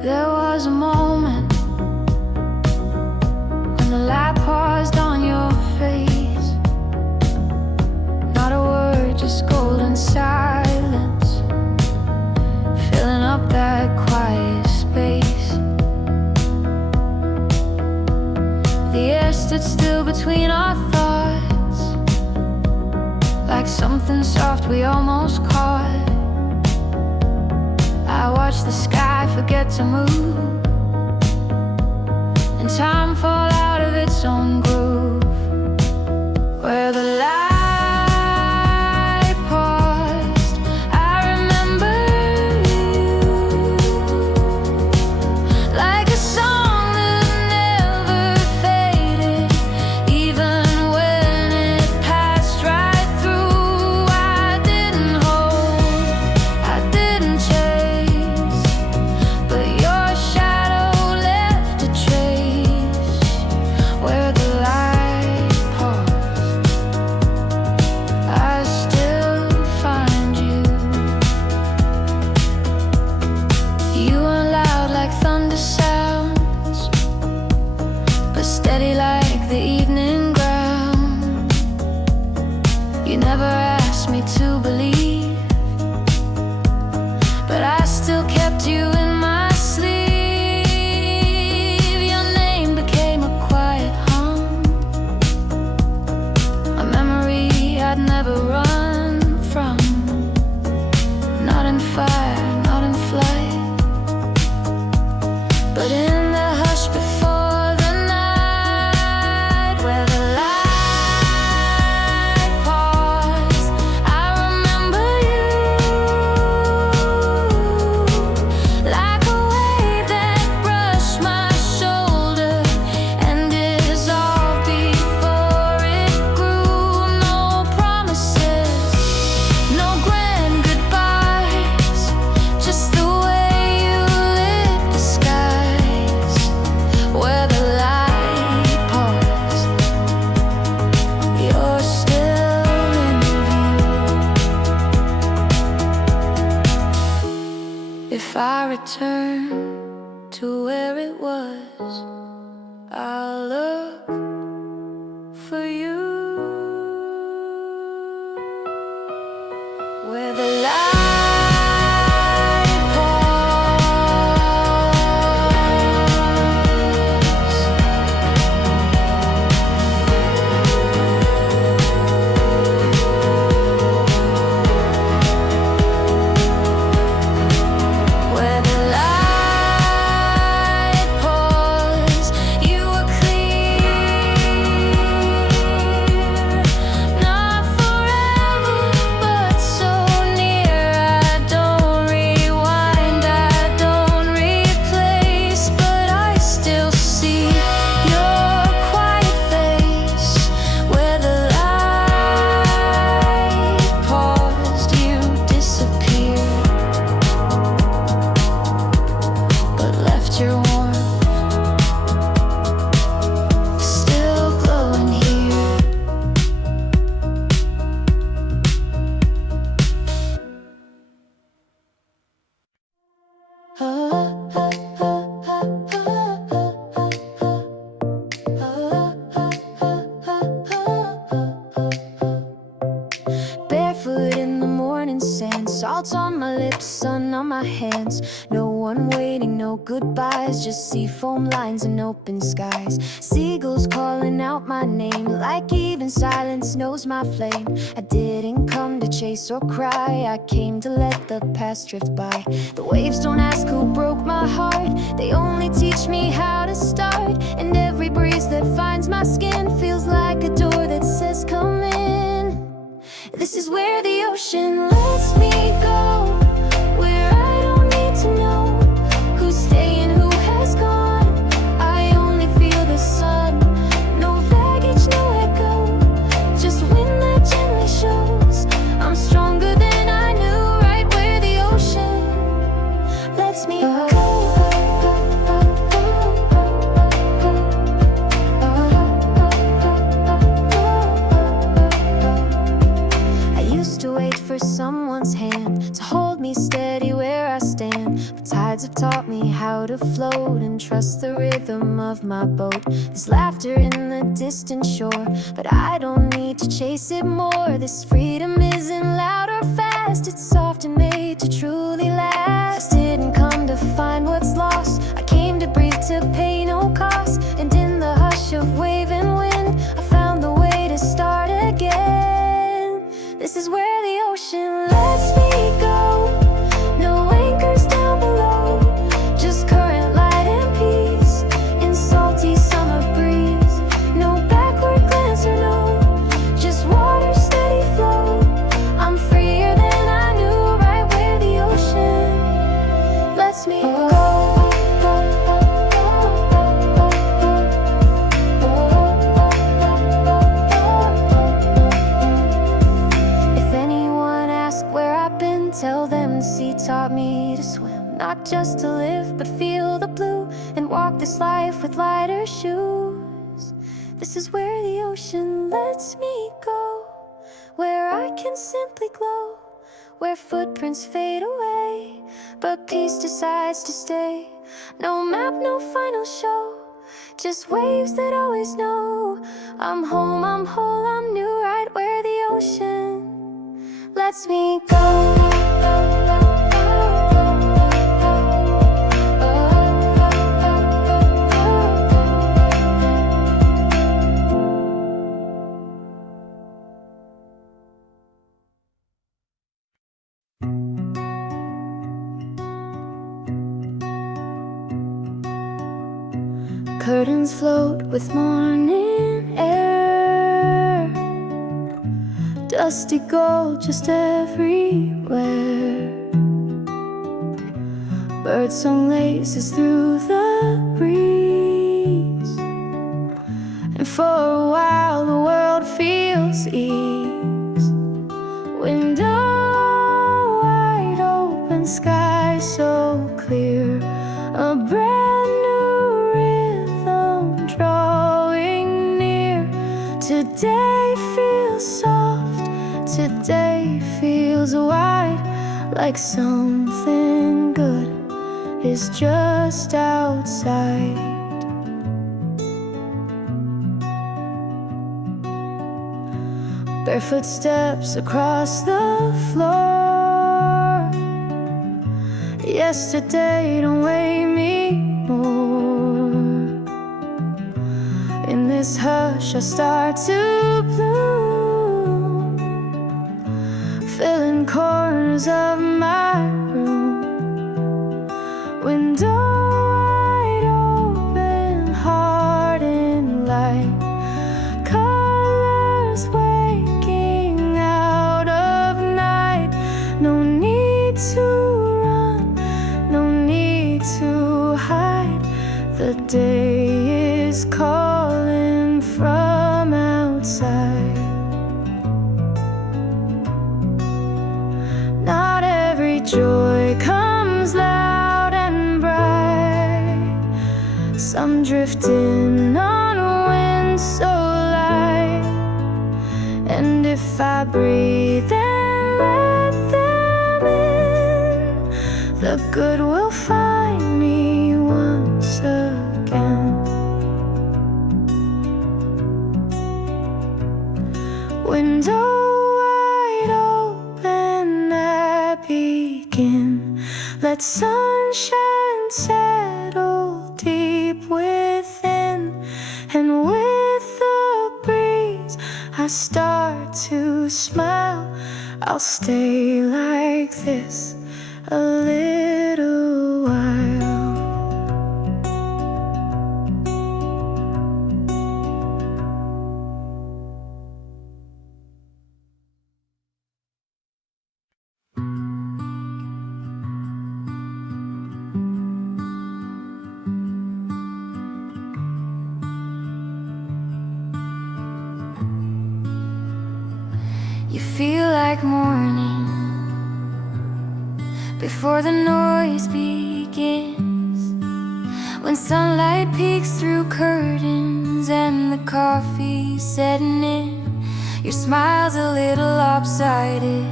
There was a moment when the light paused on your face. Not a word, just golden silence, filling up that quiet space. The air stood still between our thoughts, like something soft we almost caught. I watched the sky forget to move and time fall out of its own groove. Where the light paused, I remember you, like a song that never faded, even when it passed right through. I didn't hold, I didn't chase, but your shadow left a trace. Where the light paused, I still find you. You weren't loud like thunder sounds, but steady like the evening ground. You never asked me to believe, but I still kept you in my sleeve. Your name became a quiet hum, a memory I'd never run from. Not in fire, not in flight, but in the hush before the night. Where the light paused, I remember you, like a wave that brushed my shoulder and dissolved before it grew. No promises, no grand goodbyes, just the way you lit the skies. Where the light paused, you're still in view. If I return to where it was. I'll look for you where the light barefoot in the morning sand, salt on my lips, sun on my hands. No one waiting, no goodbyes, just sea foam lines and open skies. Seagulls calling out my name, like even silence knows my flame. I didn't come to chase or cry, I came to let the past drift by. The waves don't ask who broke my heart, they only teach me how to start. And every breeze that finds my skin feels like a door that says come in. This is where the ocean lets me go, where I don't need to know who's staying, who has gone. I only feel the sun, no baggage, no echo, just wind that gently shows I'm stronger than I knew. Right where the ocean lets me go. For someone's hand to hold me steady where I stand, but tides have taught me how to float and trust the rhythm of my boat. There's laughter in the distant shore, but I don't need to chase it more. This freedom isn't loud or fast, it's soft and made to truly last. Didn't come to find what's lost, I came to breathe, to pay no cost. And in the hush of wave and wind, I found the way to start again. This is where the ocean lets me go, no anchors down below, just current, light and peace in salty summer breeze. No backward glance or no, just water steady flow. I'm freer than I knew, right where the ocean lets me go. Tell them the sea taught me to swim, not just to live, but feel the blue and walk this life with lighter shoes. This is where the ocean lets me go, where I can simply glow, where footprints fade away, but peace decides to stay. No map, no final show, just waves that always know I'm home, I'm whole, I'm new, right where the ocean lets me go. Curtains float with morning air, dusty gold just everywhere. Birdsong laces through the breeze, and for a while the world feels ease. Window wide open, sky so clear, a brand new rhythm drawing near. Today feels soft, today feels wide, like something good is just outside. Barefoot steps across the floor. Yesterday don't weigh me more. In this hush I start to bloom, filling corners of my room. Window wide open, heart in light, colors waking out of night. No need to run, no need to hide. The day is calling from outside. Not every joy comes loud and bright. Some drift in on a wind so light. And if I breathe and let them in, the good will find me once again. Window wide open, I begin. Let sunshine settle deep within, and with the breeze I start to smile. I'll stay like this a little while. You feel like morning before the noise begins, when sunlight peeks through curtains and the coffee's setting in. Your smile's a little lopsided,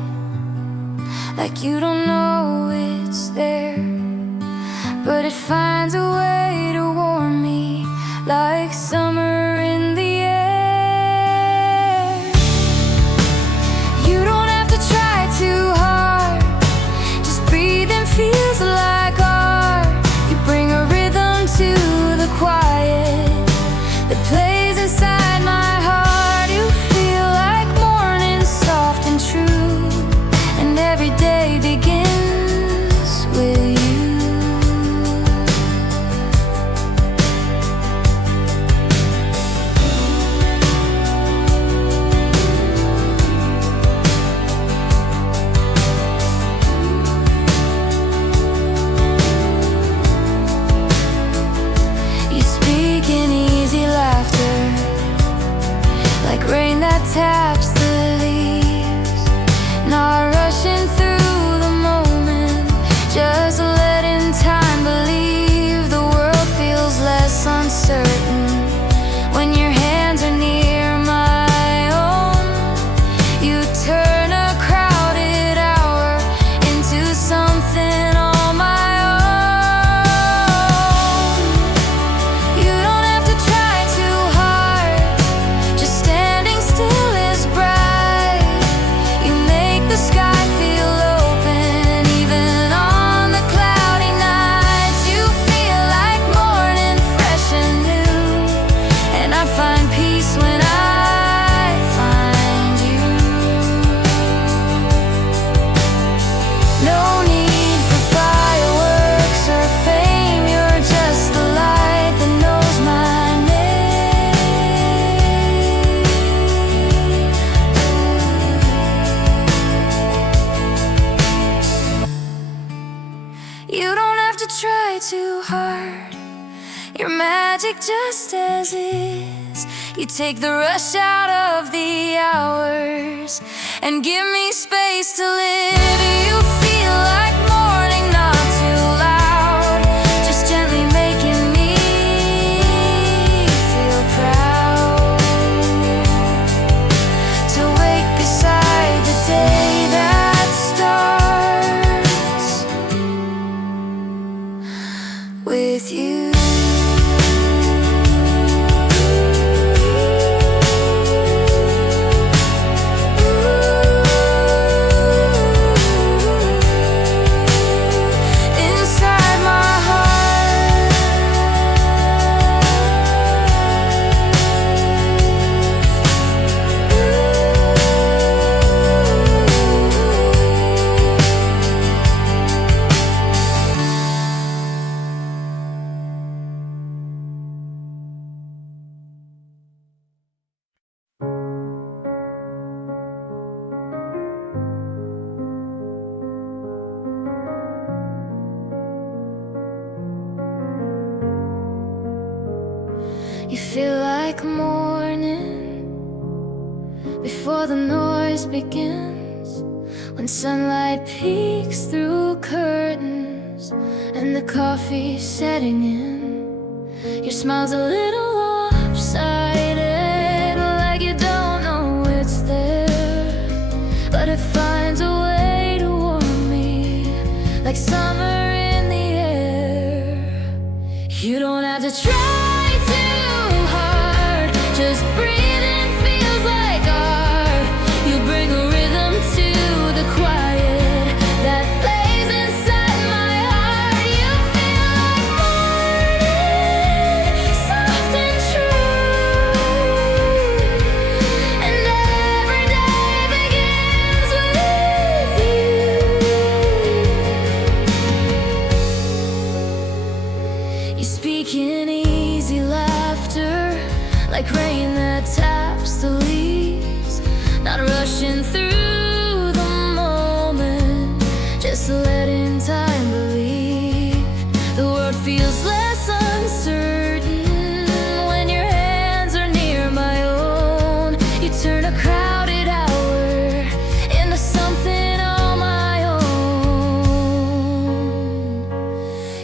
like you don't know it's there, but it finds a way to warm me like summer in the air. You don't have to try too hard, just breathing feels like art. You bring a rhythm to the quiet that plays inside my heart. You feel like morning, soft and true, and every day begins with you. You speak in easy laughter, like rain that taps the leaves, not rushing through the moment, just letting time believe. The world feels less uncertain when your hands are near my own. You turn a crowded hour into something all my own. You don't have to try too hard, just standing still is bright. You make the sky feel open, even on the cloudy nights. You feel like morning, fresh and new, and I find peace when I find you. No need for fireworks or fame, you're just the light that knows my name. You don't have to try too hard, your magic just as is. You take the rush out of the hours and give me space to live. You feel like morning, not too loud, just gently making me feel proud to wake beside the day that starts. with you. Inside my heart, you feel like morning before the noise begins, when sunlight peeks through curtains and the coffee's setting in. Your smile's a little lopsided, like you don't know it's there, but it finds a way to warm me, like summer in the air. You don't have to try too hard, just breathing feels like art. You bring a rhythm to the quiet that plays inside my heart. You feel like morning, soft and true, and every day begins with you. You speak in easy laughter, like rain that taps the leaves, not rushing through the moment, just letting time believe. The world feels less uncertain when your hands are near my own. You turn a crowded hour into something all my own.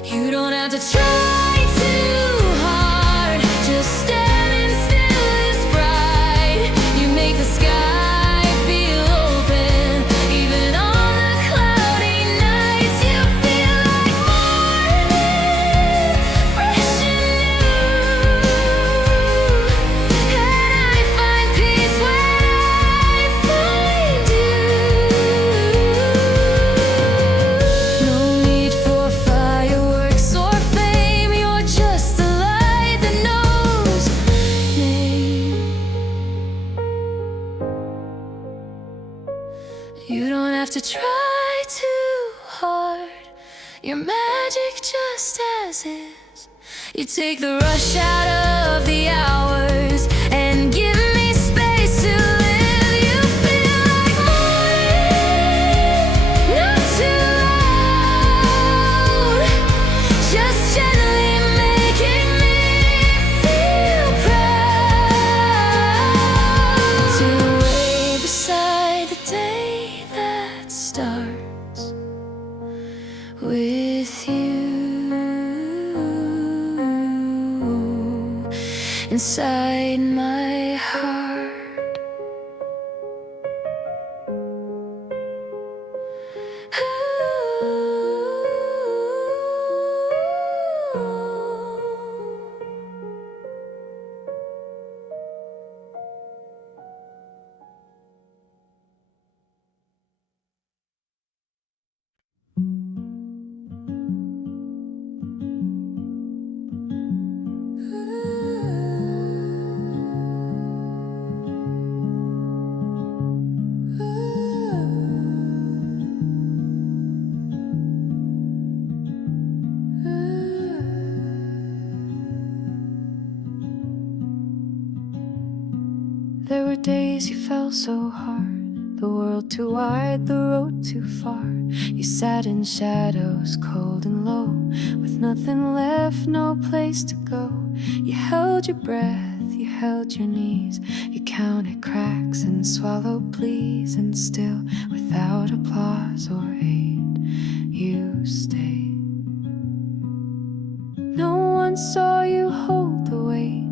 You don't have to try too hard, just standing still is bright. You make the sky feel open, even on the cloudy nights. You feel like morning, fresh and new, and I find peace when I find you. No need for fireworks or fame, you're just the light that knows name. You don't have to try too hard, your magic just as is. You take the rush out of the hours and give me space to live. You feel like morning, not too loud, just gently making me feel proud to lay beside the day that starts with you. Inside my heart, there were days you fell so hard, the world too wide, the road too far. You sat in shadows, cold and low, with nothing left, no place to go. You held your breath, you held your knees, you counted cracks and swallowed pleas, and still, without applause or aid, you stayed. No one saw you hold the weight,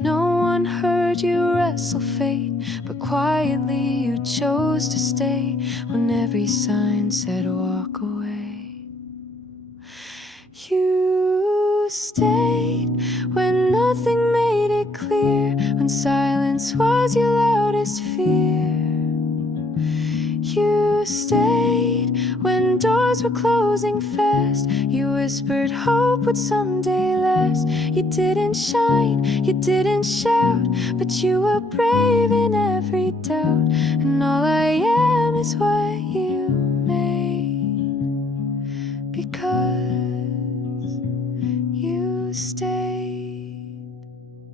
no one heard you wrestle fate, but quietly you chose to stay when every sign said walk away. You stayed when nothing made it clear, when silence was your loudest fear. You stayed when doors were closing fast. You whispered hope would someday last. You didn't shine, you didn't shout, but you were brave in every doubt. And all I am is what you made, because you stayed.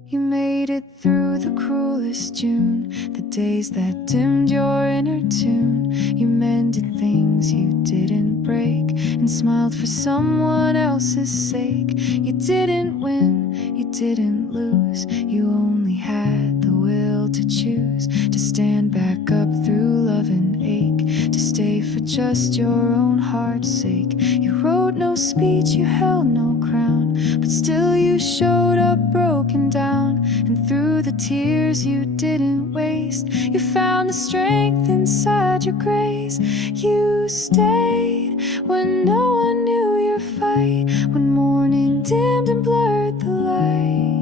You made it through the cruelest June, the days that dimmed your inner tune. You mended things you didn't break, and smiled for someone else's sake. You didn't win, you didn't lose, you only had the will to choose, to stand back up through love and ache, to stay for just your own heart's sake. You wrote no speech, you held no crown, but still you showed up broken down. And through the tears you didn't waste, you found the strength inside your grace. You stayed when no one knew your fight, when morning dimmed and blurred the light.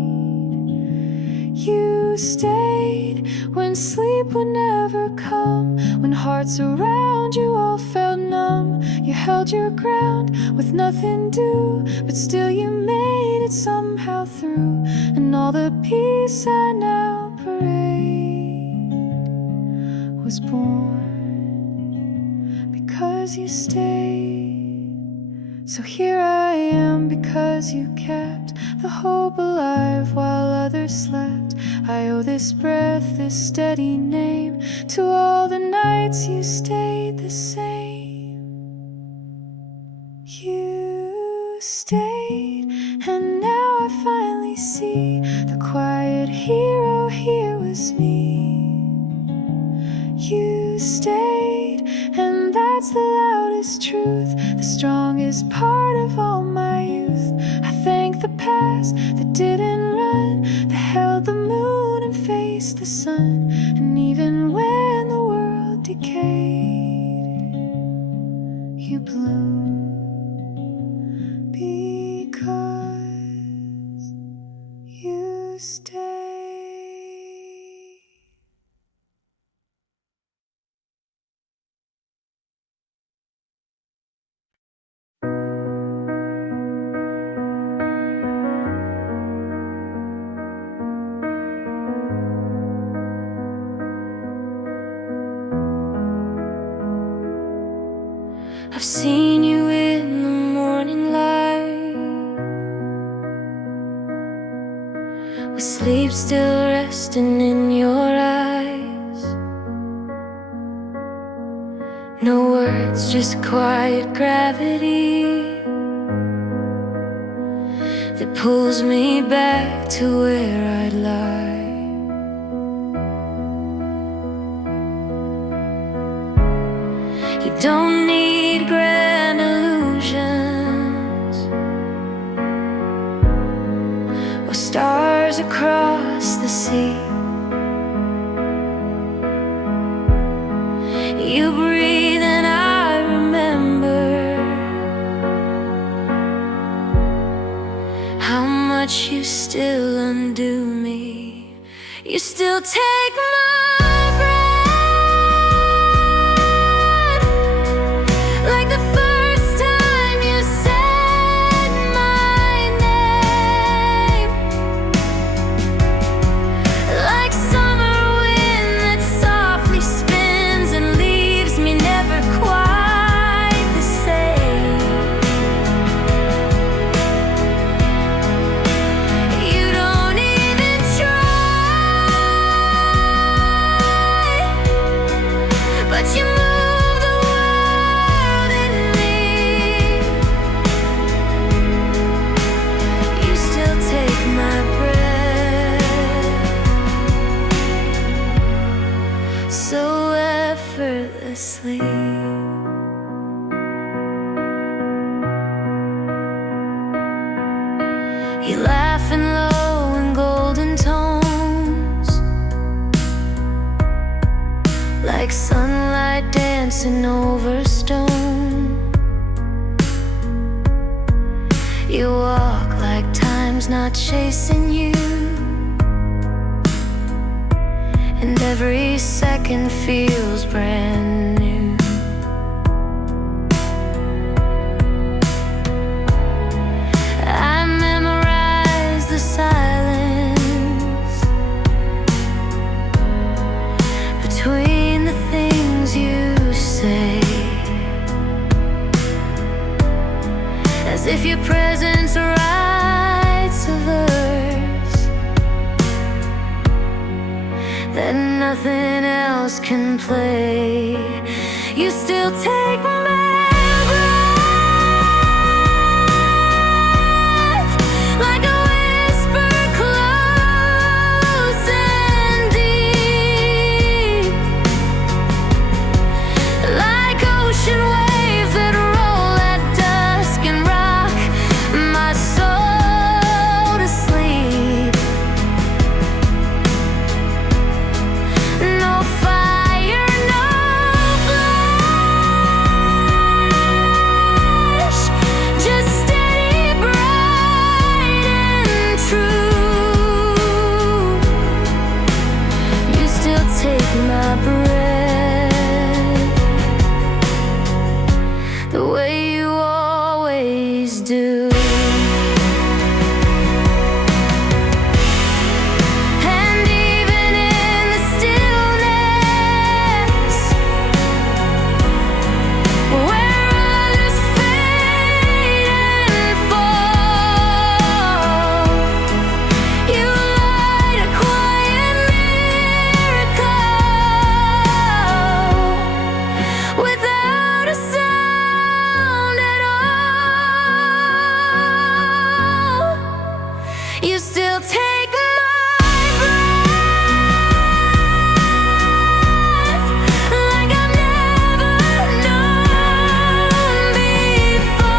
You stayed when sleep would never come, when hearts around you all felt numb. You held your ground with nothing due, but still you made it somehow through. And all the peace I now parade was born because you stayed. So here I am because you kept the hope alive while others slept. I owe this breath, this steady name, to all the nights you stayed the same. You stayed, and now I finally see the quiet hero here was me. You stayed, and that's the loudest truth, the strongest part of all my youth. I thank the past that didn't run, that held the moon and faced the sun. And even when the world decayed, you bloomed because you stayed. I've seen you in the morning light, with sleep still resting in your eyes. No words, just quiet gravity that pulls me back to where I'd lie. You don't need grand illusions or stars across the sea. You breathe and I remember how much you still undo me. You still take my you laughing low in golden tones, like sunlight dancing over stone. You walk like time time's not chasing you, and every second feels brand new. I memorize the silence between the things you say, as if your presence writes a verse that nothing else can play. You still take my breath like a whisper close and deep, like ocean waves that roll at dusk and rock my soul to sleep. No fire, no flash, just steady, bright and true. You still take my breath the way you always do. And even in the stillness, where others fade and fall, you light a quiet miracle without a sound at all. You still take my breath like I've never known before,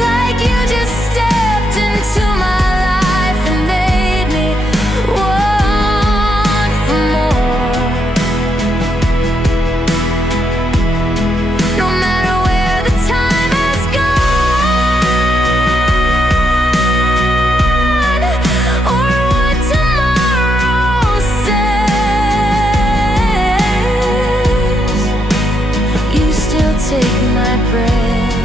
like you just stepped into my life and made me want for more. No matter where the time has gone or what tomorrow says, you still take my breath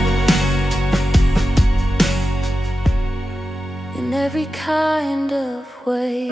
in every kind of way.